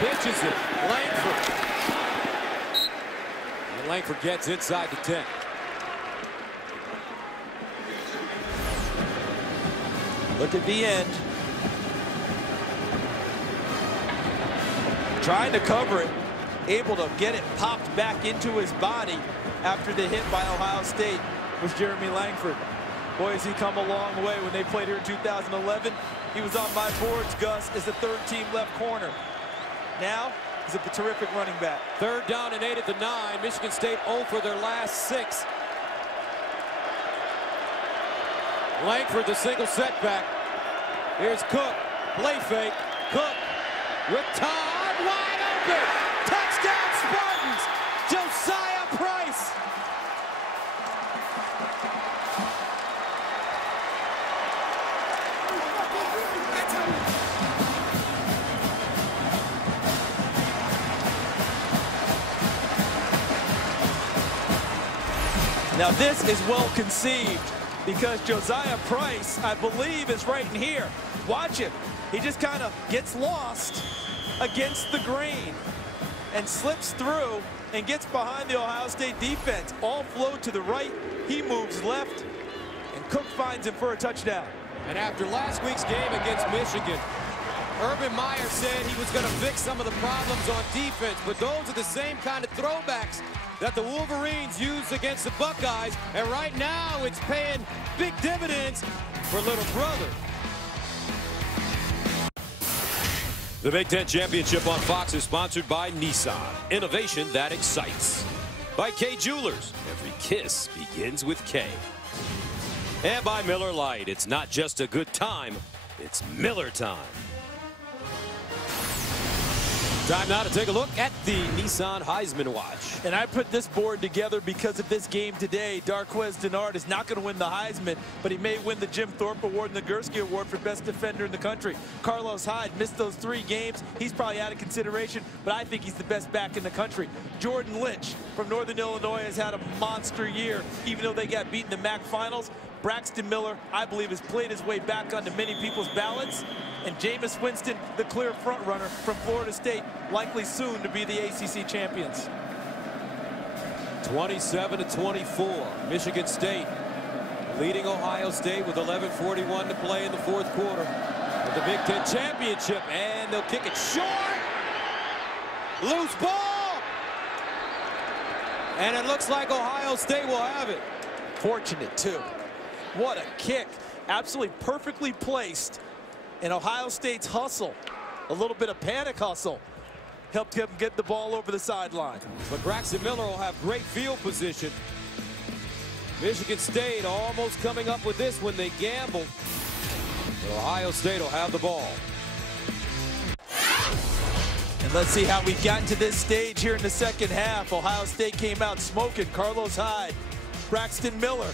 pitches it. Langford. And Langford gets inside the 10. Look at the end. Trying to cover it. Able to get it popped back into his body after the hit by Ohio State was Jeremy Langford. Boy, has he come a long way. When they played here in 2011, he was on my boards, Gus, as the third-team left corner. Now, he's a terrific running back. Third down and 8 at the 9. Michigan State 0 for their last 6. Langford, the single setback. Here's Cook. Play fake. Cook with time wide open. Touchdown Spartans. Josiah Price. Now this is well conceived, because Josiah Price, I believe, is right in here. Watch him. He just kind of gets lost against the grain and slips through and gets behind the Ohio State defense. All flow to the right. He moves left, and Cook finds him for a touchdown. And after last week's game against Michigan, Urban Meyer said he was going to fix some of the problems on defense, but those are the same kind of throwbacks that the Wolverines used against the Buckeyes, and right now it's paying big dividends for little brother. The Big Ten Championship on Fox is sponsored by Nissan. Innovation that excites. By K Jewelers. Every kiss begins with K. And by Miller Lite. It's not just a good time, it's Miller time. Time now to take a look at the Nissan Heisman Watch. And I put this board together because of this game today. Darqueze Dennard is not going to win the Heisman, but he may win the Jim Thorpe Award and the Gursky Award for best defender in the country. Carlos Hyde missed those 3 games. He's probably out of consideration, but I think he's the best back in the country. Jordan Lynch from Northern Illinois has had a monster year, even though they got beat in the MAC finals. Braxton Miller, I believe, has played his way back onto many people's ballots. And Jameis Winston, the clear front runner from Florida State, likely soon to be the ACC champions. 27-24, Michigan State leading Ohio State with 11:41 to play in the 4th quarter of the Big Ten Championship, and they'll kick it short. Loose ball, and it looks like Ohio State will have it. Fortunate too. What a kick, absolutely perfectly placed. And Ohio State's hustle, a little bit of panic hustle, helped him get the ball over the sideline. But Braxton Miller will have great field position. Michigan State almost coming up with this when they gambled. But Ohio State will have the ball. And let's see how we've gotten to this stage here in the second half. Ohio State came out smoking. Carlos Hyde, Braxton Miller,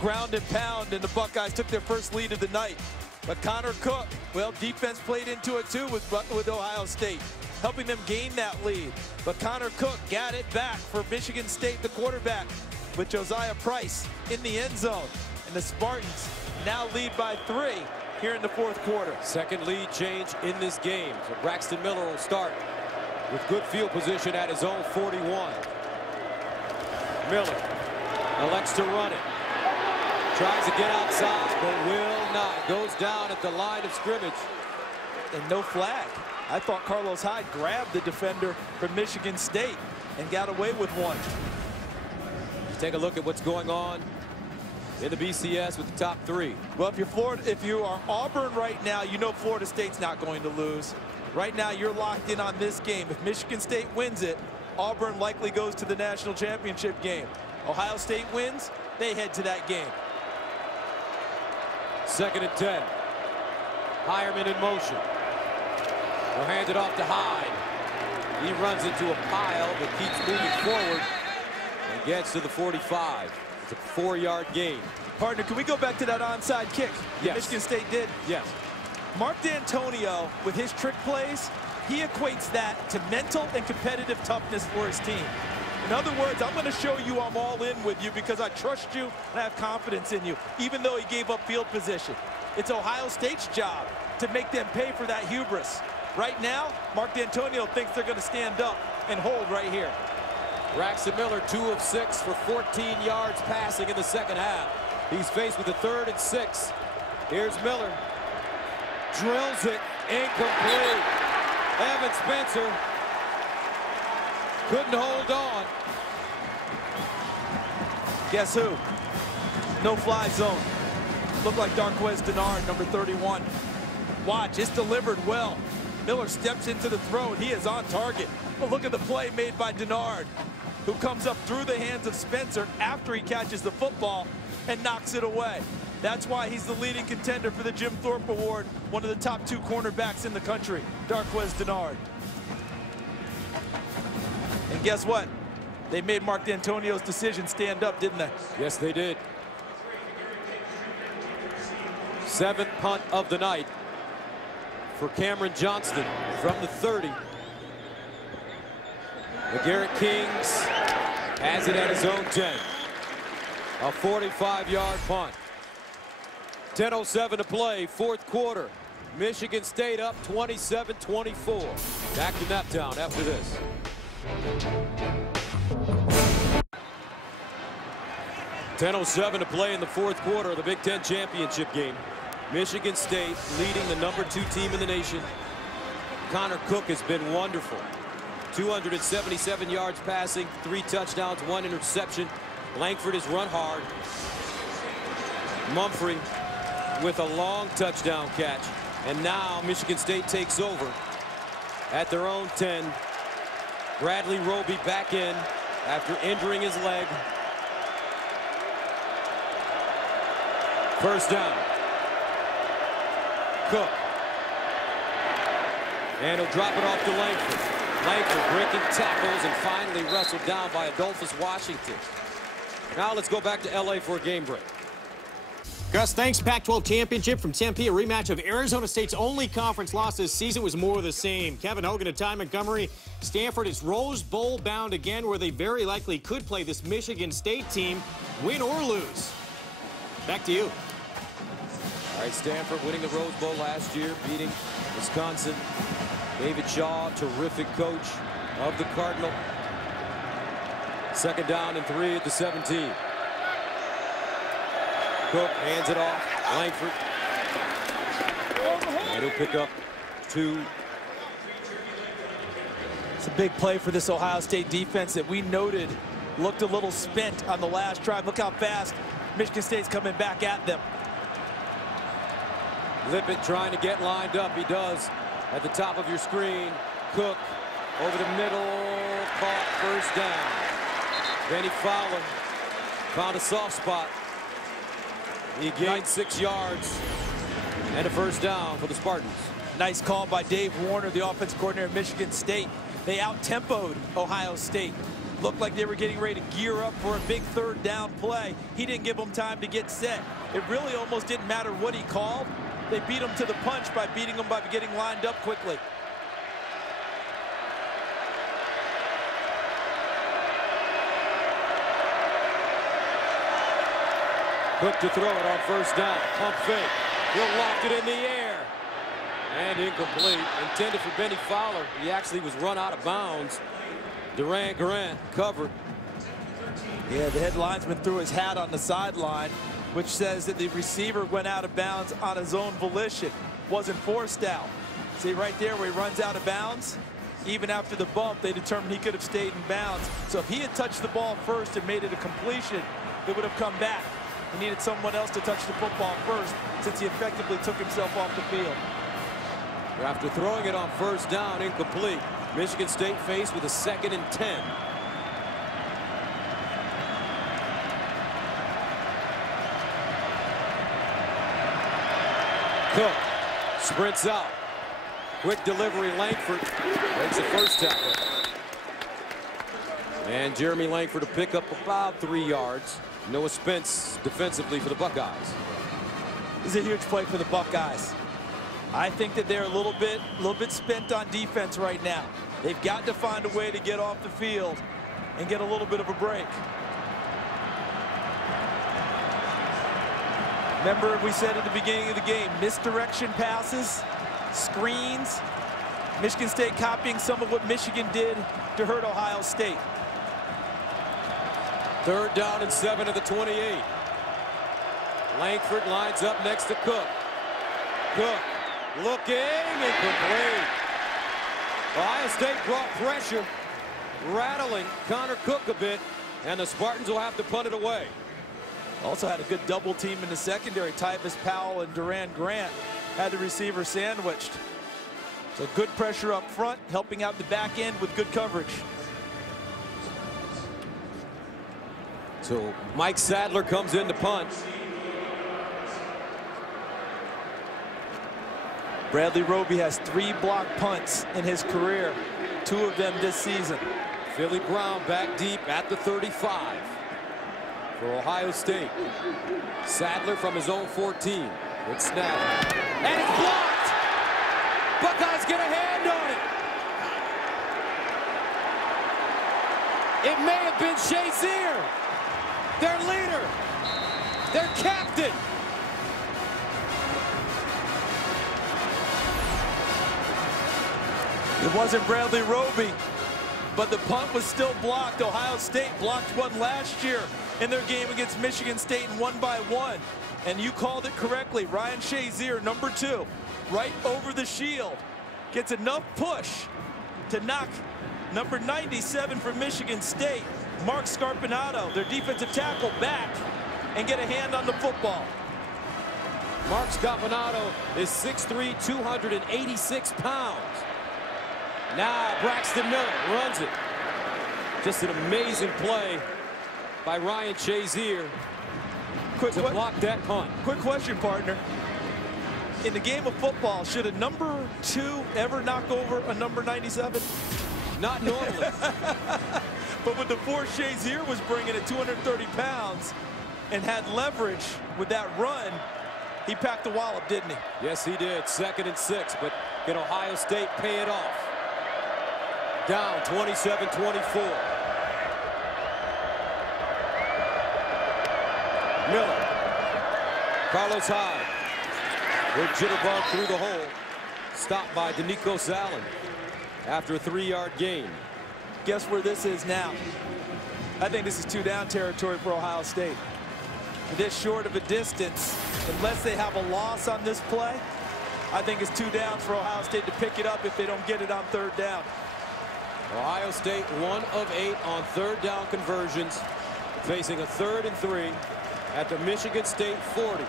ground and pound, and the Buckeyes took their first lead of the night. But Connor Cook, well, defense played into it too with Ohio State, helping them gain that lead. But Connor Cook got it back for Michigan State, the quarterback, with Josiah Price in the end zone. And the Spartans now lead by 3 here in the 4th quarter. Second lead change in this game. So Braxton Miller will start with good field position at his own 41. Miller elects to run it. Tries to get outside, but will not. Goes down at the line of scrimmage. And no flag. I thought Carlos Hyde grabbed the defender from Michigan State and got away with one. Let's take a look at what's going on in the BCS with the top 3. Well, if you are Auburn right now, you know Florida State's not going to lose. Right now, you're locked in on this game. If Michigan State wins it, Auburn likely goes to the national championship game. Ohio State wins, they head to that game. 2nd and 10. Hireman in motion. They'll hand it off to Hyde. He runs into a pile but keeps moving forward and gets to the 45. It's a 4-yard gain. Partner, can we go back to that onside kick that Michigan State did? Yes. Mark D'Antonio, with his trick plays, he equates that to mental and competitive toughness for his team. In other words, I'm going to show you I'm all in with you because I trust you and I have confidence in you, even though he gave up field position. It's Ohio State's job to make them pay for that hubris. Right now, Mark D'Antonio thinks they're going to stand up and hold right here. Braxton Miller, 2 of 6 for 14 yards passing in the second half. He's faced with a 3rd and 6. Here's Miller. Drills it, incomplete. Evan Spencer couldn't hold on. Guess who? No fly zone. Looked like Darqueze Dennard, number 31. Watch, it's delivered well. Miller steps into the throw, and he is on target. But look at the play made by Dennard, who comes up through the hands of Spencer after he catches the football and knocks it away. That's why he's the leading contender for the Jim Thorpe Award, one of the top 2 cornerbacks in the country, Darqueze Dennard. And guess what? They made Mark D'Antonio's decision stand up, didn't they? Yes, they did. 7th punt of the night for Cameron Johnston from the 30. The Garrett Kings has it at his own 10. A 45-yard punt. 10:07 to play, 4th quarter. Michigan State up 27-24. Back to Naptown after this. .10:07 to play in the 4th quarter of the Big Ten Championship game. Michigan State leading the number 2 team in the nation. Connor Cook has been wonderful. 277 yards passing, 3 touchdowns, 1 interception. Langford has run hard. Mumphrey with a long touchdown catch. And now Michigan State takes over at their own 10. Bradley Roby back in after injuring his leg. First down. Cook. And he'll drop it off to Langford. Langford breaking tackles and finally wrestled down by Adolphus Washington. Now let's go back to LA for a game break. Gus, thanks. Pac-12 championship from Tempe. A rematch of Arizona State's only conference loss this season was more of the same. Kevin Hogan and Ty Montgomery. Stanford is Rose Bowl bound again, where they very likely could play this Michigan State team, win or lose. Back to you. All right, Stanford winning the Rose Bowl last year, beating Wisconsin. David Shaw, terrific coach of the Cardinal. Second down and 3 at the 17. Cook hands it off. Langford. And he'll pick up 2. It's a big play for this Ohio State defense that we noted looked a little spent on the last drive. Look how fast Michigan State's coming back at them. Lippett trying to get lined up. He does at the top of your screen. Cook over the middle. Caught first down. Benny Fowler found a soft spot. He gained 6 yards and a first down for the Spartans. Nice call by Dave Warner, the offensive coordinator of Michigan State. They out-tempoed Ohio State. Looked like they were getting ready to gear up for a big third down play. He didn't give them time to get set. It really almost didn't matter what he called. They beat him to the punch by beating him by getting lined up quickly. Cook to throw it on first down. Pump fake. He'll loft it in the air. And incomplete. Intended for Benny Fowler. He actually was run out of bounds. Duran Grant covered. Yeah, the head linesman threw his hat on the sideline, which says that the receiver went out of bounds on his own volition. Wasn't forced out. See right there where he runs out of bounds? Even after the bump, they determined he could have stayed in bounds. So if he had touched the ball first and made it a completion, it would have come back. He needed someone else to touch the football first, since he effectively took himself off the field. After throwing it on first down, incomplete. Michigan State faced with a 2nd and 10. Cook sprints out. Quick delivery, Langford makes the first tackle. And Jeremy Langford to pick up about 3 yards. Noah Spence defensively for the Buckeyes. This is a huge play for the Buckeyes. I think that they're a little bit spent on defense right now. They've got to find a way to get off the field and get a little bit of a break. Remember, we said at the beginning of the game, misdirection passes, screens. Michigan State copying some of what Michigan did to hurt Ohio State. 3rd down and 7 at the 28. Langford lines up next to Cook. Cook looking, incomplete. Ohio State brought pressure, rattling Connor Cook a bit, and the Spartans will have to punt it away. Also had a good double team in the secondary. Tyvis Powell and Duran Grant had the receiver sandwiched. So good pressure up front, helping out the back end with good coverage. So Mike Sadler comes in to punt. Bradley Roby has 3 block punts in his career, 2 of them this season. Philly Brown back deep at the 35 for Ohio State. Sadler from his own 14. Good snap. And it's blocked! Buckeyes get a hand on it. It may have been Shazier, their leader, their captain. It wasn't Bradley Roby, but the punt was still blocked. Ohio State blocked one last year in their game against Michigan State and won by 1. And you called it correctly. Ryan Shazier, number 2, right over the shield, gets enough push to knock number 97 from Michigan State, Mark Scarpinato, their defensive tackle, back and get a hand on the football. Mark Scarpinato is 6'3", 286 pounds. Now Braxton Miller runs it. Just an amazing play by Ryan Shazier to block that punt. Quick question, partner. In the game of football, should a number 2 ever knock over a number 97? not normally. But when the Fort Shazier was bringing it 230 pounds and had leverage with that run, he packed the wallop, didn't he? Yes, he did. 2nd and 6, but can Ohio State pay it off? Down 27-24. Miller. Carlos Hyde. With jitterbug through the hole. Stopped by tOSU Allen after a 3-yard gain. Guess where this is now? I think this is 2-down territory for Ohio State. This short of a distance, unless they have a loss on this play, I think it's 2 downs for Ohio State to pick it up if they don't get it on 3rd down. Ohio State 1 of 8 on 3rd down conversions, facing a 3rd and 3 at the Michigan State 40.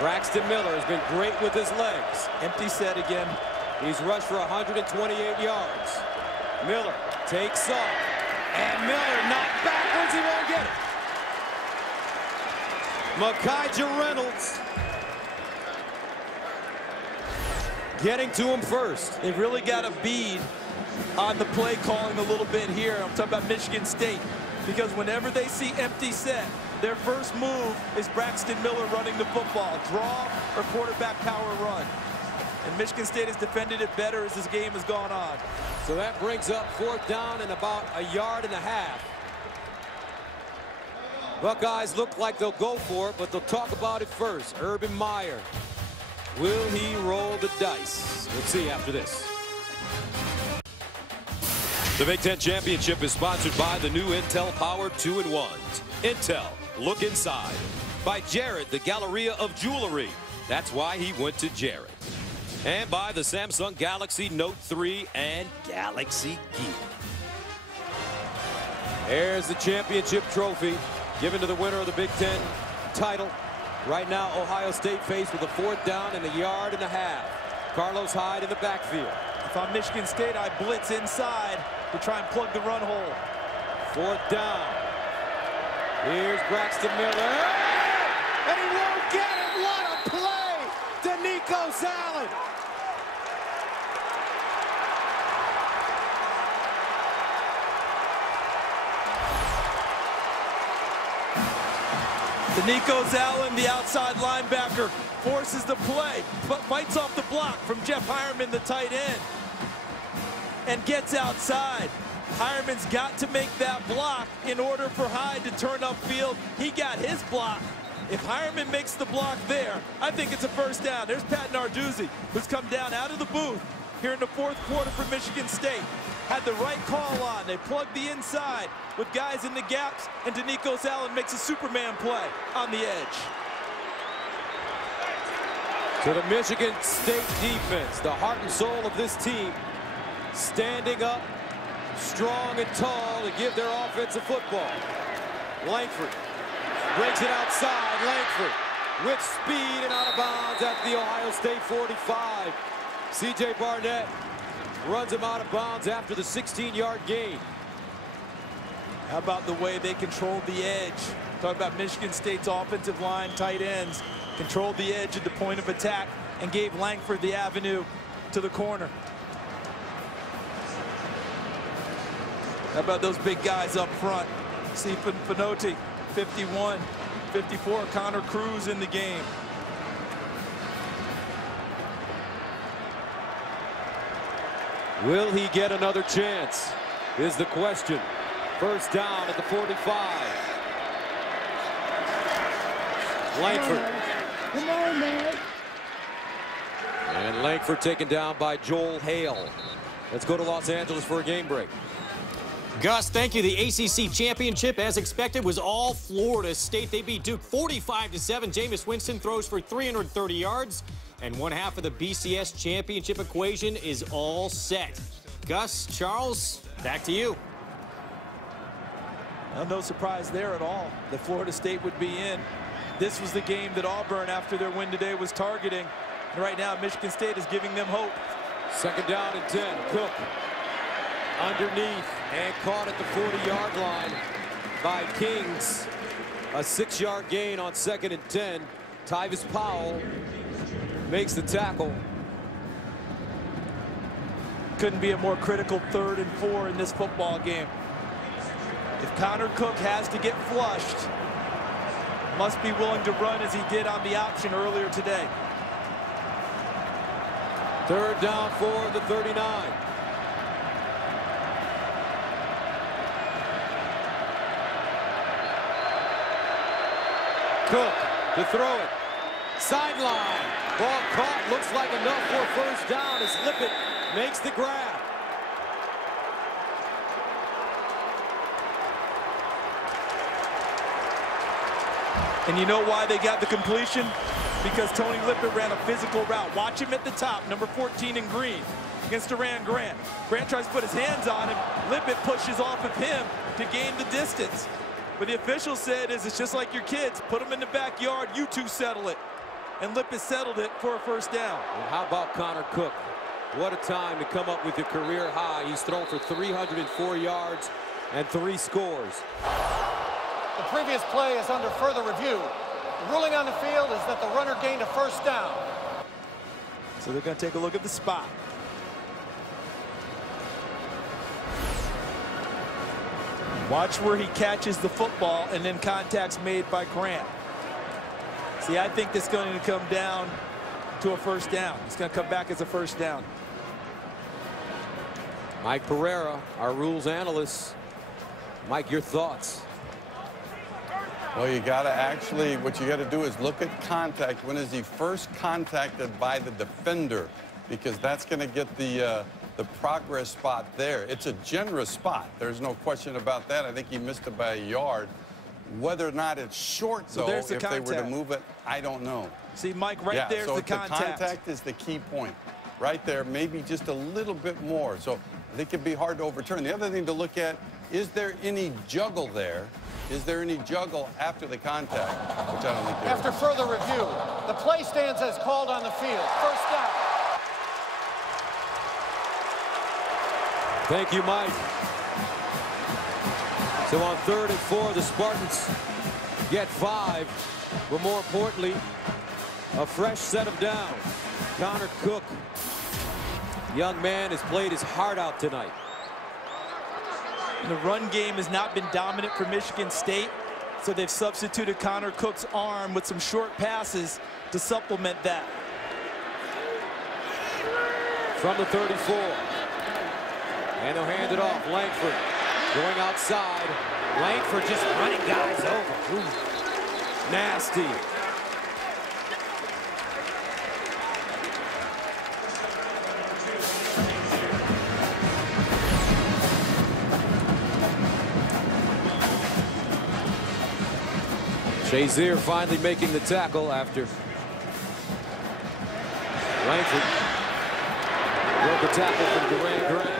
Braxton Miller has been great with his legs. Empty set again. He's rushed for 128 yards. Miller takes off. And Miller knocked backwards. He won't get it. Micaiah Reynolds getting to him first. They've really got a bead on the play calling a little bit here. I'm talking about Michigan State. Because whenever they see empty set, their first move is Braxton Miller running the football. Draw or quarterback power run. And Michigan State has defended it better as this game has gone on. So that brings up 4th down and about a 1.5 yards. Buckeyes look like they'll go for it, but they'll talk about it first. Urban Meyer. Will he roll the dice? We'll see after this. The Big Ten Championship is sponsored by the new Intel Power 2-in-1s. Intel, look inside. By Jared, the Galleria of Jewelry. That's why he went to Jared. And by the Samsung Galaxy Note 3 and Galaxy Geek. There's the championship trophy given to the winner of the Big Ten title. Right now, Ohio State faced with a 4th down and a 1.5 yards. Carlos Hyde in the backfield. If I'm Michigan State, I blitz inside to try and plug the run hole. 4th down. Here's Braxton Miller. And he won't get it. What a play! tOSU Allen. tOSU Allen, the outside linebacker, forces the play, but fights off the block from Jeff Hireman, the tight end, and gets outside. Hireman's got to make that block in order for Hyde to turn upfield. He got his block. If Hireman makes the block there, I think it's a 1st down. There's Pat Narduzzi, who's come down out of the booth here in the 4th quarter for Michigan State. Had the right call on. They plugged the inside with guys in the gaps, and tOSU Allen makes a Superman play on the edge. So the Michigan State defense, the heart and soul of this team, standing up strong and tall to give their offense a football. Langford breaks it outside. Langford with speed and out of bounds at the Ohio State 45. C.J. Barnett runs him out of bounds after the 16-yard gain. How about the way they controlled the edge? Talk about Michigan State's offensive line, tight ends. Controlled the edge at the point of attack and gave Langford the avenue to the corner. How about those big guys up front? Stephen Finotti, 51, 54. Connor Cruz in the game. Will he get another chance? Is the question. 1st down at the 45. Langford. Come on, man. And Langford taken down by Joel Hale. Let's go to Los Angeles for a game break. Gus, thank you. The ACC Championship, as expected, was all Florida State. They beat Duke 45-7. Jameis Winston throws for 330 yards. And 1/2 of the BCS Championship equation is all set. Gus, Charles, back to you. Well, no surprise there at all that Florida State would be in. This was the game that Auburn, after their win today, was targeting. And right now, Michigan State is giving them hope. 2nd down and 10. Cook underneath and caught at the 40-yard line by Kings. A 6-yard gain on 2nd and 10. Tyvis Powell makes the tackle. couldn't be a more critical 3rd and 4 in this football game. If Connor Cook has to get flushed, must be willing to run as he did on the option earlier today. 3rd down for the 39. Cook to throw it. Sideline. Ball caught. Looks like enough for a 1st down as Lippett makes the grab. And you know why they got the completion? Because Tony Lippett ran a physical route. Watch him at the top, number 14 in green, against Duran Grant. Grant tries to put his hands on him. Lippett pushes off of him to gain the distance. But the official said it's just like your kids. Put them in the backyard, you two settle it. And Lippett settled it for a 1st down. And how about Connor Cook? What a time to come up with a career high. He's thrown for 304 yards and 3 scores. The previous play is under further review. The ruling on the field is that the runner gained a 1st down. So they're going to take a look at the spot. Watch where he catches the football and then contact's made by Grant. See, I think this is going to come down to a 1st down. It's going to come back as a 1st down. Mike Pereira, our rules analyst. Mike, your thoughts? Well, you got to actually, what you got to do is look at contact. When is he first contacted by the defender? Because that's going to get the progress spot there. It's a generous spot. There's no question about that. I think he missed it by a yard. Whether or not it's short, though, if they were to move it, I don't know. See, Mike, right there's so the contact. The contact is the key point. Right there, maybe just a little bit more. So I think it'd be hard to overturn. The other thing to look at, is there any juggle there? Is there any juggle after the contact? Which I don't think there is. After further review, the play stands as called on the field. 1st down. Thank you, Mike. So on 3rd and 4, the Spartans get 5, but more importantly, a fresh set of downs. Connor Cook, young man, has played his heart out tonight. The run game has not been dominant for Michigan State, so they've substituted Connor Cook's arm with some short passes to supplement that. From the 34. And they'll hand it off. Langford going outside. Langford just running guys over. Ooh. Nasty. Shazier finally making the tackle after Langford broke the tackle from Duran Grant.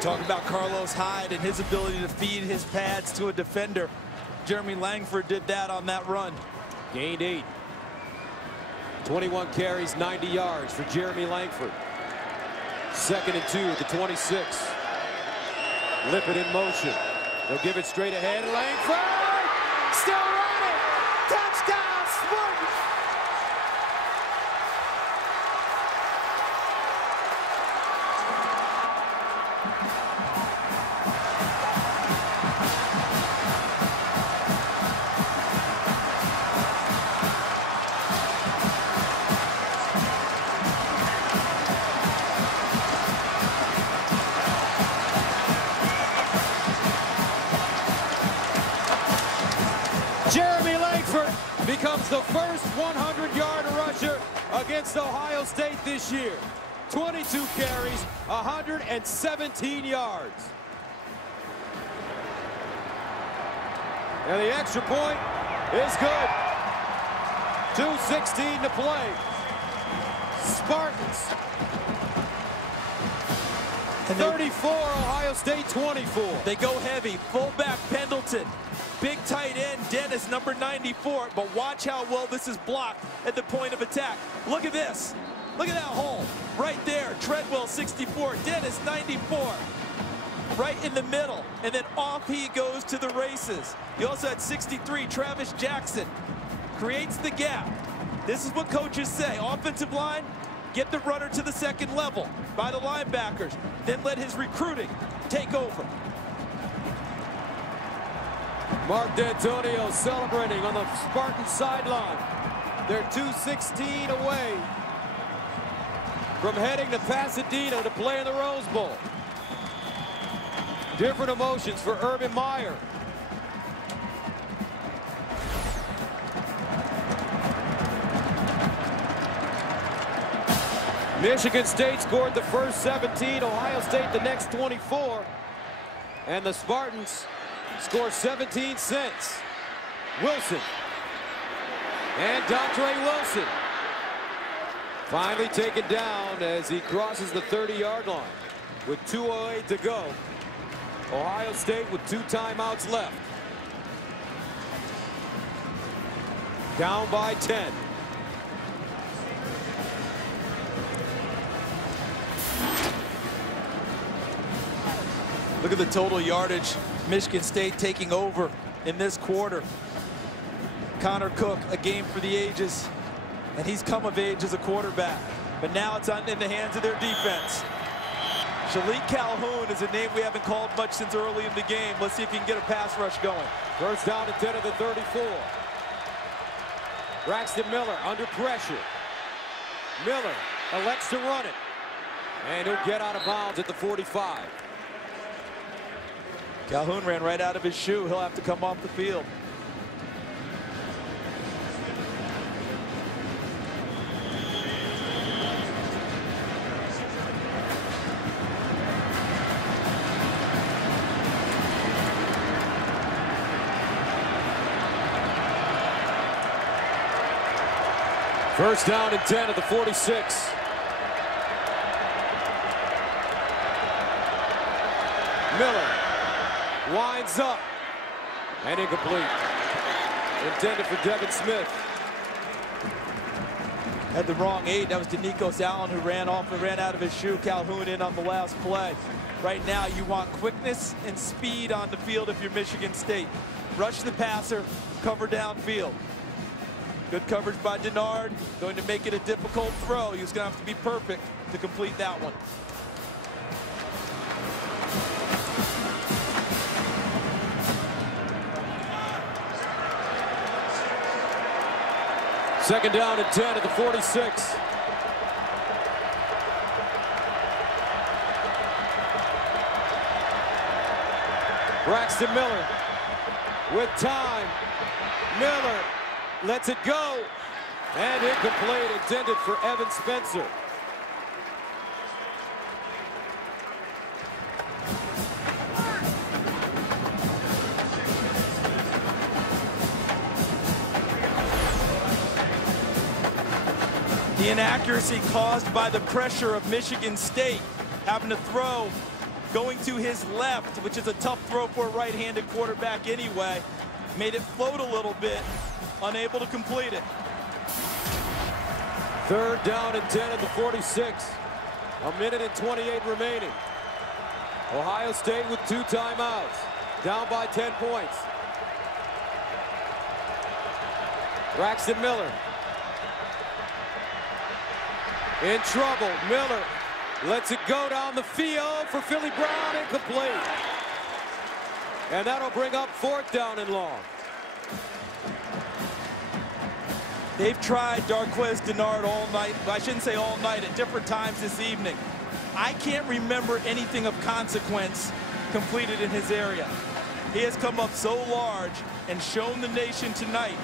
Talking about Carlos Hyde and his ability to feed his pads to a defender. Jeremy Langford did that on that run. Gained 8. 21 carries, 90 yards for Jeremy Langford. 2nd and 2 at the 26. Lippett in motion. They'll give it straight ahead. Langford still running. Touchdown, Spartans. Jeremy Langford becomes the first 100-yard rusher against Ohio State this year. 22 carries, 117 yards. And the extra point is good. 2:16 to play. Spartans 34, Ohio State 24. They go heavy. Fullback Pendleton. Big tight end Dennis, number 94. But watch how well this is blocked at the point of attack. Look at this. Look at that hole. Right there. Treadwell, 64. Dennis, 94. Right in the middle. And then off he goes to the races. You also had 63, Travis Jackson. Creates the gap. This is what coaches say. Offensive line, Get the runner to the second level by the linebackers. Then let his recruiting take over. Mark D'Antonio celebrating on the Spartan sideline. They're 2:16 away from heading to Pasadena to play in the Rose Bowl. Different emotions for Urban Meyer. Michigan State scored the first 17, Ohio State the next 24, and the Spartans score 17 cents. Wilson and Dontre Wilson finally taken down as he crosses the 30-yard line with 2:08 to go. Ohio State with 2 timeouts left. Down by 10. Look at the total yardage. Michigan State taking over in this quarter. Connor Cook, a game for the ages, and he's come of age as a quarterback. But now it's in the hands of their defense. Shalik Calhoun is a name we haven't called much since early in the game. Let's see if he can get a pass rush going. First down and 10 of the 34. Braxton Miller under pressure. Miller elects to run it. And he'll get out of bounds at the 45. Calhoun ran right out of his shoe. He'll have to come off the field. First down and 10 at the 46. Miller winds up and incomplete. Intended for Devin Smith. Had the wrong 8. That was Denikos Allen who ran off and ran out of his shoe. Calhoun in on the last play. Right now you want quickness and speed on the field if you're Michigan State. Rush the passer, cover downfield. Good coverage by Denard. Going to make it a difficult throw. He's going to have to be perfect to complete that one. Second down and 10 at the 46. Braxton Miller with time. Miller lets it go. And incomplete, intended for Evan Spencer. The inaccuracy caused by the pressure of Michigan State having to throw, going to his left, which is a tough throw for a right-handed quarterback anyway, made it float a little bit, unable to complete it. Third down and 10 at the 46. A minute and 28 remaining. Ohio State with 2 timeouts. Down by 10 points. Braxton Miller. In trouble. Miller lets it go down the field for Philly Brown. Incomplete. And that'll bring up 4th down and long. They've tried Darqueze Denard all night. I shouldn't say all night, at different times this evening. I can't remember anything of consequence completed in his area. He has come up so large and shown the nation tonight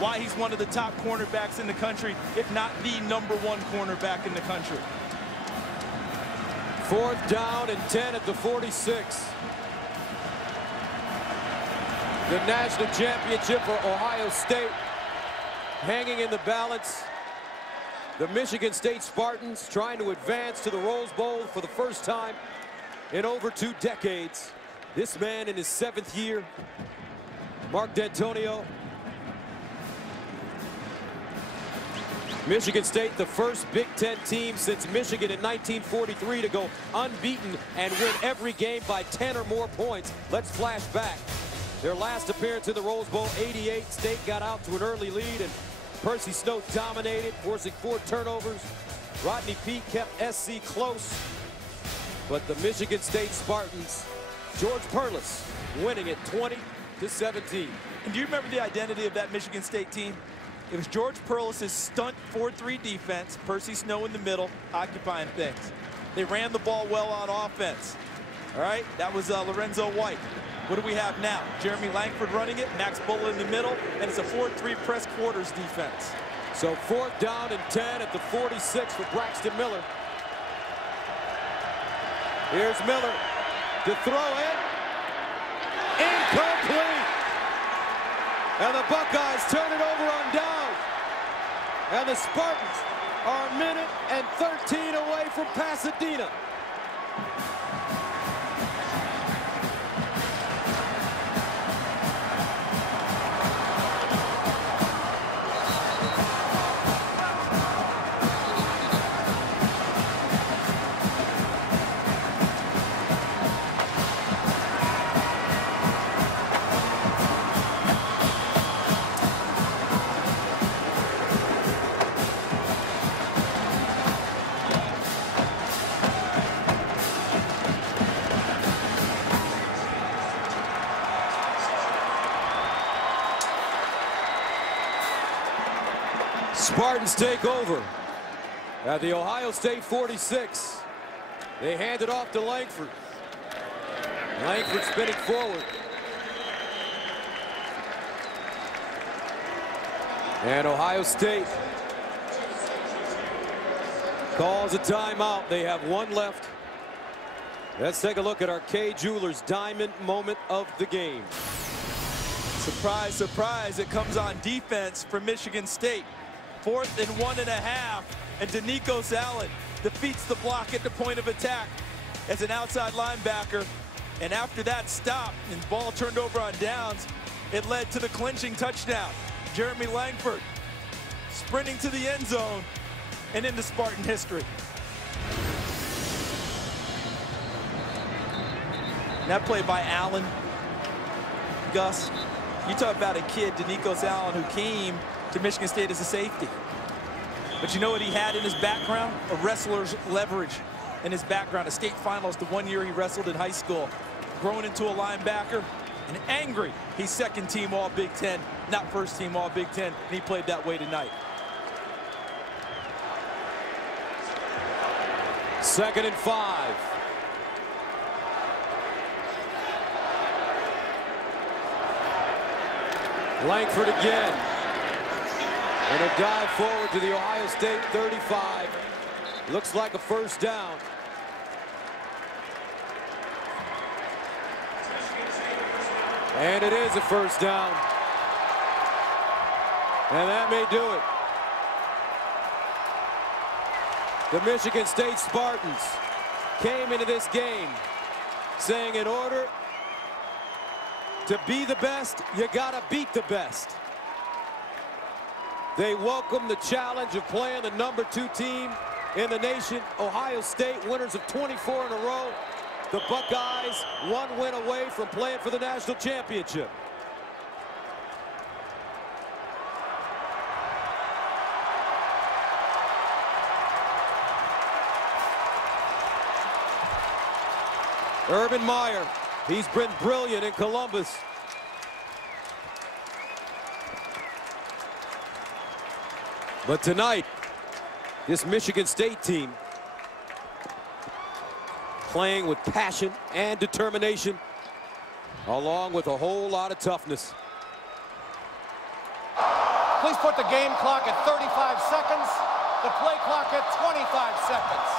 why he's one of the top cornerbacks in the country, if not the #1 cornerback in the country. 4th down and 10 at the 46. The national championship for Ohio State hanging in the balance. The Michigan State Spartans trying to advance to the Rose Bowl for the first time in over 2 decades. This man in his 7th year, Mark D'Antonio. Michigan State, the first Big Ten team since Michigan in 1943 to go unbeaten and win every game by 10 or more points. Let's flash back. Their last appearance in the Rose Bowl, '88, State got out to an early lead and Percy Snow dominated, forcing 4 turnovers. Rodney Peete kept SC close, but the Michigan State Spartans, George Perlis, winning it 20-17. And do you remember the identity of that Michigan State team? It was George Perlis' stunt 4-3 defense, Percy Snow in the middle, occupying things. They ran the ball well on offense. All right, that was Lorenzo White. What do we have now? Jeremy Langford running it, Max Bulla in the middle, and it's a 4-3 press quarters defense. So 4th down and 10 at the 46 for Braxton Miller. Here's Miller to throw it. Incomplete. And the Buckeyes turn it over on down. And the Spartans are a minute and 13 away from Pasadena. Spartans take over at the Ohio State 46. They hand it off to Langford. Langford spinning forward. And Ohio State calls a timeout. They have one left. Let's take a look at Arcade Jewelers' diamond moment of the game. Surprise, surprise, it comes on defense for Michigan State. 4th and 1.5, and Denikos Allen defeats the block at the point of attack as an outside linebacker. And after that stop and ball turned over on downs, it led to the clinching touchdown. Jeremy Langford sprinting to the end zone and into Spartan history. And that play by Allen, Gus, you talk about a kid, Denikos Allen, who came to Michigan State as a safety. But you know what he had in his background? A wrestler's leverage in his background. A state finalist the 1 year he wrestled in high school. Grown into a linebacker and angry. He's second team all Big Ten, not first team all Big Ten, and he played that way tonight. 2nd and 5. Langford again. And a dive forward to the Ohio State 35. Looks like a first down. And it is a first down. And that may do it. The Michigan State Spartans came into this game saying in order to be the best, you gotta beat the best. They welcome the challenge of playing the #2 team in the nation, Ohio State, winners of 24 in a row. The Buckeyes, one win away from playing for the national championship. Urban Meyer, he's been brilliant in Columbus. But tonight, this Michigan State team playing with passion and determination, along with a whole lot of toughness. Please put the game clock at 35 seconds, the play clock at 25 seconds.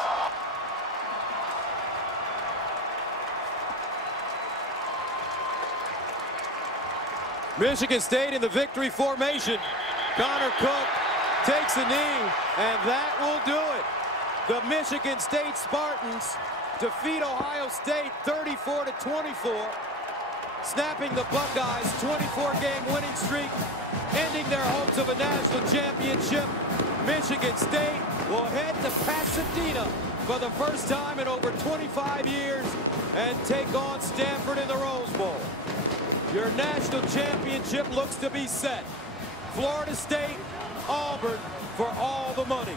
Michigan State in the victory formation. Connor Cook takes a knee, and that will do it. The Michigan State Spartans defeat Ohio State 34-24, snapping the Buckeyes' 24-game winning streak, ending their hopes of a national championship. Michigan State will head to Pasadena for the first time in over 25 years and take on Stanford in the Rose Bowl. Your national championship looks to be set. Florida State, Auburn for all the money.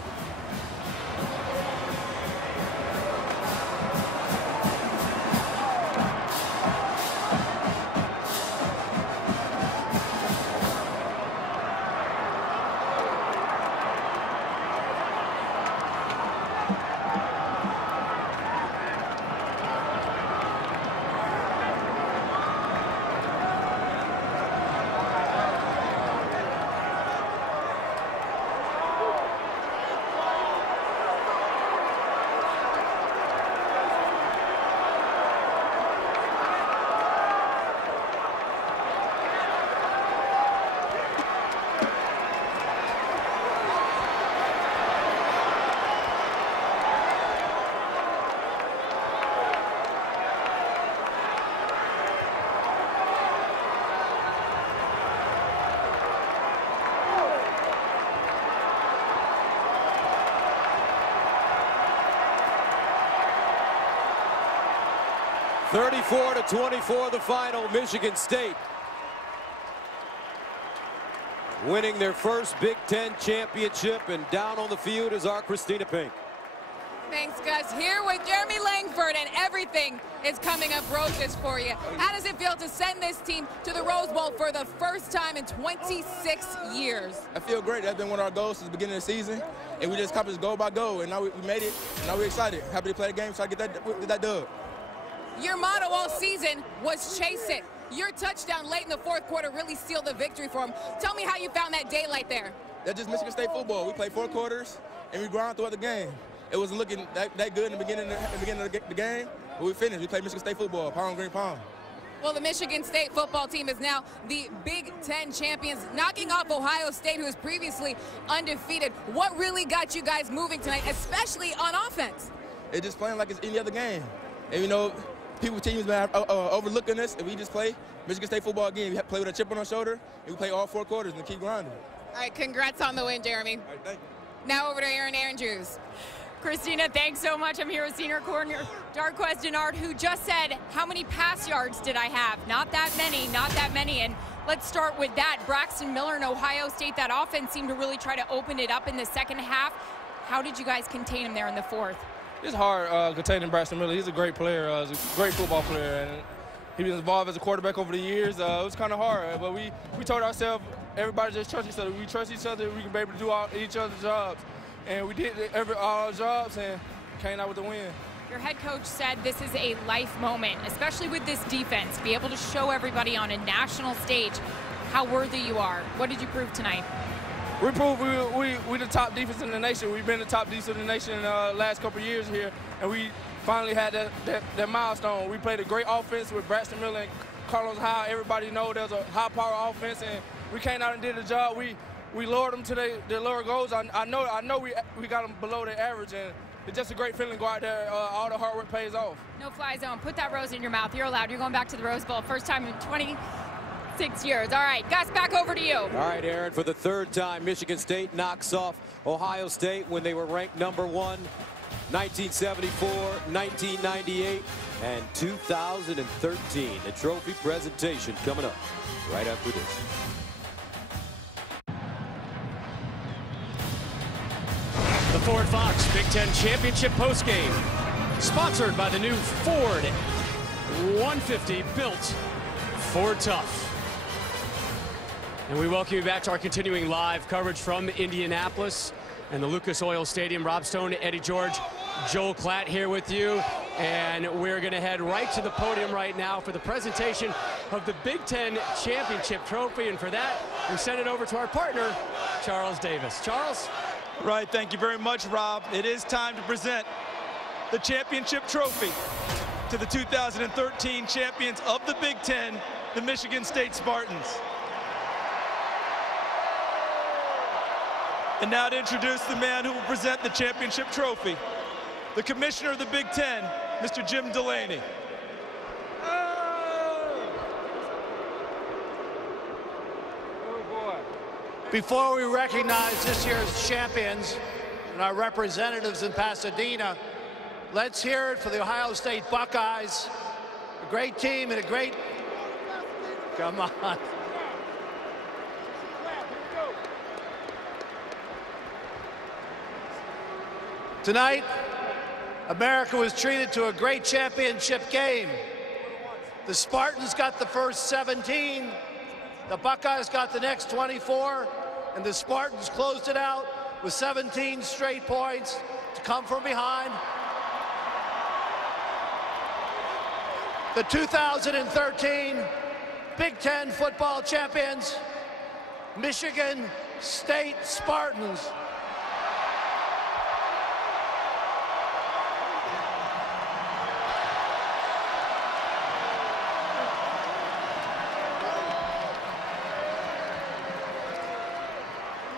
34-24 the final. Michigan State winning their first Big Ten championship, and down on the field is our Christina Pink. Thanks, Gus. Here with Jeremy Langford, and everything is coming up roses for you. How does it feel to send this team to the Rose Bowl for the first time in 26 years? I feel great. That's been one of our goals since the beginning of the season, and we just accomplished goal by goal, and now we made it. Now we're excited. Happy to play the game, so I get that dub. Your motto all season was chase it. Your touchdown late in the fourth quarter really sealed the victory for them. Tell me how you found that daylight there. That's just Michigan State football. We played 4 quarters, and we grind throughout the game. It wasn't looking that good in the beginning of the game, but we finished. We played Michigan State football, pound green pound. Well, the Michigan State football team is now the Big Ten champions, knocking off Ohio State, who was previously undefeated. What really got you guys moving tonight, especially on offense? It's just playing like it's any other game. And, you know, teams been overlooking us, and we just play Michigan State football again. We play with a chip on our shoulder, and we play all 4 quarters and keep grinding. All right, congrats on the win, Jeremy. All right, thank you. Now over to Aaron Andrews. Christina, thanks so much. I'm here with senior corner Darquez Denard, who just said, how many pass yards did I have? Not that many, not that many. And let's start with that. Braxton Miller in Ohio State, that offense seemed to really try to open it up in the second half. How did you guys contain him there in the fourth? It's hard containing Braxton Miller. He's a great player. He's a great football player. And he's been involved as a quarterback over the years. It was kind of hard, but we told ourselves, everybody just trust each other. We trust each other. We can be able to do each other's jobs. And we did all our jobs and came out with the win. Your head coach said this is a life moment, especially with this defense, be able to show everybody on a national stage how worthy you are. What did you prove tonight? We proved we're the top defense in the nation. We've been the top defense in the nation in the last couple of years here, and we finally had that milestone. We played a great offense with Braxton Miller and Carlos Hyde. Everybody knows there's a high-power offense, and we came out and did the job. We lowered them to their lower goals. I know we got them below their average, and it's just a great feeling to go out there. All the hard work pays off. No fly zone. Put that rose in your mouth. You're allowed. You're going back to the Rose Bowl. First time in 26 years. All right, Gus, back over to you. All right, Aaron, for the 3rd time, Michigan State knocks off Ohio State when they were ranked number 1, 1974, 1998, and 2013. The trophy presentation coming up right after this. The Ford Fox Big Ten Championship postgame, sponsored by the new Ford 150 built Ford Tough. And we welcome you back to our continuing live coverage from Indianapolis and the Lucas Oil Stadium. Rob Stone, Eddie George, Joel Klatt here with you. And we're going to head right to the podium right now for the presentation of the Big Ten Championship Trophy. And for that, we send it over to our partner, Charles Davis. Charles? Right, thank you very much, Rob. It is time to present the championship trophy to the 2013 champions of the Big Ten, the Michigan State Spartans. And now to introduce the man who will present the championship trophy, the commissioner of the Big Ten, Mr. Jim Delaney. Before we recognize this year's champions and our representatives in Pasadena, let's hear it for the Ohio State Buckeyes. A great team and a great... Come on. Tonight, America was treated to a great championship game. The Spartans got the first 17. The Buckeyes got the next 24, and the Spartans closed it out with 17 straight points to come from behind. The 2013 Big Ten football champions, Michigan State Spartans.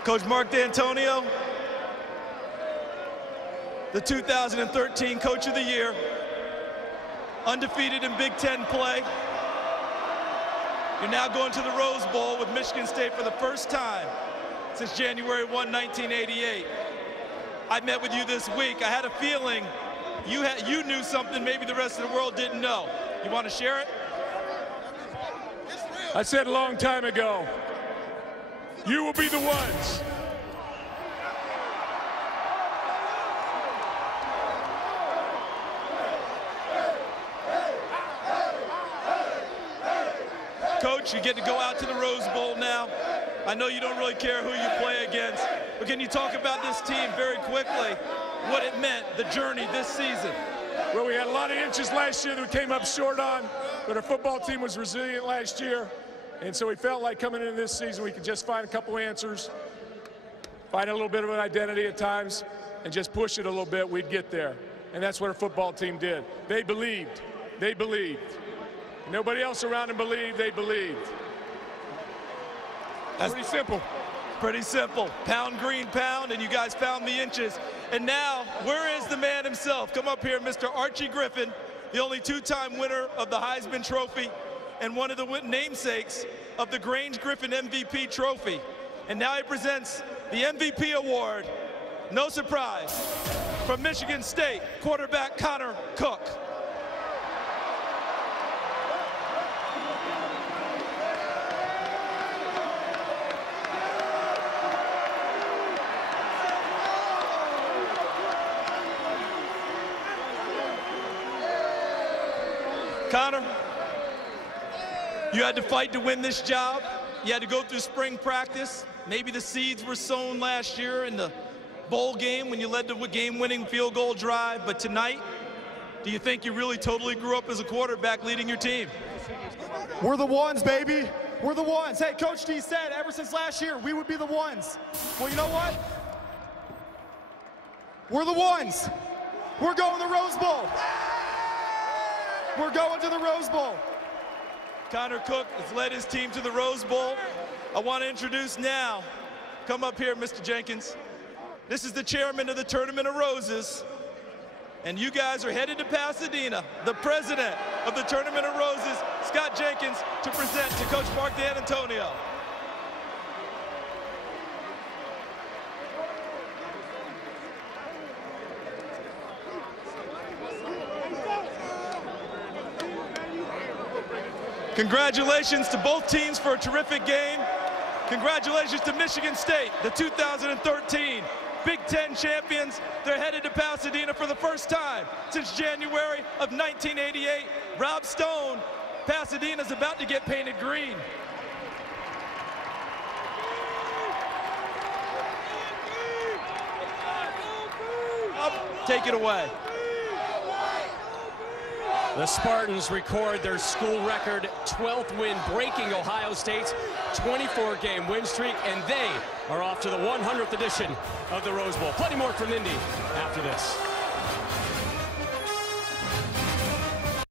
Coach Mark D'Antonio, the 2013 Coach of the Year, undefeated in Big Ten play. You're now going to the Rose Bowl with Michigan State for the first time since January 1, 1988. I met with you this week. I had a feeling you knew something maybe the rest of the world didn't know. You want to share it? I said a long time ago, you will be the ones. Coach, you get to go out to the Rose Bowl now. I know you don't really care who you play against, but can you talk about this team very quickly, what it meant, the journey this season? Well, we had a lot of inches last year that we came up short on, but our football team was resilient last year, and so we felt like coming into this season we could just find a couple answers, find a little bit of an identity at times, and just push it a little bit, we'd get there. And that's what our football team did. They believed. They believed. Nobody else around them believed. They believed. That's pretty simple. Pretty simple. Pound, green, pound, and you guys found the inches. And now, where is the man himself? Come up here, Mr. Archie Griffin, the only two-time winner of the Heisman Trophy and one of the namesakes of the Grange Griffin MVP Trophy. And now he presents the MVP award, no surprise, from Michigan State quarterback Connor Cook. Connor, you had to fight to win this job. You had to go through spring practice. Maybe the seeds were sown last year in the bowl game when you led the game-winning field goal drive. But tonight, do you think you really totally grew up as a quarterback leading your team? We're the ones, baby. We're the ones. Hey, Coach D said ever since last year, we would be the ones. Well, you know what? We're the ones. We're going to the Rose Bowl. We're going to the Rose Bowl. Connor Cook has led his team to the Rose Bowl. I want to introduce now, come up here, Mr. Jenkins. This is the chairman of the Tournament of Roses. And you guys are headed to Pasadena, the president of the Tournament of Roses, Scott Jenkins, to present to Coach Mark D'Antonio. Congratulations to both teams for a terrific game. Congratulations to Michigan State, the 2013 Big Ten champions. They're headed to Pasadena for the first time since January of 1988. Rob Stone, Pasadena's about to get painted green. Take it away. The Spartans record their school record 12th win, breaking Ohio State's 24-game win streak, and they are off to the 100th edition of the Rose Bowl. Plenty more from Indy after this.